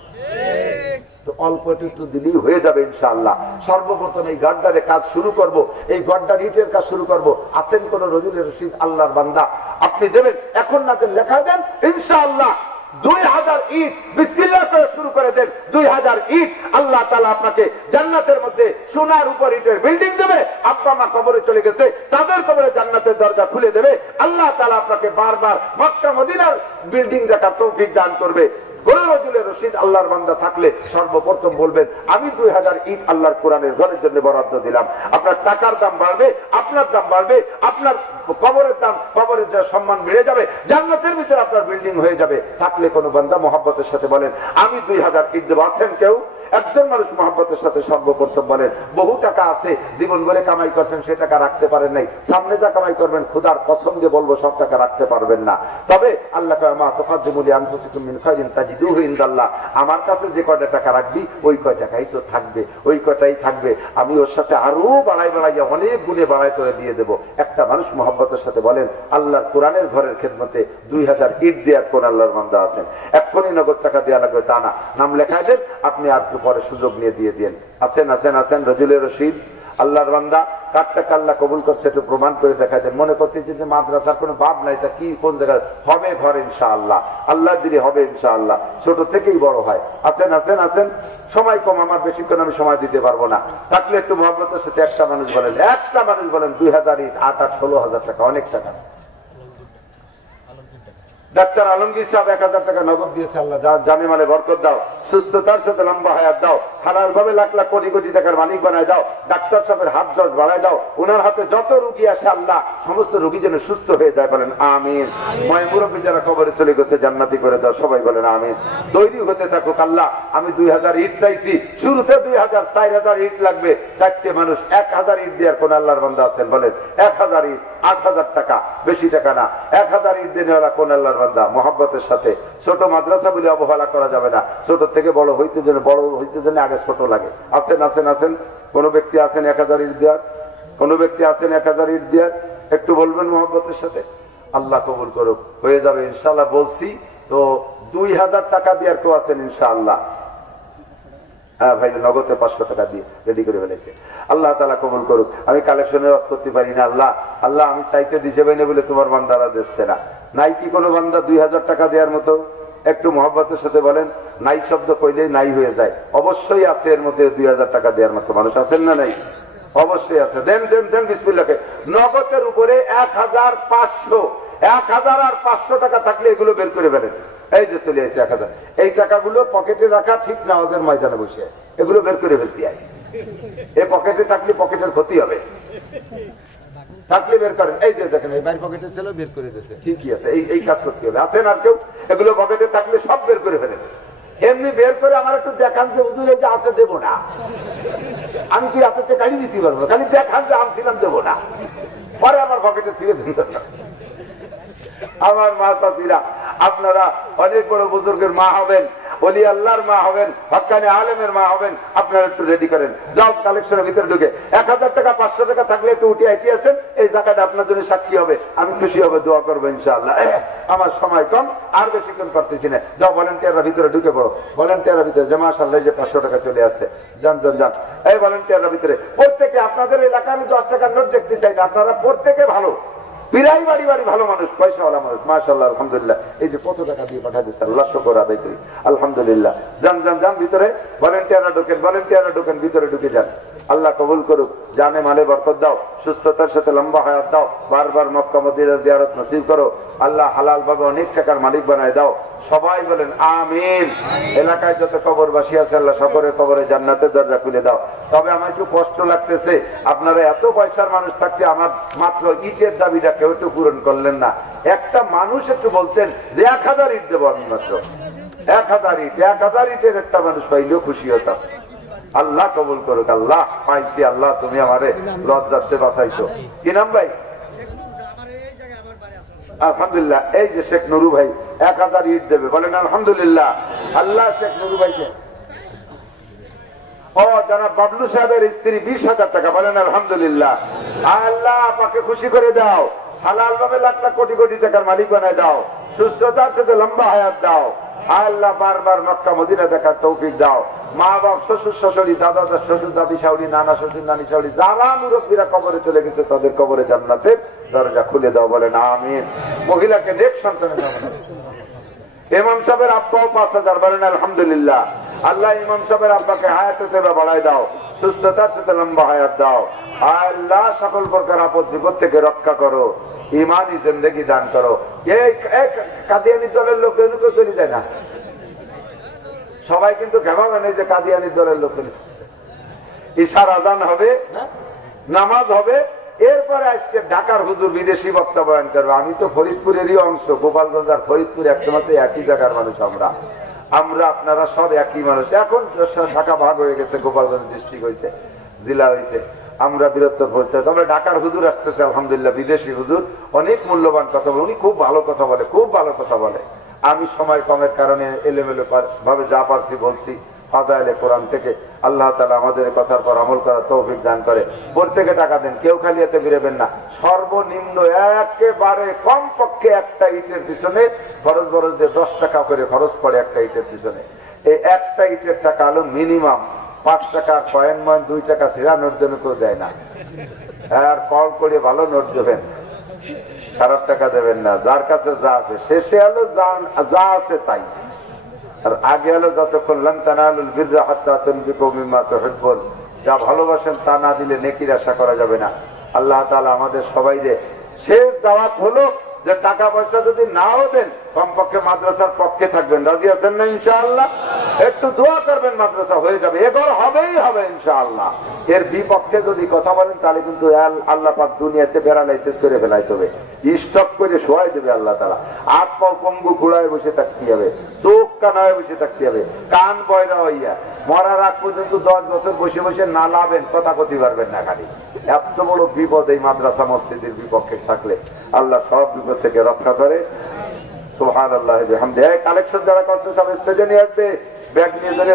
তো অল্প একটু দিলেই হয়ে যাবে ইনশাআল্লাহ। সর্বপ্রথম এই গড্ডারে কাজ শুরু করব, এই গড্ডার ইটের কাজ শুরু করব। আছেন কোন রজুলের রশিদ আল্লাহর বান্দা, আপনি দেবেন, এখন না দেন লেখা দেন ইনশাআল্লাহ 2000 ইট বিসমিল্লাহ করে শুরু করে দেন। 2000 ইট আল্লাহ তাআলা আপনাকে জান্নাতের মধ্যে সোনার উপর ইটের বিল্ডিং দেবে। আব্বা মা কবরে চলে গেছে, তাদের কবরে জান্নাতের দরজা খুলে দেবে। আল্লাহ তাআলা আপনাকে বারবার মক্কা মদিনার বিল্ডিং দেখার তৌফিক দান করবে। রশিদ আল্লাহর বান্দা থাকলে সর্বপ্রথম বলবেন আমি 2000 ইট আল্লাহর কোরআনের ঘরের জন্য বরাদ্দ দিলাম। আপনার টাকার দাম বাড়বে, আপনার দাম বাড়বে, আপনার কবরের দাম, কবরের যা সম্মান বেড়ে যাবে, জান্নাতের ভিতরে আপনার বিল্ডিং হয়ে যাবে। থাকলে কোন বান্দা মহব্বতের সাথে বলেন আমি 2000 ইট দেব। আছেন কেউ? একজন মানুষ মহব্বতের সাথে সর্বপ্রথম বলেন বহু টাকা আছে, জীবন গড়ে কামাই করছেন, সে টাকা রাখতে পারেন নাই, সামনে যা কামাই করবেন খুদার কসম দিয়ে বলবো সব টাকা রাখতে পারবেন না। তবে আল্লাহ মা তুকাদ্দিমু লিআনফুসিকুম মিন খায়রিন তাজিদুহু ইনদাল্লাহ, আমার কাছে যে কয়টা টাকা রাখবি ওই কয় টাকাই তো থাকবে, ওই কয়টাই থাকবে। আমি ওর সাথে আরো বাড়াইয়া অনেক গুণে বাড়াই করে দিয়ে দেবো। একটা মানুষ মহব্বতের সাথে বলেন আল্লাহর কোরআনের ঘরের খেদমতে 2000 ইট দেওয়ার কোন আল্লাহর বান্দা আছেন? এক্ষুনি নগদ টাকা দেওয়া লাগবে তা না, নাম লেখাই দেন, আপনি আর পরে সুযোগ নিয়ে দিয়ে দেন। আছেন আছেন আছেন রজুলের রশিদ আল্লাহর বান্দা, কার টাকা আল্লাহ কবুল করছে একটু প্রমাণ করে দেখা যায়। মনে করতে যে মাদ্রাসার কোনো ভাব নাই, তা কি কোন জায়গায় হবে ঘর ইনশাআল্লাহ, আল্লাহ দিলে হবে ইনশাআল্লাহ, ছোট থেকেই বড় হয়। আছেন আছেন আছেন, সময় কম, আমার বেশিক্ষণ আমি সময় দিতে পারবো না। থাকলে একটু মহব্বতের সাথে একটা মানুষ বলেন, 2000 ইট 8-16,000 টাকা, অনেক টাকা। ডাক্তার আলমগীর সাহেব 1000 টাকা নগদ দিয়েছে। আল্লাহ জানে মানে বরকত দাও, সুস্থতার সাথে লম্বা হায়াত দাও, হালাল ভাবে লাখ লাখ কোটি কোটি টাকার মালিক বানায় দাও। ডাক্তার সাহেবের হাত জজ বাড়ায় দাও, উনার হাতে যত রোগী আসে আল্লাহ সমস্ত রোগী যেন সুস্থ হয়ে যায়, বলেন আমিন। মায়ের মুরব্বী যারা কবরে চলে গেছে জান্নাতি করে দাও, সবাই বলেন আমিন। তৈরি হতে থাকুক আল্লাহ। আমি 2000 ইট চাইছি, শুরুতে 4000 ইট লাগবে। 4টে মানুষ 1000 ইট দেওয়ার কোন আল্লাহর বান্দা আছেন? বলেন 1000 ইট 8000 টাকা, বেশি টাকা না। 1000 ইট দেওয়া কোন আল্লাহর বান্দা? মহব্বতের সাথে। ছোট মাদ্রাসা বলে অবহেলা করা যাবে না, ছোট থেকে বড় হইতে জন্য আগে ছোট লাগে। আছেন আছেন আছেন, কোন ব্যক্তি আছেন 1000 ইট দেওয়ার? কোন ব্যক্তি আছেন 1000 ইট দেওয়ার? একটু বলবেন মহব্বতের সাথে। আল্লাহ কবুল করুক, হয়ে যাবে ইনশাআল্লাহ। বলছি তো 2000 টাকা দেওয়ার কেউ আছেন ইনশাআল্লাহ? হ্যাঁ ভাই, নগদে 500 টাকা দিয়ে রেডি করে ফেলেছে। আল্লাহ তাআলা কবুল করুক। আমি কালেকশনের ওয়াজ করতে পারি না আল্লাহ, আল্লাহ আমি চাইতে দিছে না বলে তোমার বান্দারা দিচ্ছে না। নাই কি কোনো বান্দা 2000 টাকা দেওয়ার মতো? একটু মহব্বতের সাথে বলেন। নাই শব্দ কইলেই নাই হয়ে যায়। অবশ্যই আছে এর মধ্যে 2000 টাকা দেওয়ার মতো মানুষ আছেন না? নাই, অবশ্যই আছে। দেন দেন দেন বিসমিল্লাহ। নগদের উপরে 1500, 1000 আর 500 টাকা থাকলে এগুলো বের করে ফেলেন। এই যে চলে আসছে 1000, এই টাকাগুলো পকেটে রাখা ঠিক নামাজের ময়দানে বসে এগুলো বের করে ফেলতে হয়। এই পকেটে থাকলে পকেটের ক্ষতি হবে, থাকলে বের করেন। এই যে দেখেন এই বাইর পকেটে ছিল, বের করে দিয়েছে, ঠিকই আছে। এই কাজ করতে হবে। আছেন আর কেউ? এগুলো পকেটে থাকলে সব বের করে ফেলেন। এমনি বের করে আমার একটু দেখান যে হুজুর এই যে হাতে দেবো না, আমি কি হাতে গাড়ি দিতে পারবো? খালি দেখান যে আনছিলাম দেবো না, পরে আমার পকেটে ফিরে দিন। আমার মা চাচিরা, আপনারা অনেক বড় বুজুর্গের মা হবেন, ওলি আল্লাহর মা হবেন, হক্কানি আলেমের মা হবেন, আপনারা একটু রেডি করেন। যাও কালেকশনের ভিতরে ঢুকে 1000 টাকা 500 টাকা থাকলে একটু উঠে আইটি আছেন, এই জায়গাটা আপনার জন্য সাক্ষী হবে। আমি খুশি হবে, দোয়া করবো ইনশাআল্লাহ। আমার সময় কম, আর বেশিক্ষণ করতেছি না। যাও ভলেন্টিয়াররা ভিতরে ঢুকে পড়ো। ভলেন্টিয়াররা ভিতরে যে মাশাআল্লাহ যে 500 টাকা চলে আসছে, যান যান যান। এই ভলেন্টিয়াররা ভিতরে প্রত্যেকে, আপনাদের এলাকায় আমি 10 টাকার নোট দেখতে চাই না, আপনারা প্রত্যেকে ভালো পিরাই বাড়ি বাড়ি ভালো মানুষ, পয়সাওয়ালা মানুষ, মাশাআল্লাহ আলহামদুলিল্লাহ। এই যে কত টাকা দিয়ে পাঠা দিচ্ছে, আল্লাহ শুকর আদায় করি, আলহামদুলিল্লাহ। যান যান যান ভিতরে, ভলেন্টিয়াররা ঢোকেন, ভলেন্টিয়াররা ঢোকেন, ভিতরে ঢুকে যান। আল্লাহ কবুল করুক, জানে মালে বরকত দাও, সুস্থতার সাথে লম্বা হায়াত দাও, বারবার মক্কা মদিনা জিয়ারত নসিব করো, আল্লাহ হালাল ভাবে অনেক টাকার মালিক বানায় দাও। সবাই বলেন আমিন। এলাকায় যত কবরবাসী আছে আল্লাহ সকলের কবরে জান্নাতের দরজা খুলে দাও। তবে আমার একটু কষ্ট লাগতেছে, আপনারা এত পয়সার মানুষ থাকতে আমার মাত্র ইটের দাবিটা কেউ একটু পূরণ করলেন না। একটা মানুষ একটু বলতেন যে 1000 ইট দেবো, আমি মাত্র 1000 ইট, 1000 ইটের একটা মানুষ পাইলেও খুশি হতাম। আল্লাহ কবুল করুক। আল্লাহ পাইছি, আল্লাহ তুমি আমারে লজ্জাতে বাঁচাইছো। কি নাম ভাই? আলহামদুলিল্লাহ। এই যে শেখ নুরু ভাই 1000 ইট দেবে, বলেন আলহামদুলিল্লাহ। আল্লাহ শেখ নুরু ভাইকে, ও জানাব বাবলু সাহেবের স্ত্রী 20,000 টাকা, বলেন আলহামদুলিল্লাহ। আল্লাহ আপনাকে খুশি করে দাও, হালাল ভাবে লাখ লাখ কোটি কোটি টাকার মালিক বানায় দাও, সুস্থতার সাথে লম্বা হায়াত দাও। আল্লাহ বারবার মক্কা মদিনা দেখার তৌফিক দাও। মা বাপ, শ্বশুর শাশুড়ি, দাদা শ্বশুর, দাদি শাশুড়ি, নানা শ্বশুর, নানি শাশুড়ি, যারা মুরব্বীরা কবরে চলে গেছে তাদের কবরে জান্নাতের দরজা খুলে দাও, বলেন আমিন। মহিলাকে নেক সন্তানের কামনা। ইমাম সাহেবের আব্বাও 5,000, বলেন আলহামদুলিল্লাহ। আল্লাহ ইমাম সাহেবের আব্বাকে হায়াতে তৈবা বাড়ায় দাও, সুস্থতার সাথে লম্বা হায়াত দাও। আল্লাহ সকল প্রকার আপদ বিপদ থেকে রক্ষা করো, ইমানি জিন্দেগি দান করো। কাদিয়ানি দলের লোক এদিকে চলে যায় না, সবাই কিন্তু ঘেমাবে না যে কাদিয়ানি দলের লোক চলে যাচ্ছে। ইশার আজান হবে, নামাজ হবে, এরপরে আজকে ঢাকার হুজুর বিদেশি বক্তা বয়ান করবে। আমি তো ফরিদপুরেরই অংশ, গোপালগঞ্জ আর ফরিদপুর একসময় একই জায়গার মানুষ। আমরা আপনারা সব একই মানুষ। এখন ঢাকা ভাগ হয়ে গেছে, গোপালগঞ্জ ডিস্ট্রিক্ট হয়েছে, জেলা হয়েছে, আমরা বীরত্ব বলতে। তবে ঢাকার হুজুর আসতেছে আলহামদুলিল্লাহ, বিদেশি হুজুর, অনেক মূল্যবান কথা বলে, উনি খুব ভালো কথা বলে, খুব ভালো কথা বলে। আমি সময় কমের কারণে এলোমেলো ভাবে যা পারছি বলছি। ফাজাইলে কোরআন থেকে আল্লাহ তাআলা আমাদের কথার পর আমল করার তৌফিক দান করে। প্রত্যেকে টাকা দেন, কেউ খালি এতে বেরোবেন না। সর্বনিম্ন একেবারে কমপক্ষে একটা ইটের পিছনে খরচ বরচ দিয়ে 10 টাকা করে খরচ পড়ে একটা ইটের পিছনে। এই একটা ইটের টাকা হলো মিনিমাম 5 টাকার কয়েন ময়েন 2 টাকা ছেড়া নোট জন্য কেউ দেয় না। আর কল করে ভালো নোট দেবেন, খারাপ টাকা দেবেন না। যার কাছে যা আছে, শেষে হলো যা আছে তাই। আর আগে হলো যতক্ষণ লান তানালুল বিররা হাত্তা তুনফিকু মিম্মা তুহিব্বুন, যা ভালোবাসেন তা না দিলে নেকির আশা করা যাবে না। আল্লাহ তাআলা আমাদের সবাইকে শেষ দাওয়াত হলো যে টাকা পয়সা যদি নাও দেন, কমপক্ষে মাদ্রাসার পক্ষে থাকবেন। রাজি আছেন না ইনশাআল্লাহ? একটু দোয়া করবেন, মাদ্রাসা হয়ে যাবে, এগোর হবেই হবে ইনশাআল্লাহ। এর বিপক্ষে যদি কথা বলেন তাহলে কিন্তু আল্লাহ পাক দুনিয়াতে প্যারালাইসিস করে ফেলাইতে হবে, স্টপ করে শোয়াই দেবে আল্লাহ তাআলা। হাত পাও পঙ্গু কুড়ায় বসে থাকতে হবে, চোখ কানায় বসে থাকতে হবে, কান বয়রা হইয়া মরার আগ পর্যন্ত 10 বছর বসে বসে না লাভেন, কথা কথি পারবেন না। খালি এত বড় বিপদ এই মাদ্রাসা মসজিদের বিপক্ষে থাকলে। আল্লাহ সব বিপদ থেকে রক্ষা করে। সুবহানাল্লাহি ওয়া বিহামদিহি। কালেকশন যারা করছে সব স্টেজে নিয়ে আসবে, ব্যাগ নিয়ে ধরে